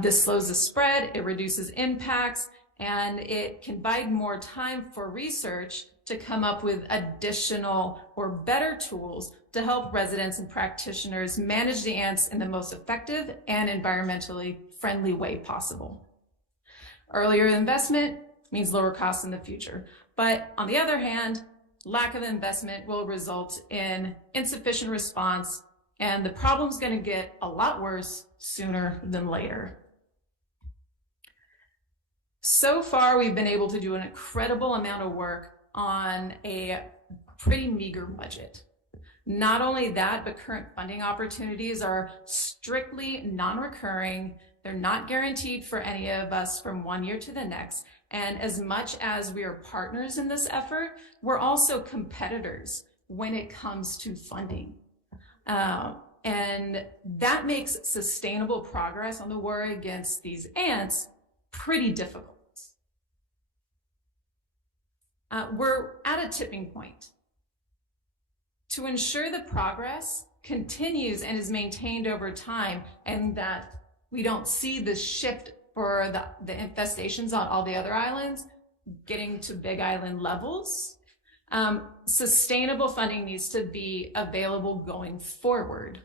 This slows the spread, it reduces impacts, and it can buy more time for research to come up with additional or better tools to help residents and practitioners manage the ants in the most effective and environmentally friendly way possible. Earlier investment means lower costs in the future. But on the other hand, lack of investment will result in insufficient response, and the problem's going to get a lot worse sooner than later. So far, we've been able to do an incredible amount of work on a pretty meager budget. Not only that, but current funding opportunities are strictly non-recurring. They're not guaranteed for any of us from one year to the next. And as much as we are partners in this effort, we're also competitors when it comes to funding. And that makes sustainable progress on the war against these ants pretty difficult. We're at a tipping point. To ensure the progress continues and is maintained over time, and that we don't see the shift for the infestations on all the other islands, getting to Big Island levels. Sustainable funding needs to be available going forward.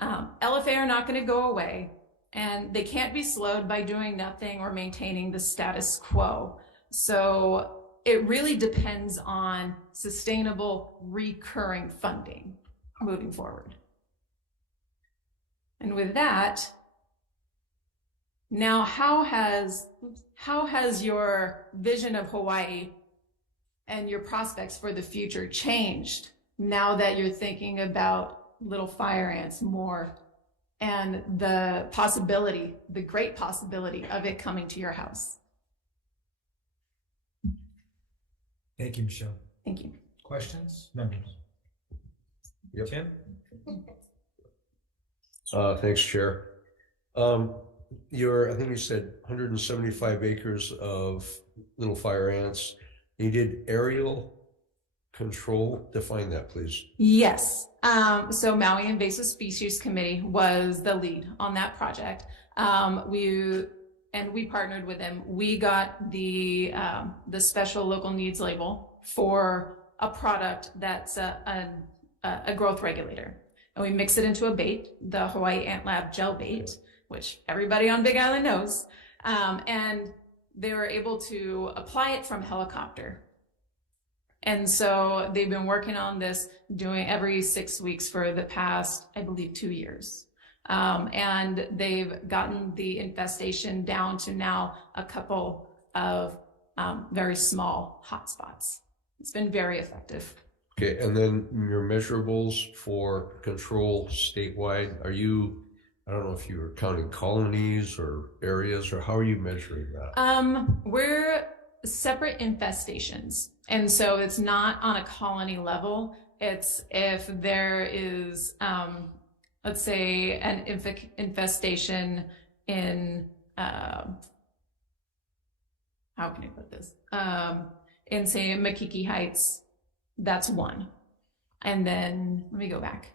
LFA are not going to go away, and they can't be slowed by doing nothing or maintaining the status quo. So it really depends on sustainable recurring funding moving forward. And with that, now how has your vision of Hawaii and your prospects for the future changed now that you're thinking about little fire ants more and the possibility, the great possibility of it coming to your house? Thank you, Michelle. Thank you. Questions, members? Yep. Tim? Thanks, Chair. I think you said 175 acres of little fire ants. You did aerial control. Define that, please. Yes. So Maui Invasive Species Committee was the lead on that project. We partnered with them. We got the special local needs label for a product that's a growth regulator. And we mix it into a bait, the Hawaii Ant Lab gel bait, which everybody on Big Island knows. And they were able to apply it from helicopter. And so they've been working on this, doing every 6 weeks for the past, I believe, 2 years. And they've gotten the infestation down to now a couple of very small hotspots. It's been very effective. Okay, and then your measurables for control statewide, I don't know if you were counting colonies or areas, or how are you measuring that? We're separate infestations. And so it's not on a colony level. It's if there is, let's say, an infestation in, how can I put this? In, say, Makiki Heights, that's one. And then, let me go back.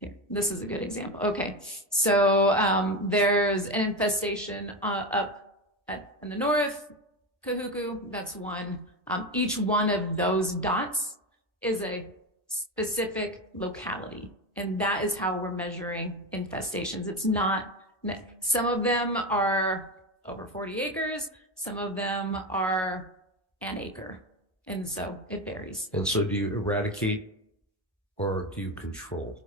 Here, this is a good example. Okay, so there's an infestation up in the north, Kahuku, that's one. Each one of those dots is a specific locality, and that is how we're measuring infestations. It's not, some of them are over 40 acres, some of them are an acre, and so it varies. And so do you eradicate or do you control?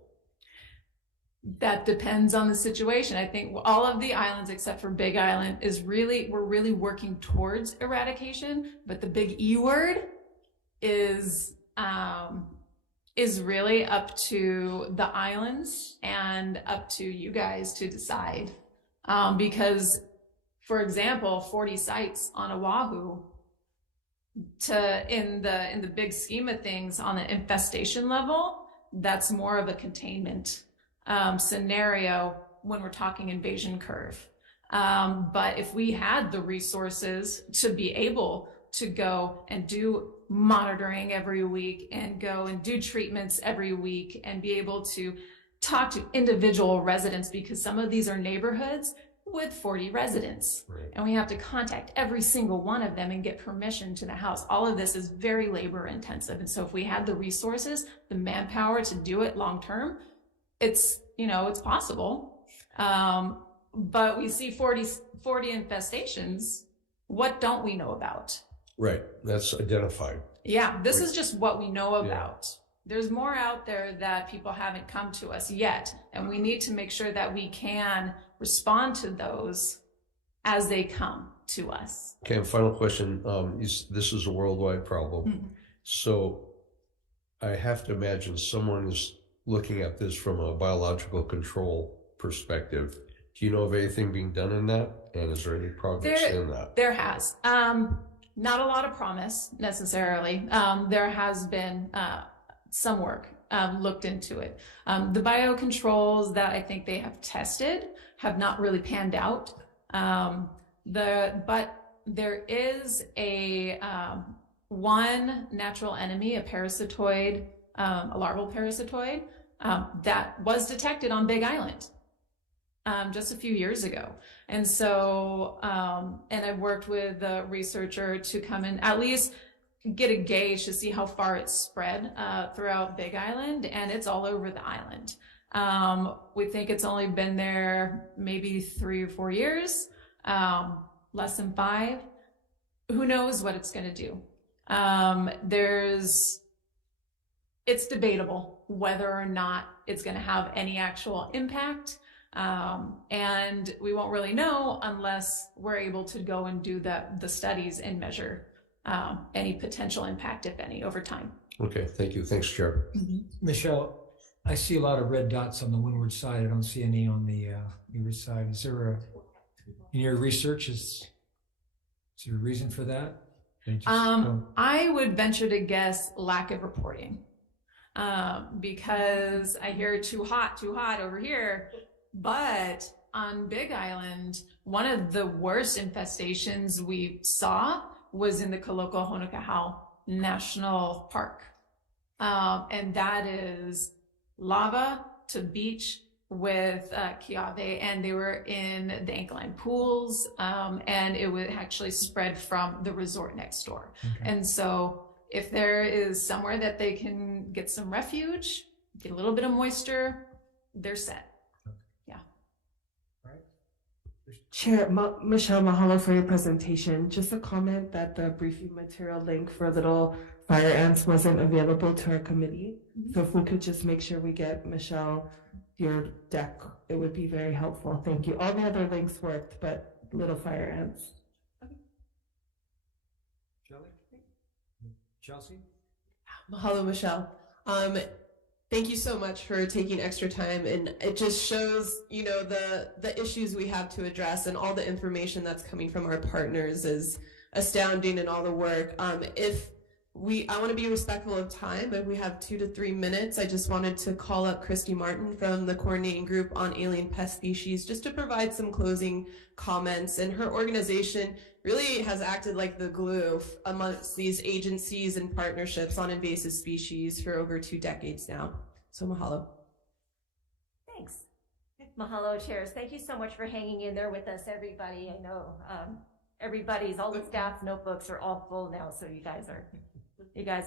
That depends on the situation. I think all of the islands except for Big Island we're really working towards eradication, but the big E word is really up to the islands and up to you guys to decide. Because, for example, 40 sites on Oahu, in the big scheme of things, on the infestation level, that's more of a containment scenario when we're talking invasion curve. But if we had the resources to be able to go and do monitoring every week and go and do treatments every week and be able to talk to individual residents, because some of these are neighborhoods with 40 residents, right, and we have to contact every single one of them and get permission to the house. All of this is very labor intensive. And so if we had the resources, the manpower to do it long term, it's possible. But we see 40 infestations. What don't we know about? Right, that's identified. Yeah, this is just what we know about. Yeah. There's more out there that people haven't come to us yet, and we need to make sure that we can respond to those as they come to us. Okay, and final question. This is a worldwide problem. Mm-hmm. So I have to imagine someone is looking at this from a biological control perspective. Do you know of anything being done in that? And is there any progress in that? There has. Not a lot of promise necessarily. There has been some work looked into it. The biocontrols that I think they have tested have not really panned out. But there is a one natural enemy, a parasitoid, a larval parasitoid that was detected on Big Island just a few years ago. And so, and I worked with a researcher to come and at least get a gauge to see how far it's spread throughout Big Island, and it's all over the island. We think it's only been there maybe 3 or 4 years, less than 5. Who knows what it's going to do? It's debatable whether or not it's going to have any actual impact. And we won't really know unless we're able to go and do the studies and measure any potential impact, if any, over time. Okay, thank you. Thanks, Chair. Michelle, I see a lot of red dots on the windward side. I don't see any on the leeward side. Is there in your research, is there a reason for that? I would venture to guess lack of reporting, because I hear too hot over here. But on Big Island, one of the worst infestations we saw was in the Kaloko-Honokahau National Park. And that is lava to beach with kiawe, and they were in the ankle-line pools, and it would actually spread from the resort next door. Okay. And so if there is somewhere that they can get some refuge, get a little bit of moisture, they're set. Chair, Michelle, mahalo for your presentation. Just a comment that the briefing material link for little fire ants wasn't available to our committee. So if we could just make sure we get Michelle your deck, it would be very helpful. Thank you. All the other links worked, but little fire ants. Chelsea? Mahalo, Michelle. Thank you so much for taking extra time, and it just shows, you know, the issues we have to address, and all the information that's coming from our partners is astounding, and all the work. I want to be respectful of time. If we have 2 to 3 minutes, I just wanted to call up Christy Martin from the coordinating group on alien pest species just to provide some closing comments. And her organization really has acted like the glue amongst these agencies and partnerships on invasive species for over 2 decades now. So mahalo. Thanks. Mahalo, chairs. Thank you so much for hanging in there with us, everybody. I know all the staff notebooks are all full now, so you guys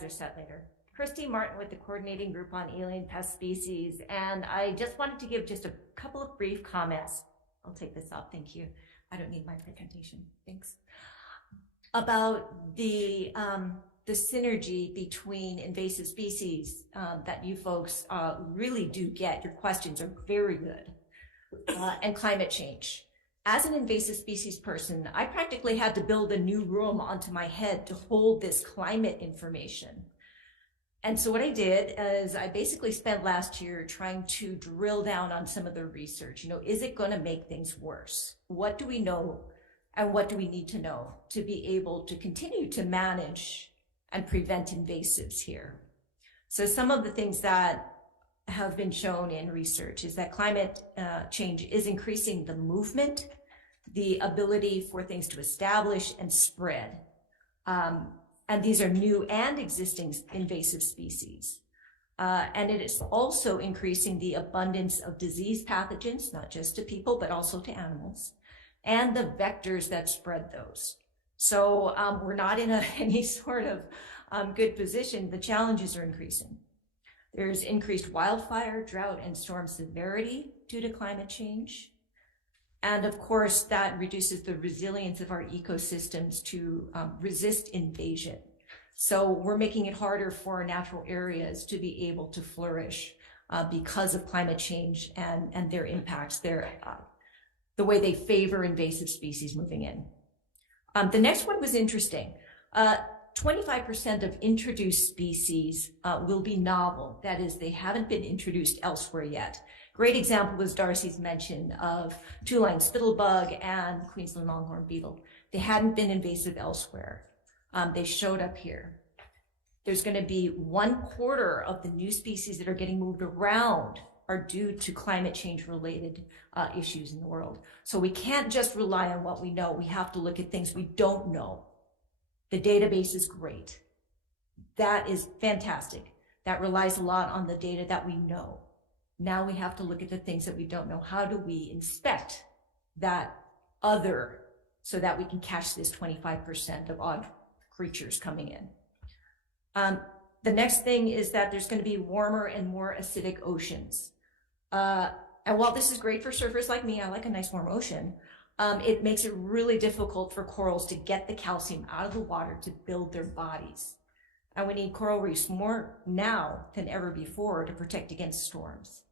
are set later. Christy Martin with the coordinating group on alien pest species, and I just wanted to give just a couple of brief comments. I'll take this off, thank you. I don't need my presentation, thanks. About the synergy between invasive species that you folks really do get. Your questions are very good. And climate change. As an invasive species person, I practically had to build a new room onto my head to hold this climate information. And so what I did is I basically spent last year trying to drill down on some of the research. You know, is it going to make things worse? What do we know and what do we need to know to be able to continue to manage and prevent invasives here? So some of the things that have been shown in research is that climate change is increasing the movement, the ability for things to establish and spread. And these are new and existing invasive species. And it is also increasing the abundance of disease pathogens, not just to people, but also to animals, and the vectors that spread those. So we're not in any sort of good position. The challenges are increasing. There's increased wildfire, drought, and storm severity due to climate change. And of course, that reduces the resilience of our ecosystems to resist invasion. So we're making it harder for natural areas to be able to flourish because of climate change and their impacts, the way they favor invasive species moving in. The next one was interesting. 25% of introduced species will be novel. That is, they haven't been introduced elsewhere yet. Great example was Darcy's mention of two-line spittlebug and Queensland longhorn beetle. They hadn't been invasive elsewhere. They showed up here. There's going to be 1/4 of the new species that are getting moved around are due to climate change related issues in the world. So we can't just rely on what we know. We have to look at things we don't know. The database is great. That is fantastic. That relies a lot on the data that we know. Now we have to look at the things that we don't know. How do we inspect that other so that we can catch this 25% of odd creatures coming in? The next thing is that there's going to be warmer and more acidic oceans. And while this is great for surfers like me, I like a nice warm ocean, it makes it really difficult for corals to get the calcium out of the water to build their bodies. And we need coral reefs more now than ever before to protect against storms.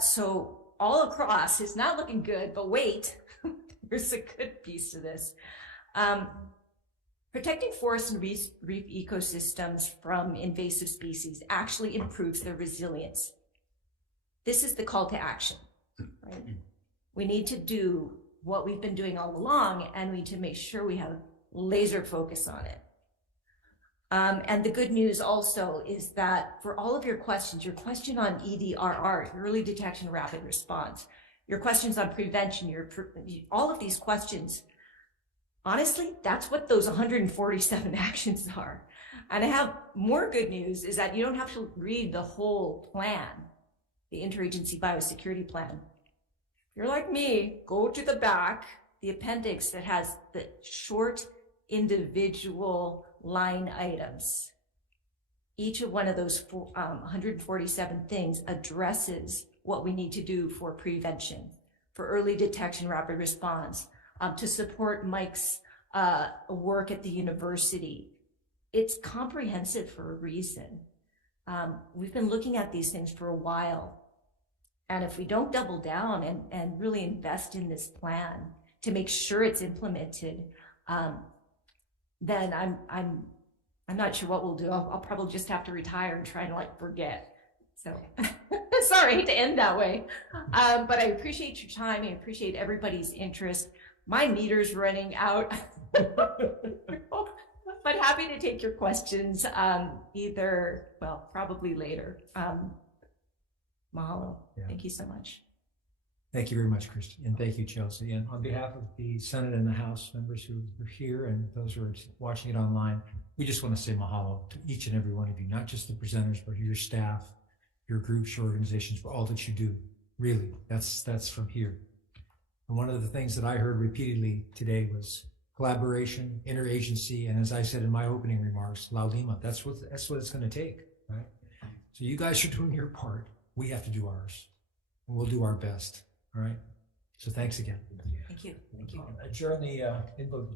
So all across, it's not looking good, but wait, there's a good piece to this. Protecting forest and reef ecosystems from invasive species actually improves their resilience. This is the call to action, right? We need to do what we've been doing all along, and we need to make sure we have laser focus on it. And the good news also is that for all of your questions, your question on EDRR, early detection, rapid response, your questions on prevention, all of these questions, honestly, that's what those 147 actions are. And I have more good news is that you don't have to read the whole plan, the Interagency Biosecurity Plan. If you're like me, go to the back, the appendix that has the short individual line items. Each of one of those 147 things addresses what we need to do for prevention, for early detection, rapid response, to support Mike's work at the university. It's comprehensive for a reason. We've been looking at these things for a while. And if we don't double down and really invest in this plan to make sure it's implemented, then I'm not sure what we'll do. I'll probably just have to retire and try to forget. So sorry, I hate to end that way. But I appreciate your time. I appreciate everybody's interest. My meter's running out, but happy to take your questions probably later. Mahalo. Yeah. Thank you so much. Thank you very much, Christy, and thank you, Chelsea. And on behalf of the Senate and the House members who are here and those who are watching it online, we just want to say mahalo to each and every one of you, not just the presenters, but your staff, your groups, your organizations, for all that you do. Really, that's from here. And one of the things that I heard repeatedly today was collaboration, interagency, and as I said in my opening remarks, laulima. That's what it's going to take, right? So you guys are doing your part. We have to do ours, and we'll do our best. All right. So thanks again. Thank you. Thank you. Adjourn the invoke.